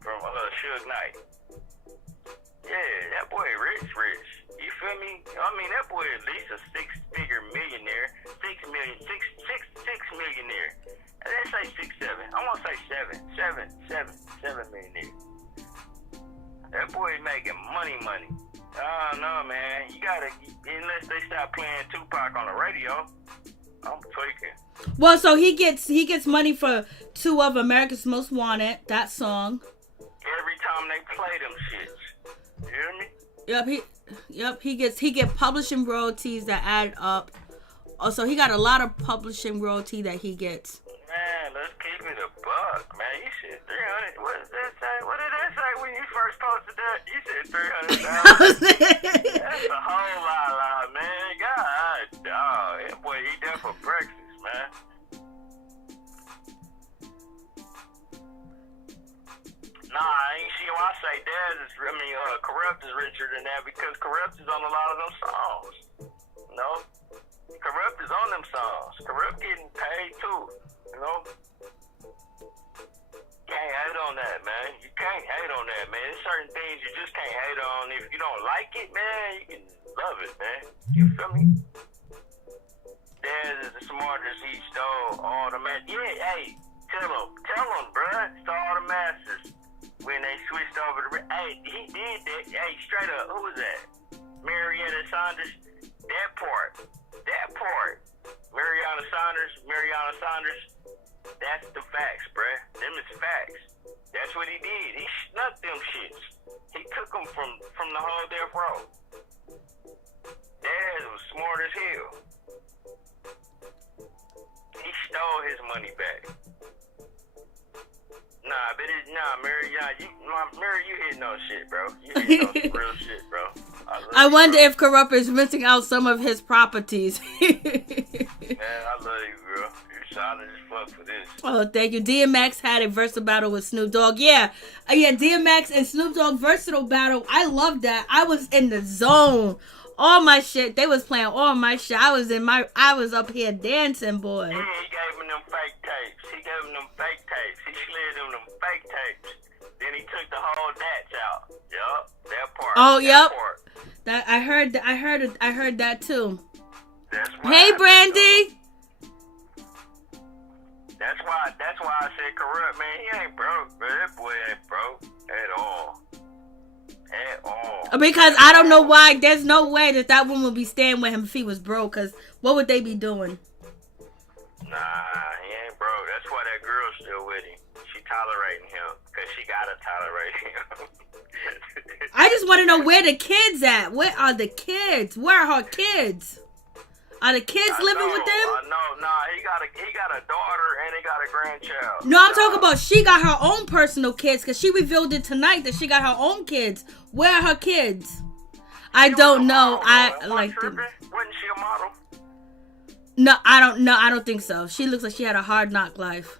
from Suge Knight. Yeah, that boy rich. You feel me? I mean, that boy at least a 6-figure millionaire. 6 millionaire. Let's say 6, 7. I want to say 7 millionaire. That boy making money. I don't know, man. You gotta, unless they stop playing Tupac on the radio, I'm tweaking. Well, so he gets money for 2 of America's Most Wanted, that song. Every time they play them shits. You hear me? He get publishing royalties that add up. Also, he got a lot of publishing royalty that he gets. Man, let's keep it a buck, man. You said 300. What did that say? What did that say when you first posted that? You said 300,000. That's a whole lot, man. God, dog. That boy eat that for breakfast, man. Nah, I ain't see why I say Kurupt is richer than that because Kurupt is on a lot of them songs. You know? Kurupt is on them songs. Kurupt getting paid too. You know? Can't hate on that, man. You can't hate on that, man. There's certain things you just can't hate on. If you don't like it, man, you can love it, man. You feel me? Dad is the smartest. He stole all the masters. Yeah, hey, tell him, bruh. Stole all the masters. When they switched over to... Hey, he did that. Hey, straight up, who was that? Maryjanetv. That part. Maryjanetv, that's the facts, bruh. Them is facts. That's what he did. He snuck them shits. He took them from the whole death row. Dad was smart as hell. He stole his money back. Mary, you hitting on shit, bro. You hitting on some real shit, bro. I wonder if Kurupt is renting out some of his properties. Man, I love you, girl. You're solid as fuck for this. Oh, thank you. DMX had a versatile battle with Snoop Dogg. Yeah, DMX and Snoop Dogg versatile battle. I love that. I was in the zone. All my shit. They was playing all my shit. I was up here dancing, boy. Yeah, he gave him them fake tapes. He slid him them fake tapes. Then he took the whole dats out. Yup, that part. Oh, yep. Part. That I heard that too. That's why. Hey, Brandy. That's why I said Kurupt, man. He ain't broke, but that boy ain't broke at all. At all. Because I don't know why. There's no way that woman would be staying with him if he was broke. Because what would they be doing? Nah, he ain't broke. That's why that girl's still with him. She tolerating him because she gotta tolerate him. I just want to know where the kids at. Where are the kids? Where are her kids? Are the kids living with them? Nah, he got a daughter and he got a grandchild. No, I'm talking about she got her own personal kids because she revealed it tonight that she got her own kids. Where are her kids? I don't know. I like them. Wasn't she a model? No, I don't think so. She looks like she had a hard knock life.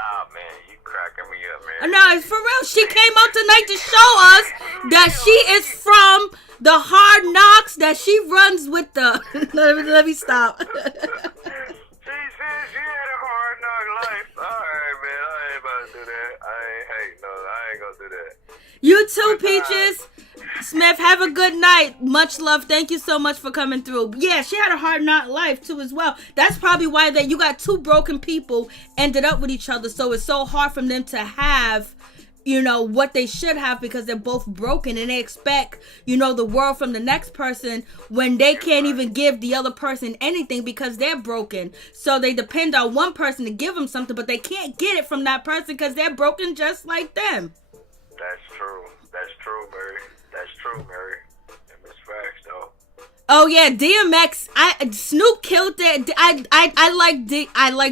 Oh man, you cracking me up, man. No, for real. She came out tonight to show us that she is from the Hard Knocks, that she runs with the... let me stop. She said she had a hard knock life. Alright, man. I ain't about to do that. I ain't gonna do that. You too, Peaches. Smith, have a good night. Much love. Thank you so much for coming through. Yeah, she had a hard knock life too as well. That's probably why that you got 2 broken people ended up with each other. So it's so hard for them to have, what they should have because they're both broken and they expect, the world from the next person when they can't even give the other person anything because they're broken. So they depend on one person to give them something, but they can't get it from that person because they're broken just like them. That's true, Mary. That's true, Mary. It's facts, though. Oh yeah, DMX. Snoop killed it. I like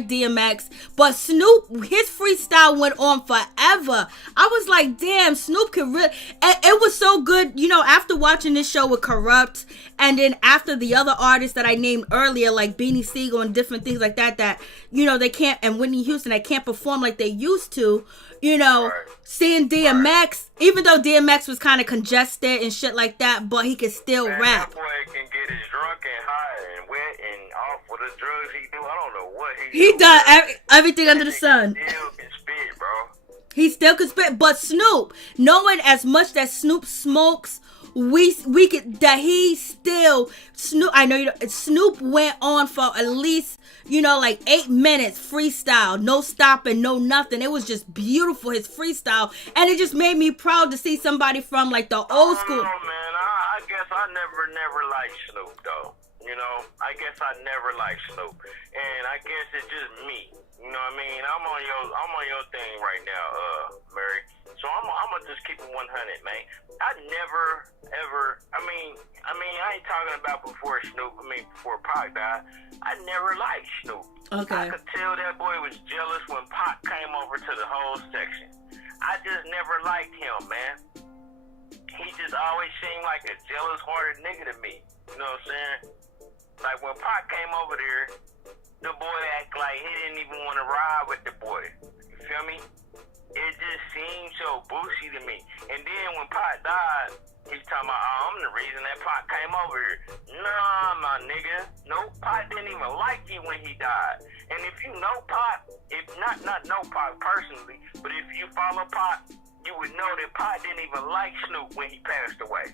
DMX, but Snoop, his freestyle went on forever. I was like, damn, Snoop could really. It was so good, After watching this show with Kurupt, and then after the other artists that I named earlier, like Beanie Siegel and different things like that, they can't, and Whitney Houston, that can't perform like they used to. Right. Seeing DMX, even though DMX was kind of congested and shit like that, but he could still rap. That boy can get his drunk and high and wet and off with the drugs he do. I don't know what he does everything under the sun. He still can spit, bro. He still can spit, but Snoop, knowing as much that Snoop smokes, we could that he still Snoop. I know Snoop went on for at least 8 minutes freestyle, no stopping, no nothing. It was just beautiful, his freestyle, and it just made me proud to see somebody from like the old school. Man, I I never liked Snoop though. You know, I guess I never liked Snoop, and I guess it's just me. You know what I mean? I'm on your thing right now, Mary. So I'm gonna just keep it 100, man. I never ever. I mean, I ain't talking about before Snoop. I mean, before Pac died. I never liked Snoop. Okay. I could tell that boy was jealous when Pac came over to the whole section. I just never liked him, man. He just always seemed like a jealous-hearted nigga to me. You know what I'm saying? Like when Pac came over there, the boy act like he didn't even want to ride with the boy. You feel me? It just seemed so booshy to me. And then when Pac died, he's talking about, oh, I'm the reason that Pac came over here. Nah, my nigga. No, Pac didn't even like you when he died. And if you know Pac, if not know Pac personally, but if you follow Pac, you would know that Pac didn't even like Snoop when he passed away.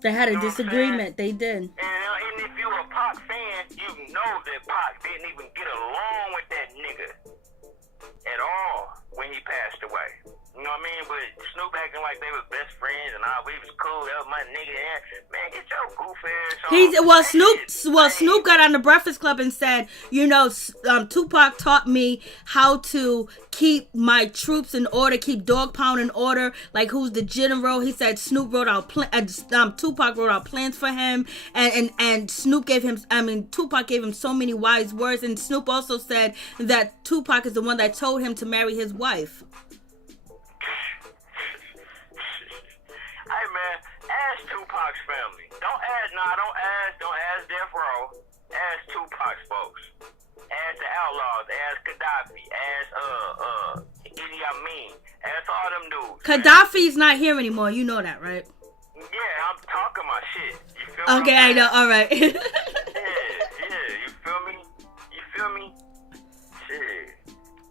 They had a You know disagreement. They did. And if you're a Pac fan, you know that Pac didn't even get along with that nigga at all when he passed away. You know what I mean? But Snoop acting like they was best friends and all, we was cool. That was my nigga. Man, get your goof ass on. Snoop got on the Breakfast Club and said, you know, Tupac taught me how to keep my troops in order, keep dog pound in order. Like, who's the general? He said Tupac wrote out plans for him, and Tupac gave him so many wise words. And Snoop also said that Tupac is the one that told him to marry his wife. Hey man, ask Tupac's family. Don't ask Death Row. Ask Tupac's folks. Ask the Outlaws. Ask Gaddafi. Ask Idi Amin. Ask all them dudes. Gaddafi's not here anymore. You know that, right? Yeah, I'm talking my shit. You feel me? Okay, I know. All right. Yeah. You feel me? Shit.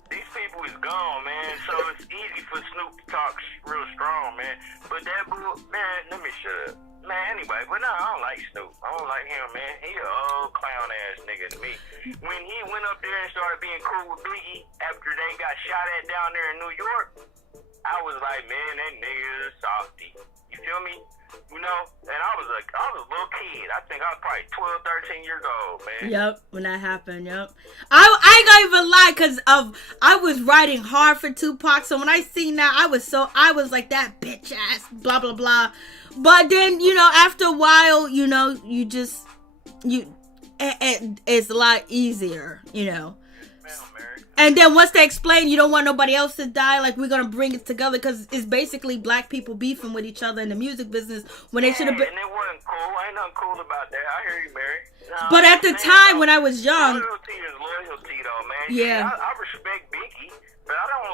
These people is gone, man. So it's easy for Snoop to talk real strong, man. But that boy, man, let me shut up. Man, anyway, but no, I don't like Snoop. I don't like him, man. He a old clown ass nigga to me. When he went up there and started being cool with Biggie after they got shot at down there in New York, I was like, man, that nigga is softy. You feel me? You know? And I was a little kid. I think I was probably 12, 13 years old, man. Yep, when that happened, yep. I ain't gonna even lie, because I was riding hard for Tupac, so when I seen that, I was like, that bitch ass, blah, blah, blah. But then, you know, after a while, you know, it's a lot easier, you know. And then once they explain you don't want nobody else to die, like, we're going to bring it together, because it's basically black people beefing with each other in the music business when they should have been. And it wasn't cool. Ain't nothing cool about that. I hear you, Mary. No, but at the time when I was young. Loyalty is loyalty, though, man. Yeah. See, I respect Biggie, but I don't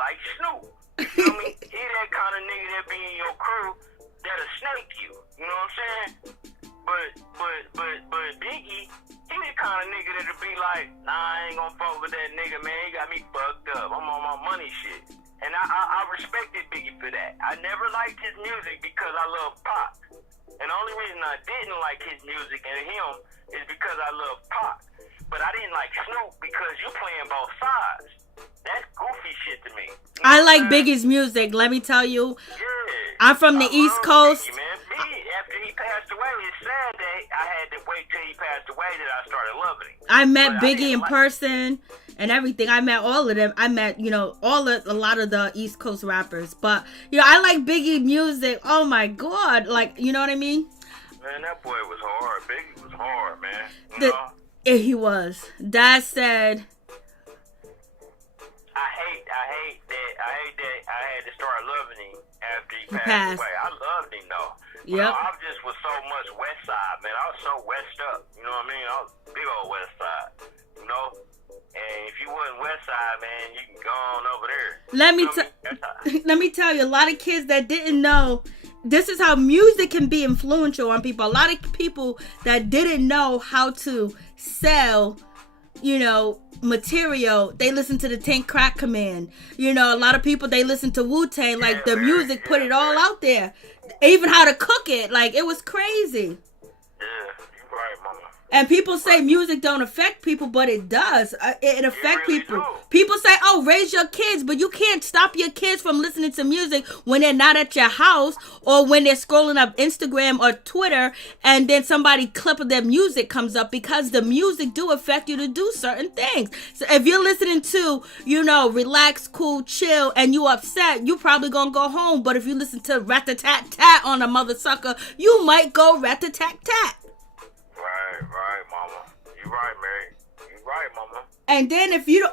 like Snoop. You feel me? He that kind of nigga that be in your crew that'll snake you. You know what I'm saying? But Biggie, he the kind of nigga that'll be like, nah, I ain't gonna fuck with that nigga, man. He got me fucked up. I'm on my money shit. And I respected Biggie for that. I never liked his music because I love Pac. And the only reason I didn't like his music and him is because I love Pac. But I didn't like Snoop because you playing both sides. That's goofy shit to me. You know I like Biggie's music, let me tell you. Yeah. I'm from the East Coast. Biggie, man. Biggie, after he passed away, it's sad that I had to wait till he passed away that I started loving him. I met Biggie in person and everything. I met all of them. I met, you know, a lot of the East Coast rappers. But, you know, I like Biggie music. Oh my God. Like, you know what I mean? Man, that boy was hard. Biggie was hard, man. You know? Yeah, he was. Dad said, I hate that I had to start loving him after he passed away. I loved him though. Yep. I just was so much West Side, man. I was so West up. You know what I mean? I was big old West Side. You know? And if you wasn't West Side, man, you can go on over there. Let me tell you, a lot of kids that didn't know, this is how music can be influential on people. A lot of people that didn't know how to sell, you know, material, they listen to the 10 Crack Command. You know, a lot of people, they listen to Wu-Tang, like the music put it all out there. Even how to cook it, like it was crazy. Yeah, you're right, mama. And people say music don't affect people, but it does. It affects really people. do. People say, oh, raise your kids, but you can't stop your kids from listening to music when they're not at your house or when they're scrolling up Instagram or Twitter and then somebody clip of their music comes up, because the music do affect you to do certain things. So if you're listening to, relax, cool, chill, and you upset, you probably gonna go home. But if you listen to rat-a-tat-tat on a mother sucker, you might go rat-a-tat-tat. Right, mama. You right, Mary. You right, mama. And then if you're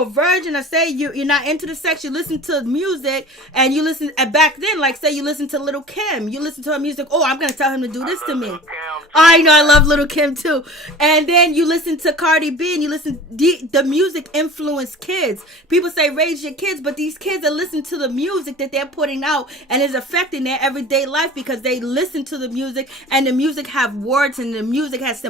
a virgin, or say you're not into the sex, you listen to music, and you listen, and back then, like say you listen to Lil' Kim, you listen to her music, oh, I'm going to tell him to do this to me. I know, I love Lil' Kim too. And then you listen to Cardi B, and you listen, the music influence kids. People say raise your kids, but these kids are listening to the music that they're putting out, and it's affecting their everyday life because they listen to the music, and the music have words, and the music has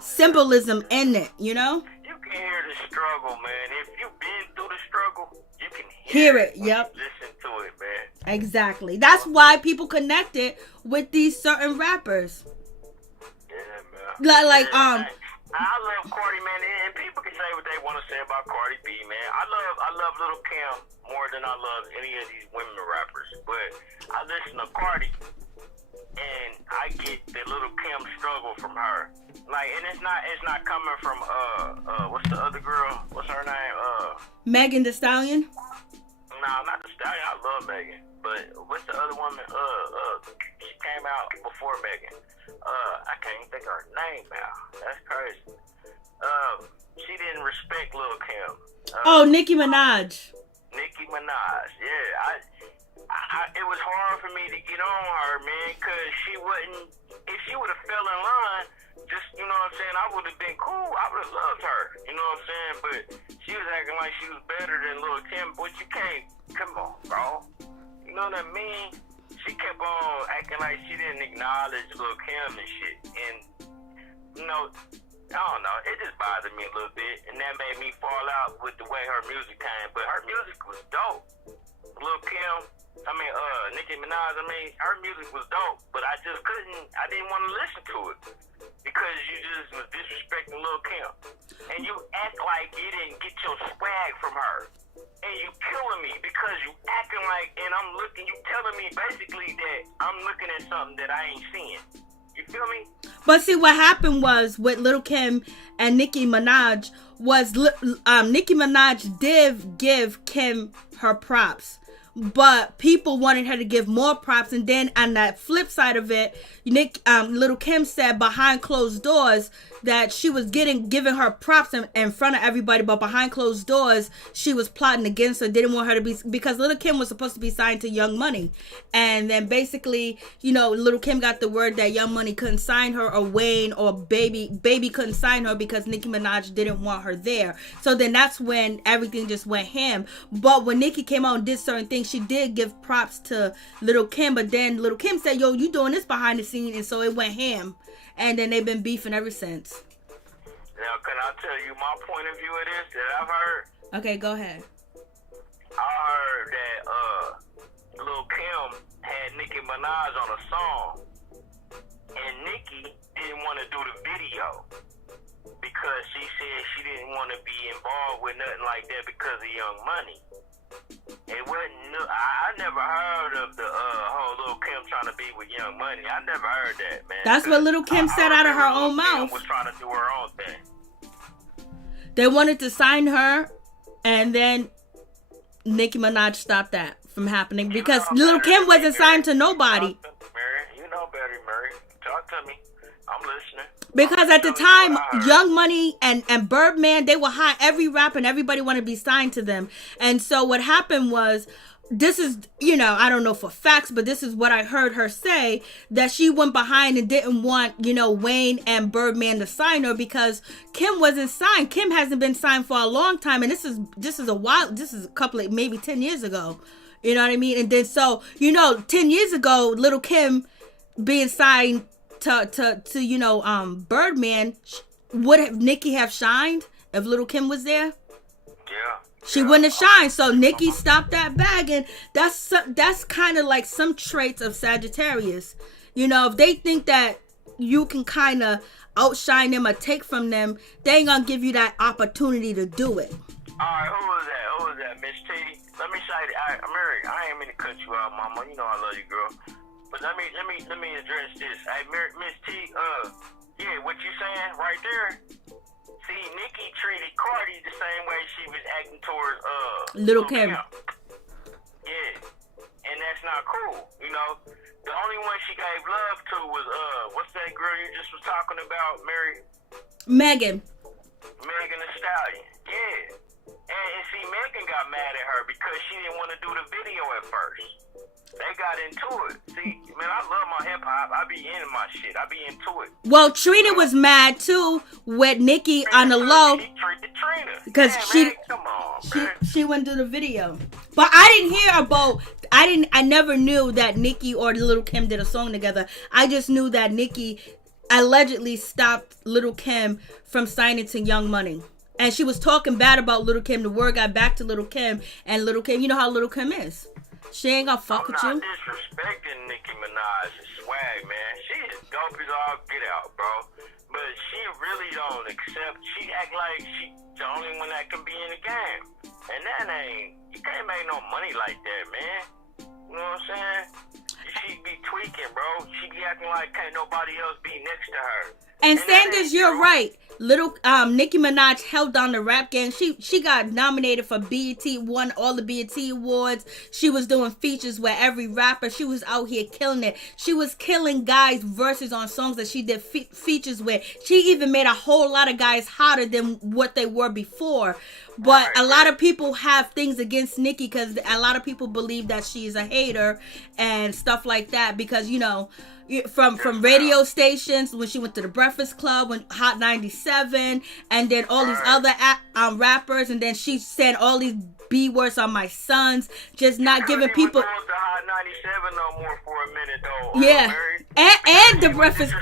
symbolism in it, You can hear the struggle, man. If you've been through the struggle, you can hear it. Yep. Listen to it, man. Exactly. That's why people connect it with these certain rappers. Yeah, man. Like I love Cardi, man, and people can say what they want to say about Cardi B, man. I love Lil' Kim more than I love any of these women rappers, but I listen to Cardi, and I get the Lil' Kim struggle from her. Like, and it's not coming from what's the other girl? What's her name? Megan Thee Stallion. No, not the Stallion. I love Megan, but what's the other woman? She came out before Megan. I can't even think of her name now. That's crazy. She didn't respect Lil' Kim. Nicki Minaj. Nicki Minaj. Yeah, it was hard for me to get on her, man, because she wouldn't. If she would have fell in line, just, you know what I'm saying, I would have been cool. I would have loved her. You know what I'm saying? But she was acting like she was better than Lil' Kim. But you can't. Come on, bro. You know what I mean? She kept on acting like she didn't acknowledge Lil' Kim and shit. And, I don't know. It just bothered me a little bit. And that made me fall out with the way her music came. But her music was dope. Lil' Kim, Nicki Minaj, her music was dope. But I didn't want to listen to it. Because you just was disrespecting Lil' Kim. And you act like you didn't get your swag from her. And you killing me because you acting like, and you telling me basically that I'm looking at something that I ain't seeing. You feel me? But see, what happened was with Lil' Kim and Nicki Minaj was Nicki Minaj did give Kim her props. But people wanted her to give more props, and then on the flip side of it, Lil' Kim said behind closed doors that she was giving her props in front of everybody, but behind closed doors she was plotting against her. Didn't want her to be, because Lil' Kim was supposed to be signed to Young Money, and then basically, Lil' Kim got the word that Young Money couldn't sign her, or Wayne or Baby couldn't sign her because Nicki Minaj didn't want her there. So then that's when everything just went ham. But when Nicki came out and did certain things, she did give props to Lil' Kim, but then Lil' Kim said, yo, you doing this behind the scene, and so it went ham. And then they've been beefing ever since. Now, can I tell you my point of view of this that I've heard? Okay, go ahead. I heard that Lil' Kim had Nicki Minaj on a song, and Nicki didn't want to do the video because she said she didn't want to be involved with nothing like that because of Young Money. It wasn't. I never heard of the whole Lil' Kim trying to be with Young Money. I never heard that, man. That's what Lil' Kim said out of her own mouth. Was trying to do her own thing. They wanted to sign her, and then Nicki Minaj stopped that from happening because Lil' Kim wasn't signed to nobody. Mary, you know better, Mary. Talk to me. I'm listening. Because at the time, Young Money and Birdman, they were high. Every rapper and everybody wanted to be signed to them. And so what happened was, this is, I don't know for facts, but this is what I heard her say, that she went behind and didn't want, Wayne and Birdman to sign her because Kim wasn't signed. Kim hasn't been signed for a long time. And this is a couple of, maybe 10 years ago. You know what I mean? And then so, 10 years ago, Lil' Kim being signed to Birdman, would have Nicki have shined if Lil' Kim was there? Yeah. She wouldn't have shined. So Nicki stopped that bag, and that's kind of like some traits of Sagittarius. If they think that you can kind of outshine them or take from them, they ain't gonna give you that opportunity to do it. Alright, who was that? Miss T? Let me say that. Mary, I ain't mean to cut you out, mama. You know I love you, girl. But let me address this. Hey, Miss T, yeah, what you saying right there? See, Nikki treated Cardi the same way she was acting towards Little Kim. Yeah. And that's not cool, you know. The only one she gave love to was what's that girl you just was talking about, Mary? Megan Thee Stallion. Yeah. And see, Megan got mad at her because she didn't want to do the video at first. They got into it. See, man, I love my hip hop. I be into my shit. I be into it. Well, Trina was mad too with Nikki on the low. She treated Trina because come on, she went to the video. But I didn't hear about. I never knew that Nikki or Little Kim did a song together. I just knew that Nikki allegedly stopped Little Kim from signing to Young Money. And she was talking bad about Little Kim. The word got back to Little Kim. And Little Kim, you know how Little Kim is. She ain't gonna fuck with you. I'm not disrespecting Nicki Minaj's swag, man. She is dope as all get out, bro. But she really don't accept. She act like she the only one that can be in the game. And that ain't. You can't make no money like that, man. You know what I'm saying? She be tweaking, bro. She be acting like can't nobody else be next to her. And Sanders, you're right. Little Nicki Minaj held down the rap game. She got nominated for BET, won all the BET awards. She was doing features with every rapper. She was out here killing it. She was killing guys' verses on songs that she did features with. She even made a whole lot of guys hotter than what they were before. But a lot of people have things against Nicki because a lot of people believe that she's a hater and stuff like that because, you know, from radio stations when she went to the Breakfast Club, when Hot 97, and then all these other rappers, and then she said all these B words on my sons, just not giving people. The Hot 97 no more for a minute though. Yeah, and the Breakfast.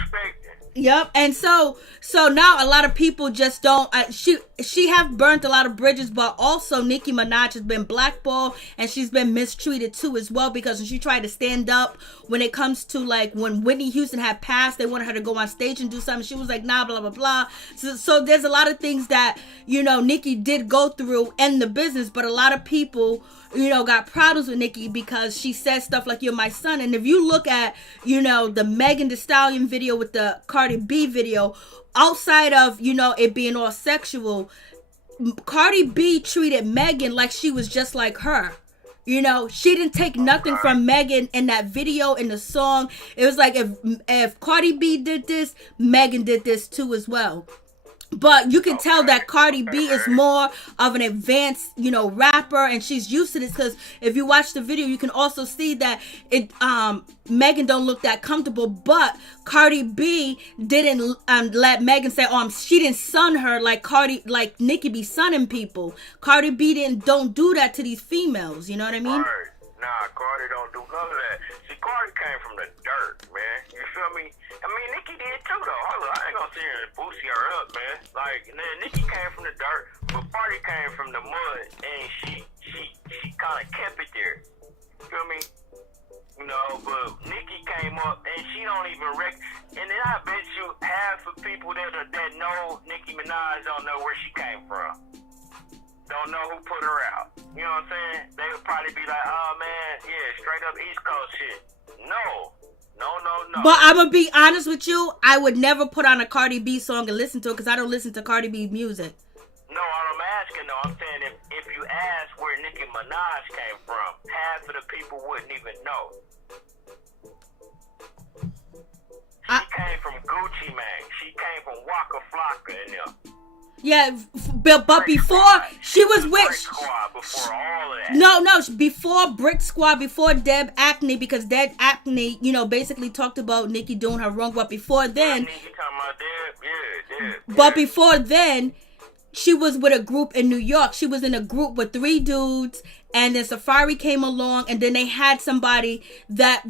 Yep, and so now a lot of people just don't. She have burnt a lot of bridges, but also Nicki Minaj has been blackballed and she's been mistreated too as well because when she tried to stand up when it comes to like when Whitney Houston had passed, they wanted her to go on stage and do something. She was like, nah, blah blah blah. So there's a lot of things that Nicki did go through in the business, but a lot of people got problems with Nicki because she says stuff like "you're my son." And if you look at the Megan Thee Stallion video with the Cardi B video, outside of it being all sexual, Cardi B treated Megan like she was just like her. She didn't take nothing from Megan in that video, in the song. It was like if Cardi B did this, Megan did this too as well. But you can tell that Cardi B is more of an advanced, rapper, and she's used to this because if you watch the video, you can also see that Megan don't look that comfortable. But Cardi B didn't let Megan say, she didn't son her like Nicki be sonning people. Cardi B don't do that to these females. You know what I mean? Nah, Cardi don't do none of that. See, Cardi came from the dirt, man. You feel me? I mean, Nicki did too, though. Hold on, I ain't gonna sit here and boost her up, man. Like, Nicki came from the dirt, but Cardi came from the mud, and she kind of kept it there. You feel me? But Nicki came up, and she don't even and then I bet you half of people that know Nicki Minaj don't know where she came from. Don't know who put her out. You know what I'm saying? They would probably be like, oh man, yeah, straight up East Coast shit. No. But I'm going to be honest with you. I would never put on a Cardi B song and listen to it because I don't listen to Cardi B music. No, I'm asking though. I'm saying if you ask where Nicki Minaj came from, half of the people wouldn't even know. She came from Gucci Mane. She came from Waka Flocka and them. Yeah, but before she was with Brick Squad, before all of that. No, before Brick Squad, before Deb Acne, because Deb Acne, basically talked about Nicki doing her wrong. But before then, But before then, she was with a group in New York. She was in a group with 3 dudes, and then Safari came along, and then they had somebody that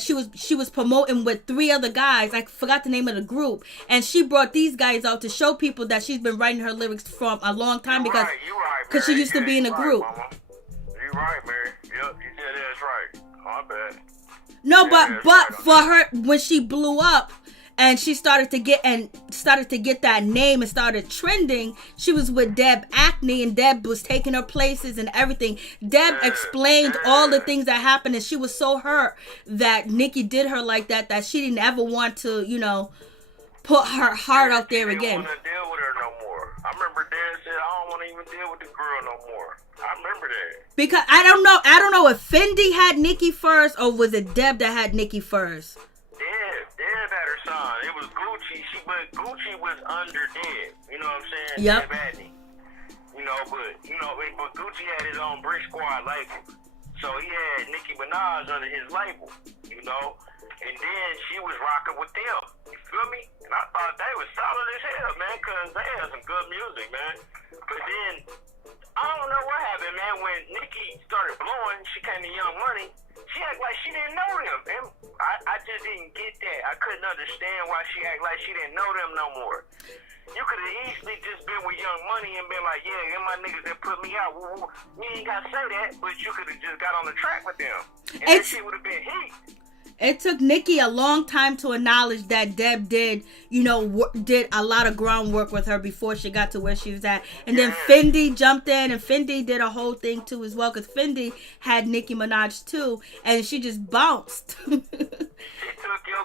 she was promoting with 3 other guys. I forgot the name of the group, and she brought these guys out to show people that she's been writing her lyrics from a long time because she used to be in a group. You right, Mary. Yep, you said that's right. My bad. No, but for her, when she blew up, and she started to get that name and started trending. She was with Deb Acne, and Deb was taking her places and everything. Deb explained all the things that happened, and she was so hurt that Nikki did her like that she didn't ever want to, put her heart out there again. I didn't want to deal with her no more. I remember Dad said, I don't want to even deal with the girl no more. I remember that. Because I don't know if Fendi had Nikki first, or was it Deb that had Nikki first? Deb had her son. It was Gucci. But Gucci was under Deb. You know what I'm saying? Yep. Deb had me. But Gucci had his own Brick Squad label. So he had Nicki Minaj under his label, and then she was rocking with them. You feel me? And I thought they was solid as hell, man, because they had some good music, man. But then, I don't know what happened, man. When Nicki started blowing, she came to Young Money. She acted like she didn't know them. And I just didn't get that. I couldn't understand why she acted like she didn't know them no more. You could have easily just been with Young Money and been like, yeah, them my niggas that put me out. You ain't got to say that, but you could have just got on the track with them. And that shit would have been heat. It took Nikki a long time to acknowledge that Deb did a lot of groundwork with her before she got to where she was at. And then Fendi jumped in, and Fendi did a whole thing too as well, because Fendi had Nicki Minaj too, and she just bounced. She took your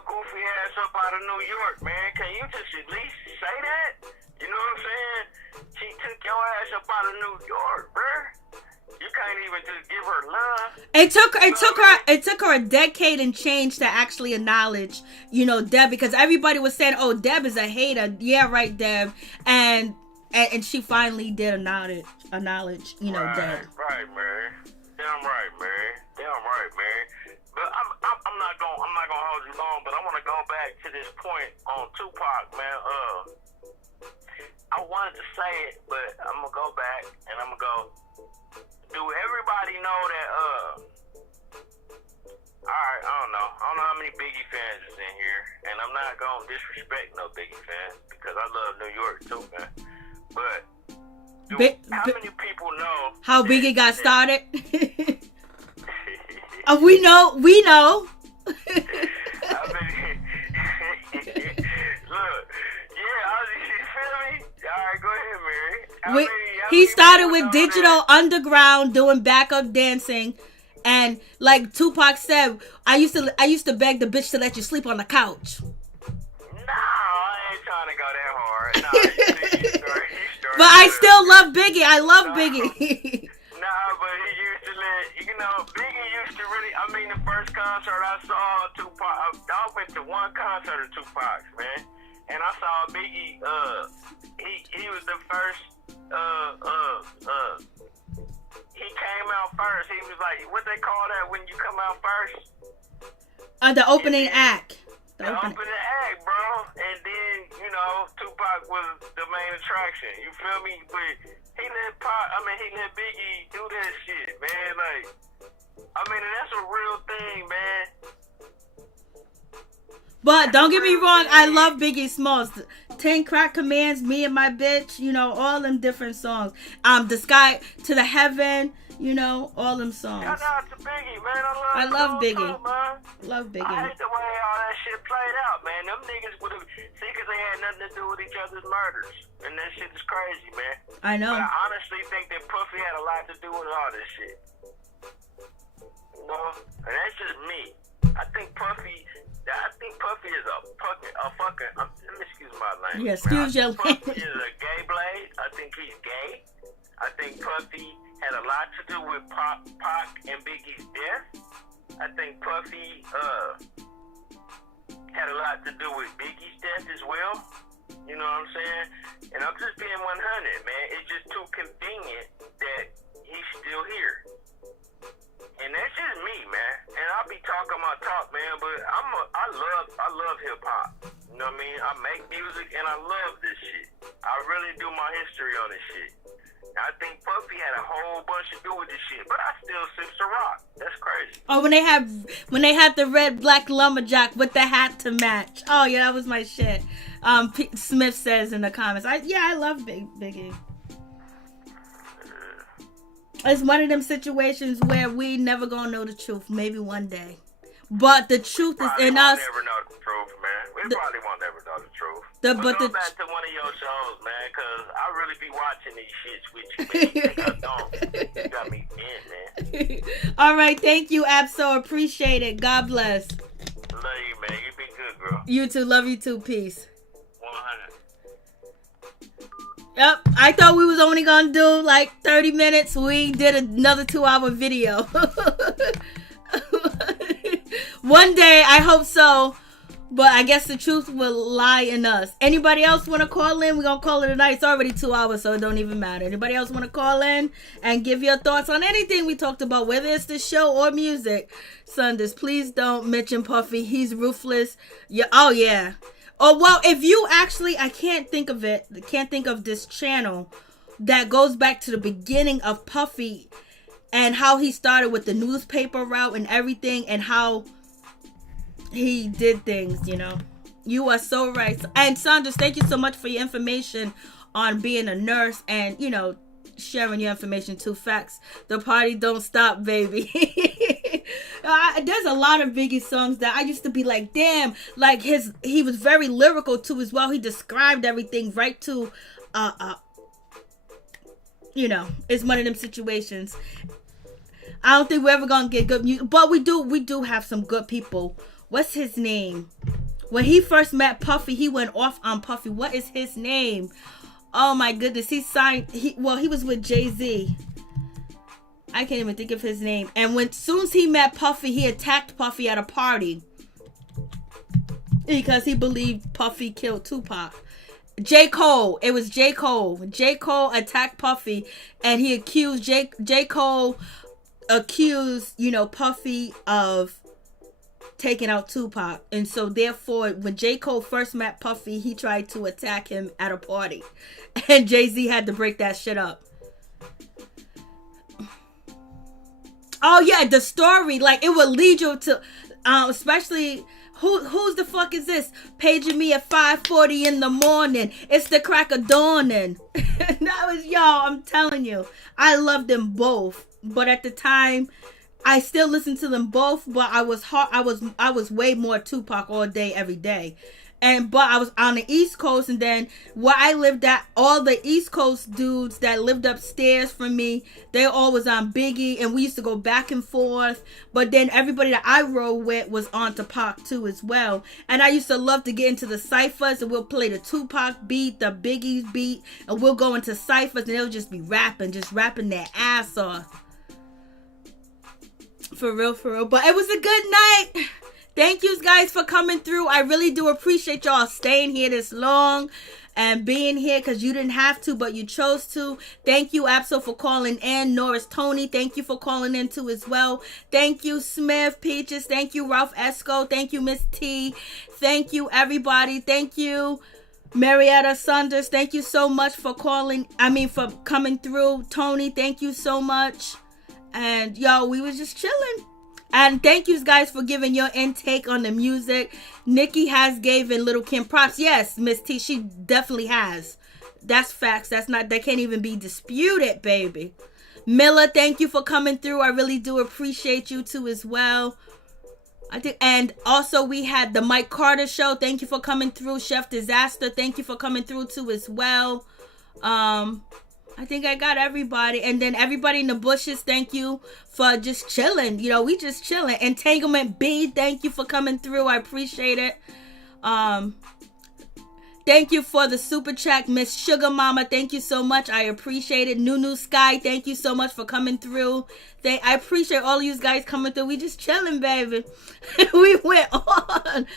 goofy ass up out of New York, man. Can you just at least say that? You know what I'm saying? She took your ass up out of New York, bruh. You can't even just give her love. It took her a decade and change to actually acknowledge, Deb, because everybody was saying, "Oh, Deb is a hater." Yeah, right, Deb. And she finally did acknowledge, Deb. Right, Mary. Damn right, Mary. But I'm not gonna hold you long, but I want to go back to this point on Tupac, man. I wanted to say it, but I'm gonna go back and I'm gonna go. Do everybody know that, alright, I don't know how many Biggie fans is in here, and I'm not gonna disrespect no Biggie fans, because I love New York too, man, but, how many people know how Biggie got started? We know. Look, you feel me? Alright, go ahead, Mary. He started with Digital Underground doing backup dancing, and like Tupac said, I used to beg the bitch to let you sleep on the couch. No, I ain't trying to go that hard. No, but I still love Biggie. I love Biggie. Nah, but he used to let, Biggie used to really, the first concert I saw Tupac, I went to one concert of Tupac's, man, and I saw Biggie, he was the first, he came out first. He was like, what they call that when you come out first? The opening act. The opening act, bro. And then, Tupac was the main attraction. You feel me? But he let Biggie do that shit, man. And that's a real thing, man. But don't get me wrong, I love Biggie Smalls. 10 Crack Commands, Me and My Bitch, all them different songs. The Sky to the Heaven, all them songs. Shout out to Biggie, man. I love Biggie. Too, man. Love Biggie. I hate the way all that shit played out, man. Them niggas would have, because they had nothing to do with each other's murders. And that shit is crazy, man. I know. But I honestly think that Puffy had a lot to do with all this shit. And that's just me. I think Puffy is a fucking, let me excuse my language. Yeah, excuse your language. Puffy is a gay blade. I think he's gay. I think Puffy had a lot to do with Pac and Biggie's death. I think Puffy had a lot to do with Biggie's death as well. You know what I'm saying? And I'm just being 100, man. It's just too convenient that he's still here. And that's just me, man. And I'll be talking my talk, man, but I love hip hop. You know what I mean? I make music and I love this shit. I really do my history on this shit. I think Puffy had a whole bunch to do with this shit, but I still sip Ciroc. That's crazy. Oh, when they had the red black lumberjack with the hat to match. Oh yeah, that was my shit. Smith says in the comments. I love Biggie. It's one of them situations where we never gonna know the truth. Maybe one day, but the truth is in us. We'll never know the truth, man. We They probably won't ever know the truth. But go back to one of your shows, man, because I really be watching these shits with you, man. You think I don't? You got me in, man. All right, thank you, Abso. Appreciate it. God bless. Love you, man. You be good, girl. You too. Love you too. Peace. 100. Yep, I thought we was only gonna do like 30 minutes. We did another 2-hour video. One day, I hope so. But I guess the truth will lie in us. Anybody else want to call in? We're going to call it a night. It's already 2 hours, so it don't even matter. Anybody else want to call in and give your thoughts on anything we talked about, whether it's the show or music? Sundays, please don't mention Puffy. He's ruthless. Yeah. Oh, yeah. Oh, well, if you actually, I can't think of it. I can't think of this channel that goes back to the beginning of Puffy and how he started with the newspaper route and everything and how he did things, you know. You are so right. And Saunders, thank you so much for your information on being a nurse and, you know, sharing your information too. Facts. The party don't stop, baby. There's a lot of Biggie songs that I used to be like, damn, like he was very lyrical too as well. He described everything right to, you know, it's one of them situations. I don't think we're ever gonna get good music, but we do have some good people. What's his name? When he first met Puffy, he went off on Puffy. What is his name? Oh my goodness. He was with Jay-Z. I can't even think of his name. And soon as he met Puffy, he attacked Puffy at a party. Because he believed Puffy killed Tupac. J. Cole. It was J. Cole. J. Cole attacked Puffy and he accused J. Cole accused, you know, Puffy of taking out Tupac. And so therefore when J. Cole first met Puffy, he tried to attack him at a party and Jay-Z had to break that shit up. Oh yeah, the story, like it would lead you to especially who's the fuck is this paging me at 5:40 in the morning? It's the crack of dawning. That was, y'all, I'm telling you, I loved them both, but at the time I still listen to them both, but I was way more Tupac all day, every day. But I was on the East Coast, and then where I lived at, all the East Coast dudes that lived upstairs from me, they all was on Biggie, and we used to go back and forth. But then everybody that I rode with was on to Pac too as well. And I used to love to get into the ciphers, and we'll play the Tupac beat, the Biggie's beat, and we'll go into ciphers, and they'll just be rapping their ass off. For real. But it was a good night. Thank you guys for coming through. I really do appreciate y'all staying here this long and being here because you didn't have to, but you chose to. Thank you, Abso, for calling in. Norris, Tony, thank you for calling in too as well. Thank you, Smith, Peaches. Thank you, Ralph Esco. Thank you, Miss T. Thank you, everybody. Thank you, Marietta Saunders. Thank you so much for for coming through. Tony, thank you so much. And yo, we was just chilling. And thank you guys for giving your intake on the music. Nikki has given Little Kim props. Yes, Miss T, she definitely has. That's facts. That can't even be disputed, baby. Miller, thank you for coming through. I really do appreciate you too as well. And also we had the Mike Carter show. Thank you for coming through. Chef Disaster, thank you for coming through too as well. I think I got everybody. And then everybody in the bushes, thank you for just chilling. You know, we just chilling. Entanglement B, thank you for coming through. I appreciate it. Thank you for the super chat, Miss Sugar Mama. Thank you so much. I appreciate it. New Sky, thank you so much for coming through. I appreciate all of you guys coming through. We just chilling, baby. We went on.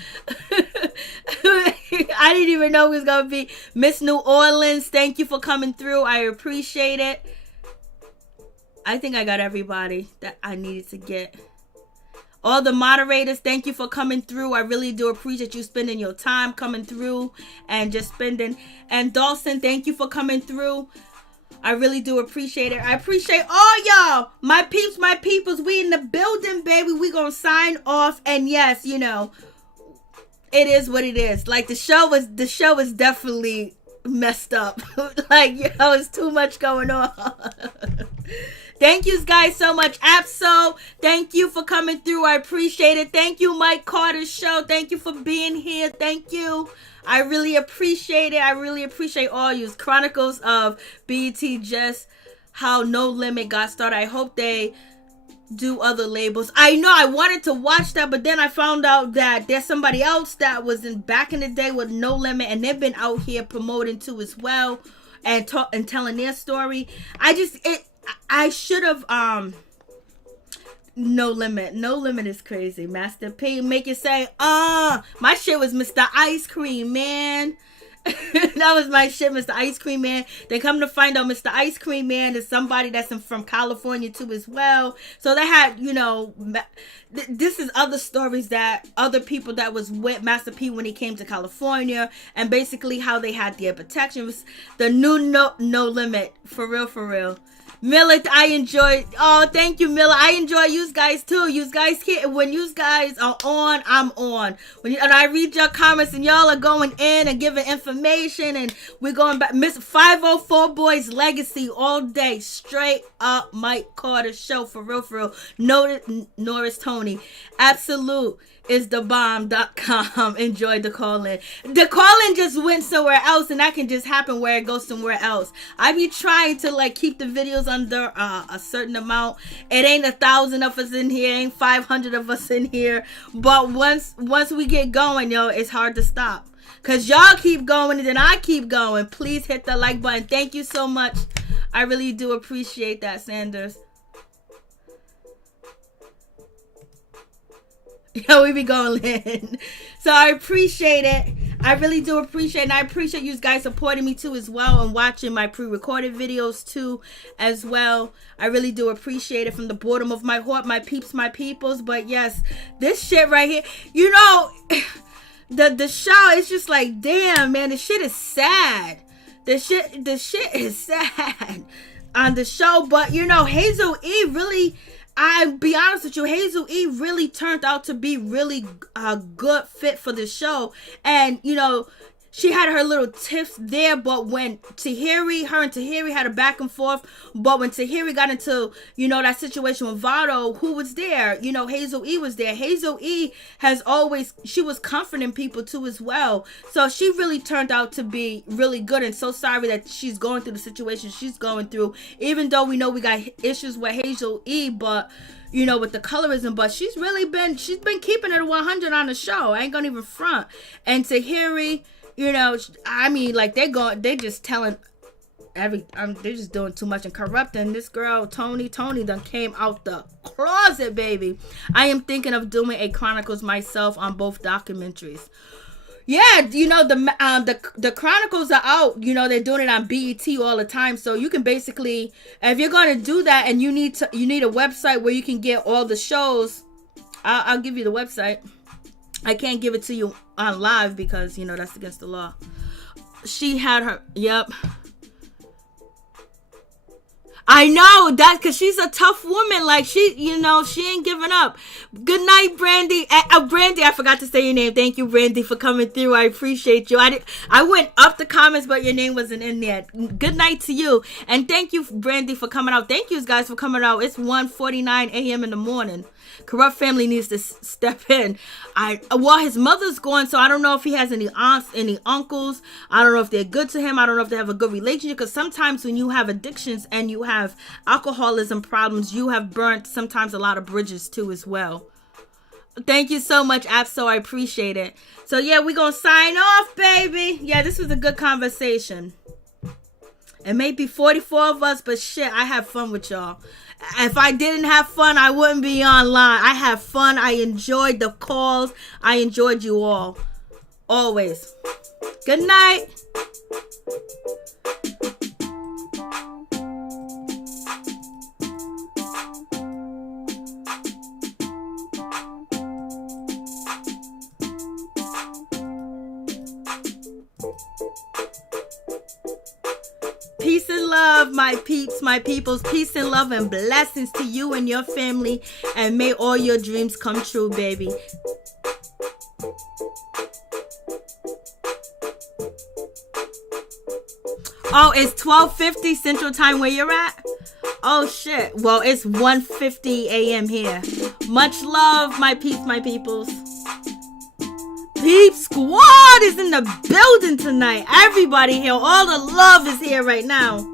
I didn't even know it was going to be Miss New Orleans. Thank you for coming through. I appreciate it. I think I got everybody that I needed to get. All the moderators, thank you for coming through. I really do appreciate you spending your time coming through and just spending. And Dawson, thank you for coming through. I really do appreciate it. I appreciate all y'all. My peeps, my peoples, we in the building, baby. We gonna sign off. And yes, you know, it is what it is. Like the show is definitely messed up. Like, you know, it's too much going on. Thank you guys so much. Absol, thank you for coming through. I appreciate it. Thank you, Mike Carter's show. Thank you for being here. Thank you. I really appreciate it. I really appreciate all you. Chronicles of BET, just how No Limit got started. I hope they do other labels. I know I wanted to watch that, but then I found out that there's somebody else that was in back in the day with No Limit, and they've been out here promoting too as well, and telling their story. I should have No Limit is crazy. Master P make it say my shit was Mr. Ice Cream Man. That was my shit, Mr. Ice Cream Man. Then come to find out Mr. Ice Cream Man is somebody that's from California too as well. So they had, this is other stories that other people that was with Master P when he came to California, and basically how they had their protection. It was the new No Limit, for real. Miller, I enjoy. Oh, thank you, Miller. I enjoy you guys too. You guys here when you guys are on, I'm on. And I read your comments and y'all are going in and giving information, and we're going back. Miss 504 Boys Legacy all day, straight up Mike Carter show, for real. Norris Tony, absolute. Is the bomb.com. Enjoy the call-in. The call-in just went somewhere else, and that can just happen where it goes somewhere else. I be trying to keep the videos under a certain amount. It ain't 1,000 of us in here, ain't 500 of us in here, but once we get going, it's hard to stop, because y'all keep going and then I keep going. Please hit the like button. Thank you so much. I really do appreciate that, Sanders. Yo, we be going in. So I appreciate it. I really do appreciate it. And I appreciate you guys supporting me too as well, and watching my pre-recorded videos too as well. I really do appreciate it from the bottom of my heart, my peeps, my peoples. But yes, this shit right here, the show is just like, damn, man, the shit is sad. The shit is sad on the show. But Hazel E really, I'll be honest with you, Hazel E really turned out to be really a good fit for the show. And, she had her little tiffs there, but when her and Tahiri had a back and forth, but when Tahiri got into, that situation with Vado, who was there? Hazel E was there. Hazel E she was comforting people too as well. So she really turned out to be really good, and so sorry that she's going through the situation she's going through, even though we know we got issues with Hazel E, but with the colorism, but she's been keeping it 100 on the show. I ain't gonna even front. And Tahiri, they're just telling they're just doing too much and corrupting. This girl, Toni done came out the closet, baby. I am thinking of doing a Chronicles myself on both documentaries. Yeah, the Chronicles are out. They're doing it on BET all the time. So you can basically, if you're going to do that and you need a website where you can get all the shows, I'll give you the website. I can't give it to you on live because, that's against the law. She had her, yep. I know that, because she's a tough woman. She ain't giving up. Good night, Brandy. Brandy, I forgot to say your name. Thank you, Brandy, for coming through. I appreciate you. I went up the comments, but your name wasn't in there. Good night to you. And thank you, Brandy, for coming out. Thank you guys for coming out. It's 1:49 a.m. in the morning. Kurupt family needs to step in. His mother's gone, so I don't know if he has any aunts, any uncles. I don't know if they're good to him. I don't know if they have a good relationship, because sometimes when you have addictions and you have alcoholism problems, you have burnt sometimes a lot of bridges too as well. Thank you so much, Absol. I appreciate it. So yeah, we're gonna sign off, baby. Yeah, this was a good conversation. It may be 44 of us, but shit, I have fun with y'all. If I didn't have fun, I wouldn't be online. I have fun. I enjoyed the calls. I enjoyed you all. Always. Good night. Peace and love, my peeps, my peoples. Peace and love and blessings to you and your family. And may all your dreams come true, baby. Oh, it's 12:50 Central Time where you're at? Oh shit. Well, it's 1:50 a.m. here. Much love, my peeps, my peoples. Peep Squad is in the building tonight. Everybody here. All the love is here right now.